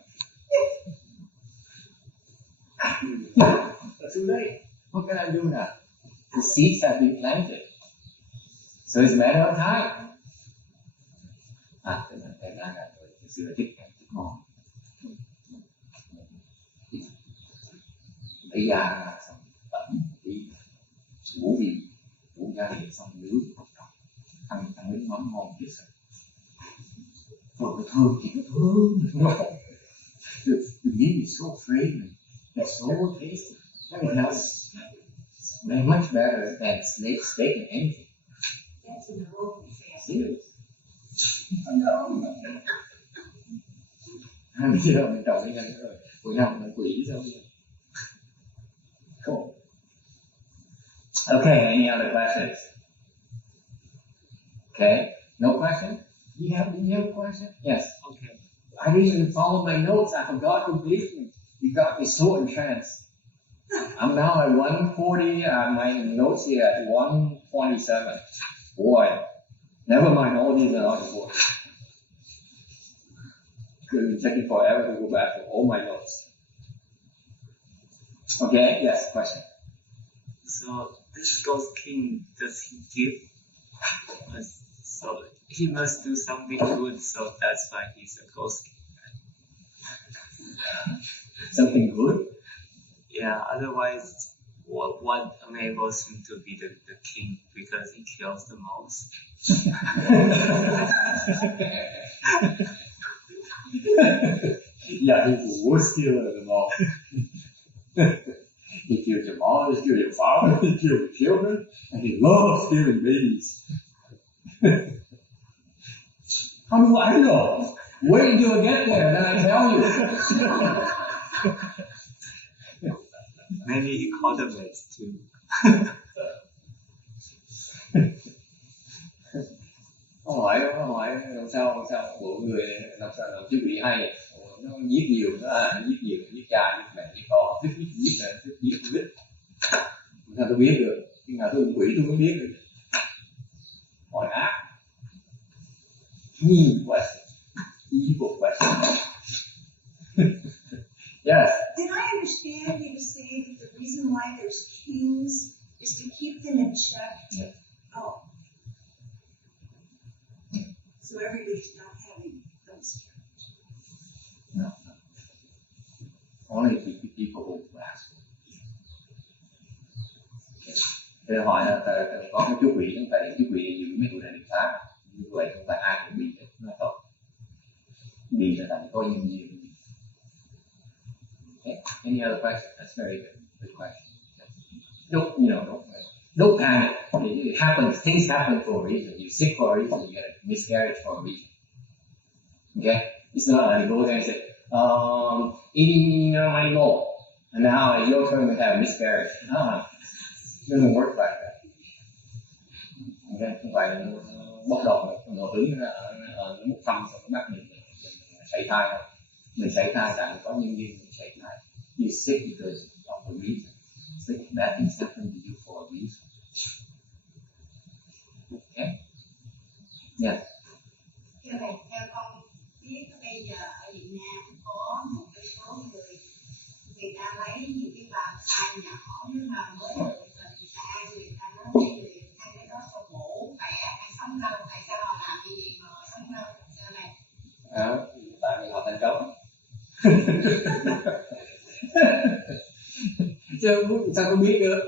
But too late. What can I do now? The seeds have been planted, so it's a matter of time. Từ thời gian là tôi xưa thích ngon. Lấy ra là xong tẩm tí ngũ gia vị xong nướng ăn nước mắm ngon chứ sao. Rồi nó thơm thì nó thơm ngon. The meat is so fragrant, it's so tasty. Nothing else much better than steak and anything. That's in the road. Serious. No. Bây giờ mình trồng cái nhân rồi, cuối năm mình quỷ sao bây giờ? Cool. Okay, any other questions? Okay, no question? You have a question? Yes. Okay. I didn't even follow my notes. I forgot completely. You got me so entranced. I'm now at 140. My notes here at 127. Boy, never mind. All these are not important. Could be taking forever to go back to all my notes. Okay. Yes. Question. So this ghost king, does he give? So he must do something good. So that's why he's a ghost king. Something good? Yeah, otherwise, what enables him to be the king? Because he kills the most. Yeah, he's the worst killer of them all. He killed your mom, he killed your father, he killed your children, and he loves killing babies. How do I know? Wait until I get there, then I tell you. Maybe he cultivates too. Không hỏi làm sao bộ người làm sao làm chứ bị hay nó giết nhiều nữa giết cha giết mẹ giết con thích giết tôi biết sao tôi biết được khi nào tôi quỷ tôi mới biết được hỏi ác evil question. Yes. Did I understand you to say that the reason why there's kings is to keep them in check? Yeah. Oh. So everybody's not having those. No. Only people who ask. Thế hỏi là có cái chú quỷ không phải chú quỷ giữ mấy tụi này được phá như vậy không phải ai cũng bị nó tốt bị là tại có nhân duyên. Okay. Any other question? That's very good question. Don't panic. It happens. Things happen for a reason. You're sick for a reason. You get a miscarriage for a reason. Okay? It's not like you go there and say, eating my more, and now it's your turn to have a miscarriage. No, it doesn't work like that. Okay? Không phải là bốc đồng, nổ hứng ở mức tâm của các bác mình sảy thai không? Mình sảy thai tại vì có nhân duyên mình sảy thai. You're sick because of bad things happen to you for a reason. Okay? Yeah. Thưa thầy, theo con biết bây giờ ở Việt Nam có một cái số người ta lấy những cái bàn tay nhỏ nhưng mà mới được người ta nói người ta cái đó có bổ khỏe hay sống lâu, tại sao họ làm cái gì mà họ sống lâu giờ này? Tại vì họ thành công. Chứ sao tôi biết được?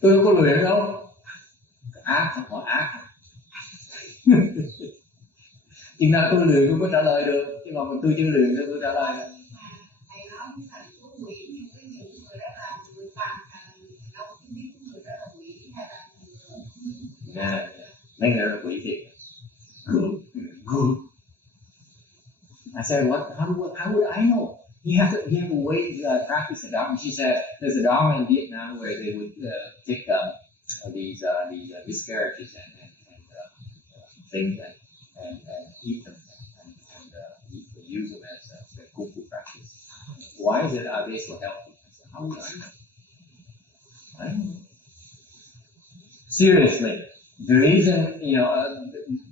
Tôi không có luyện đâu. Ác không hỏi ác. Chừng nào tôi luyện tôi có trả lời được, chứ còn tôi chưa luyện tôi trả lời được. Thầy nói thành có quỷ nhưng với những người đó là người phàm, đâu có biết người đó là quỷ hay là người. Mấy người là quỷ thiệt. Good. I said, how would I know? You have to wait to practice the Dharma. She said, there's a Dharma in Vietnam where they would take these miscarriages and things and eat them and use them as a kung fu practice. Why are they so healthy? I said, how would I know? I don't know. Seriously, the reason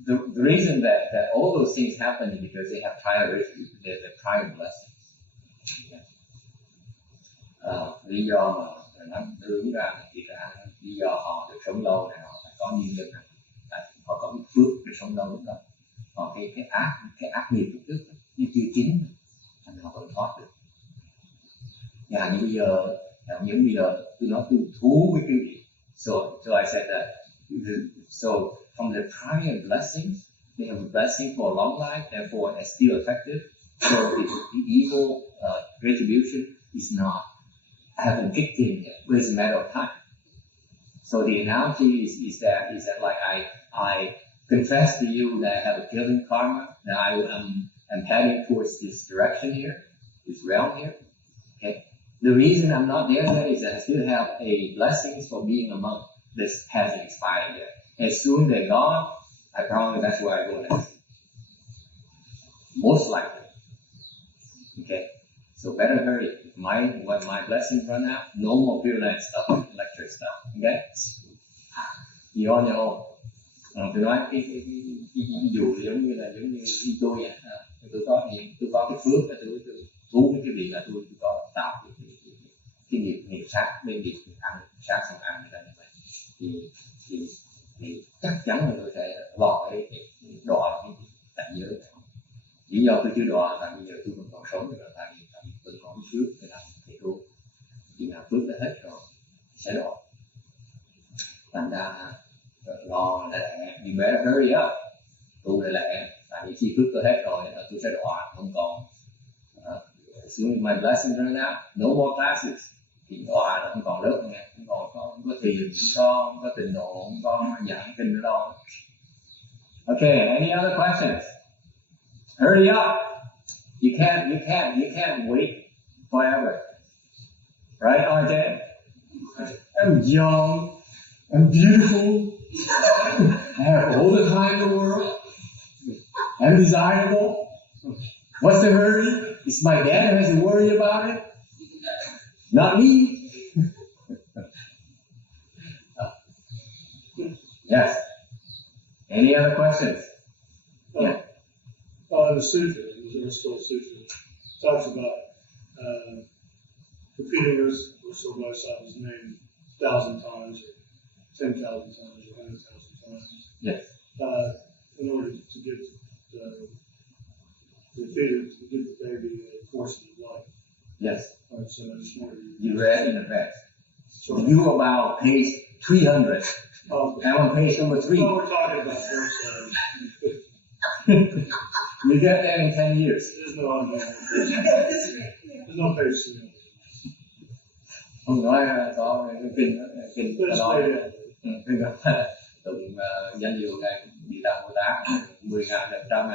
the reason that all those things happen is because they have prior blessings. Lý do mà nó hướng ra thì là lý do họ được sống lâu này, họ có duyên lực này, họ có cái phước để sống lâu đúng không? Còn cái ác nghiệp lúc trước nó chưa chín thành họ vẫn thoát được. Như bây giờ tôi nói tôi thú với cái gì. So I said that so from the prior blessings, they have a blessing for a long life, therefore it's still effective. So the evil retribution is not haven't kicked in yet, but it's a matter of time. So the analogy is that like I confess to you that I have a killing karma, that I'm heading towards this direction here, this realm here. Okay. The reason I'm not there yet is that I still have a blessings for being a monk. This hasn't expired yet. As soon as they're gone, I promise that's where I go next. Most likely. Okay. So better hurry. When my blessings run out, no more pure land stuff, electric stuff. Okay? You on your own. Tôi nói cái ví dụ giống như tôi vậy. Tôi có cái phước là tôi thú với cái việc là tôi có tạo cái nghiệp sát, bên nghiệp ăn sát xong ăn như vậy. Thì chắc chắn là tôi sẽ bỏ cái đọa cái cảnh giới này. Lý do tôi chưa đọa là bây giờ tôi vẫn còn sống được, tại vì vẫn còn phước để làm thầy tu. Khi nào phước đã hết rồi sẽ đọa. Thành ra lo lẹ, you better hurry up. Tu lẹ, tại vì khi phước tôi hết rồi tôi sẽ đọa, không còn. As soon as my blessings run out, no more classes. Thì đọa là không còn lớp nghe, không có tiền, không có trình độ, không có giảng kinh nữa đâu. Okay, any other questions? Hurry up! You can't wait forever. Right, RJ? I'm young, I'm beautiful, I have all the time in the world, I'm desirable. What's the hurry? It's my dad who has to worry about it, not me. Yes. Any other questions? Yeah. The sutra, the Earth Store Sutra, talks about repeating Earth Store Bodhisattva's name 1,000 times, or 10,000 times, or 100,000 times. Yes. In order to get the baby a portion of life. Yes. Right, so I just wanted to. You read in the text. So you about page 300. I'm on page number 3. Well, we're talking about verse. You get there in 10 years. There's no page 300. Không nói có cái kinh nói tụng danh hiệu ngài Địa Tạng Bồ Tát 10.000 lần, 100.000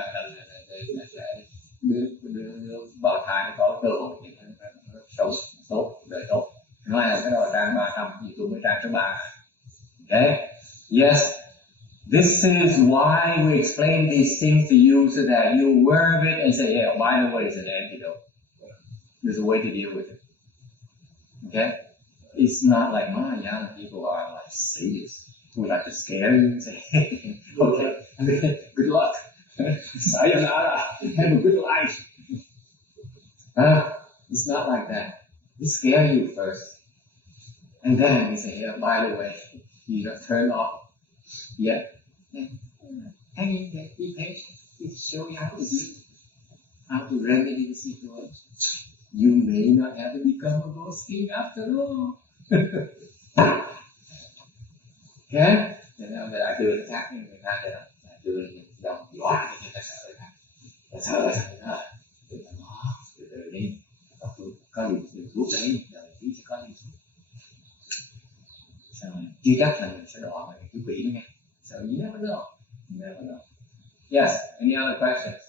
lần sẽ đưa bảo thai có cơ hội thì nó sống tốt, đời tốt. Nói là cái đó là trang 300, thì tôi mới trang số 3. Okay? Yes. This is why we explain these things to you so that you're aware of it and say, yeah, by the way, it's an antidote. There's a way to deal with it. Okay? It's not like Mahayana people are like sadists who like to scare you and say, hey, okay, good luck. Sayonara. Have a good life. It's not like that. We scare you first. And then we say, by the way, turn off. Yeah. Hang in there, be patient. We show you how to do it. How to remedy the situation. You may not have to become a ghost king after all. Okay? Nên là người đại thừa nó khác với người ta vậy đó. Đại thừa là đồng giỏi thì người ta sợ ra. Ta sợ ra thì nó từ từ nó, từ từ đi. Có gì thuốc đấy, rồi tí sẽ có gì thuốc. Sao chưa chắc là mình sẽ đọa mà chuẩn bị nữa nghe. So you never know. You never know. Yes, any other questions?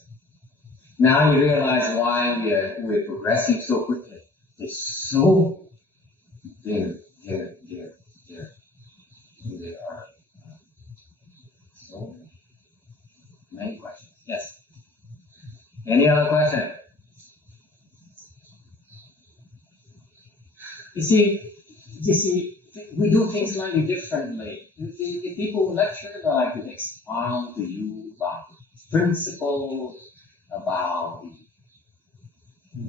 Now you realize why we're progressing so quickly. It's so there are so many questions. Yes. Any other question? You see, we do things slightly differently. The people lecture, they like to expound to you about principles, about the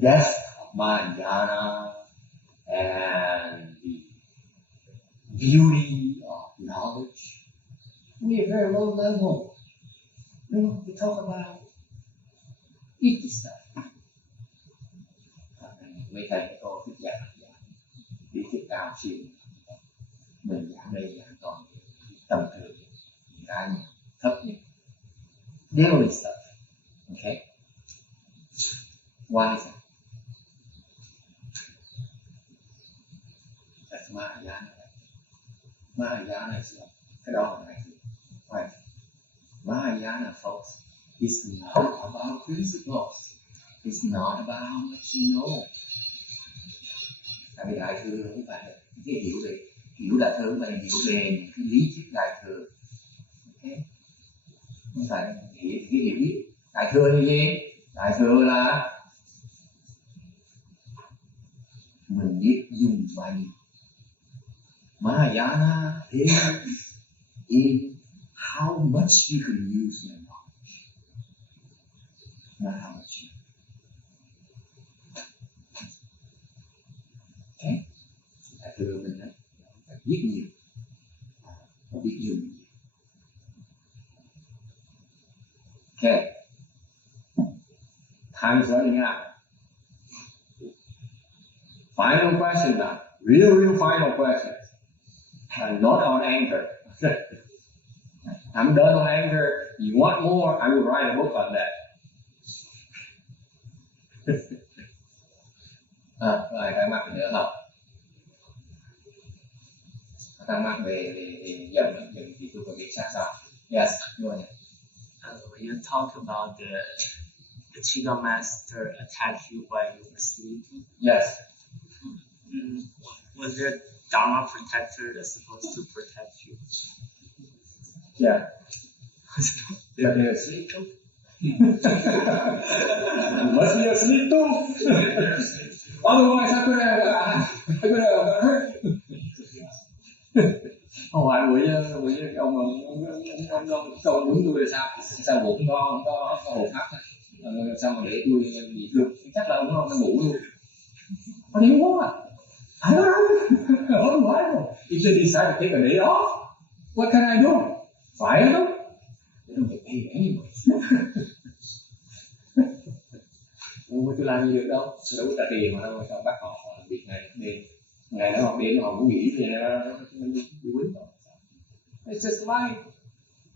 depth of Mahayana and the beauty of knowledge. We are very low level. We talk about easy stuff. Mấy thầy cô thích giảng lý thuyết cao siêu. Mình giảng đây giảng còn tầm thường, cái thấp nhất. Daily stuff. Okay? Why is that? That's Mahayana. Mahayana is cái đó là này. Why? Mahayana, folks, is not about principles. It's not about how much you know. Tại vì đại thừa không phải là cái hiểu đại thừa không phải là hiểu về những cái lý thuyết đại thừa. Okay? Không phải là cái hiểu biết. Đại thừa là gì? Đại thừa là mình biết dùng bài. Mahayana is in how much you can use your knowledge, not how much you. Okay? Đại thừa mình phải biết nhiều, và biết dùng nhiều. Okay. Time is running out. Final question now. Real final question. And not on anger. I'm done on anger. You want more? I will write a book on that. Rồi thắc mắc nữa không? Thắc mắc về dần thì tôi có biết sao sao? Yes, go ahead. You talk about the Qigong master attacked you while you were sleeping. Yes. Was there Dharma protector that's supposed to protect you? Yeah. But they're asleep too. Must be asleep too. Otherwise, I could have got hurt. Không phải buổi ông câu đúng tôi là sao bộ không có hồn pháp sao mà để tôi bị thương, chắc là ông nó ngủ luôn. What do you want? I don't know. If they decide to take a day off, what can I do? Fire them? They don't get paid anyway. Tôi làm gì được đâu, đâu có trả tiền mà đâu, sao bắt họ làm việc này ngày đó họ đến họ cũng nghỉ thì mình đi quýnh họ. It's just like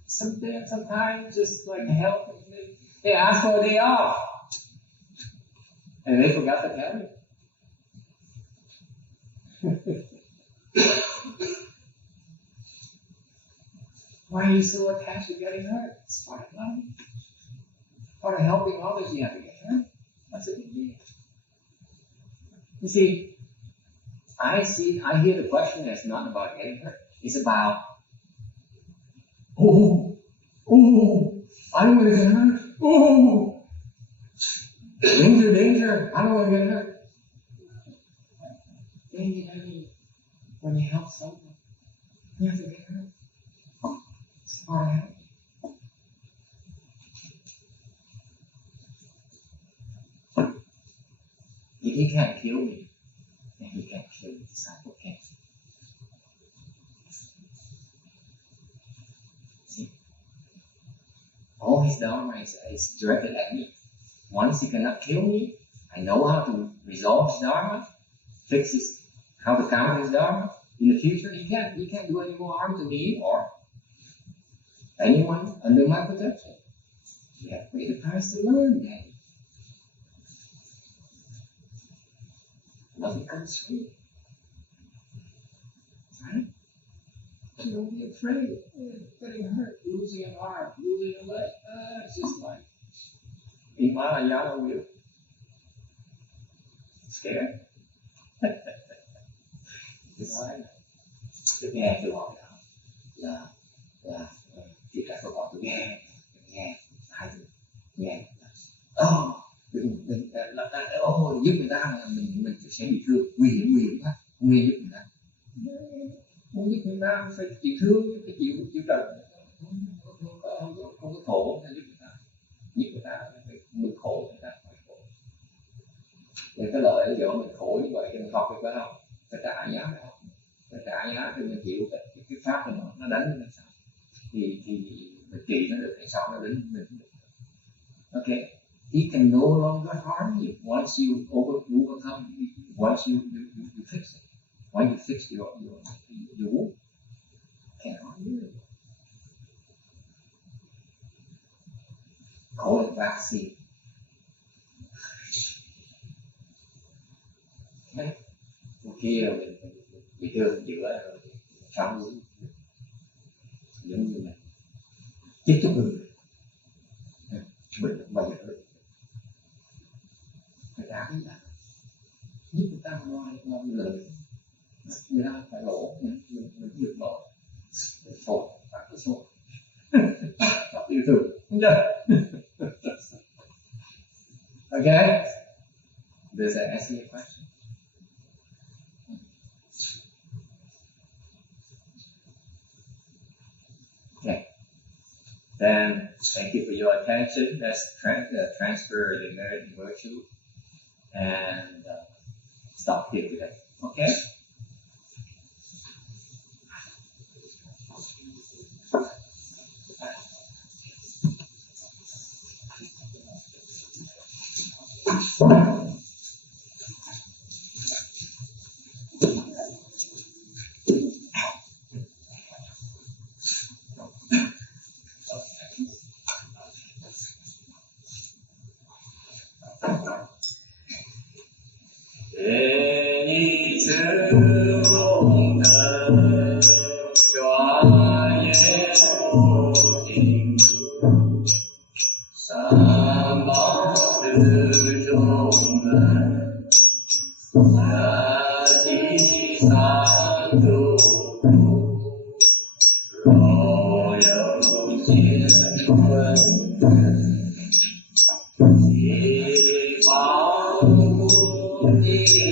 sometimes just like help. They ask for a day off, and they forgot to tell me. Why are you so attached to getting hurt? It's part of life. Part of helping others, you have to get hurt. What's the big deal? You see, I hear the question that's not about getting hurt. It's about, I don't want to get hurt. Danger, I don't want to get hurt. when you help someone, you have to get hurt. It's part of help. If he can't kill me, then he can't kill the disciple, can he? See? All his dharma is directed at me. Once he cannot kill me, I know how to resolve his dharma, fix his, how to counter his dharma. In the future, he can't do any more harm to me or anyone under my protection. You have to pay the price to learn, Daddy. Nothing comes free. Right? So don't be afraid of getting hurt, losing an arm, losing a leg. It's just like in Mahayana will. Scared? Cái nói là tôi nghe tôi hỏi là thì các tôi hỏi tôi nghe ai nghe giúp người ta là mình sẽ bị thương, nguy hiểm quá, không nên giúp người ta. Muốn giúp người ta phải chịu thương, phải chịu đựng, không có khổ nên giúp người ta mình khổ người ta phải khổ. Thì cái lợi ở chỗ mình khổ như vậy thì mình học được phải không? Phải trả giá phải học, phải trả giá thì mình chịu cái pháp này nó đánh mình sao? Thì mình trị nó được hay sao nó đến mình được. Okay. He can no longer harm you once you overcome. Once you fix it. When you fix your wound, can't harm you. Call it vaccine. Okay. Kia mình bị thương giữa sống giống như này tiếp xúc người mình không bao giờ được. Người ta biết là giúp người ta ngon lời người ta phải lỗ mình được lỗ phổi và cái số yêu thương không chưa? Okay, does that answer your question? Okay. Then thank you for your attention. Let's transfer the merit and virtue and stop here today. Okay? Đi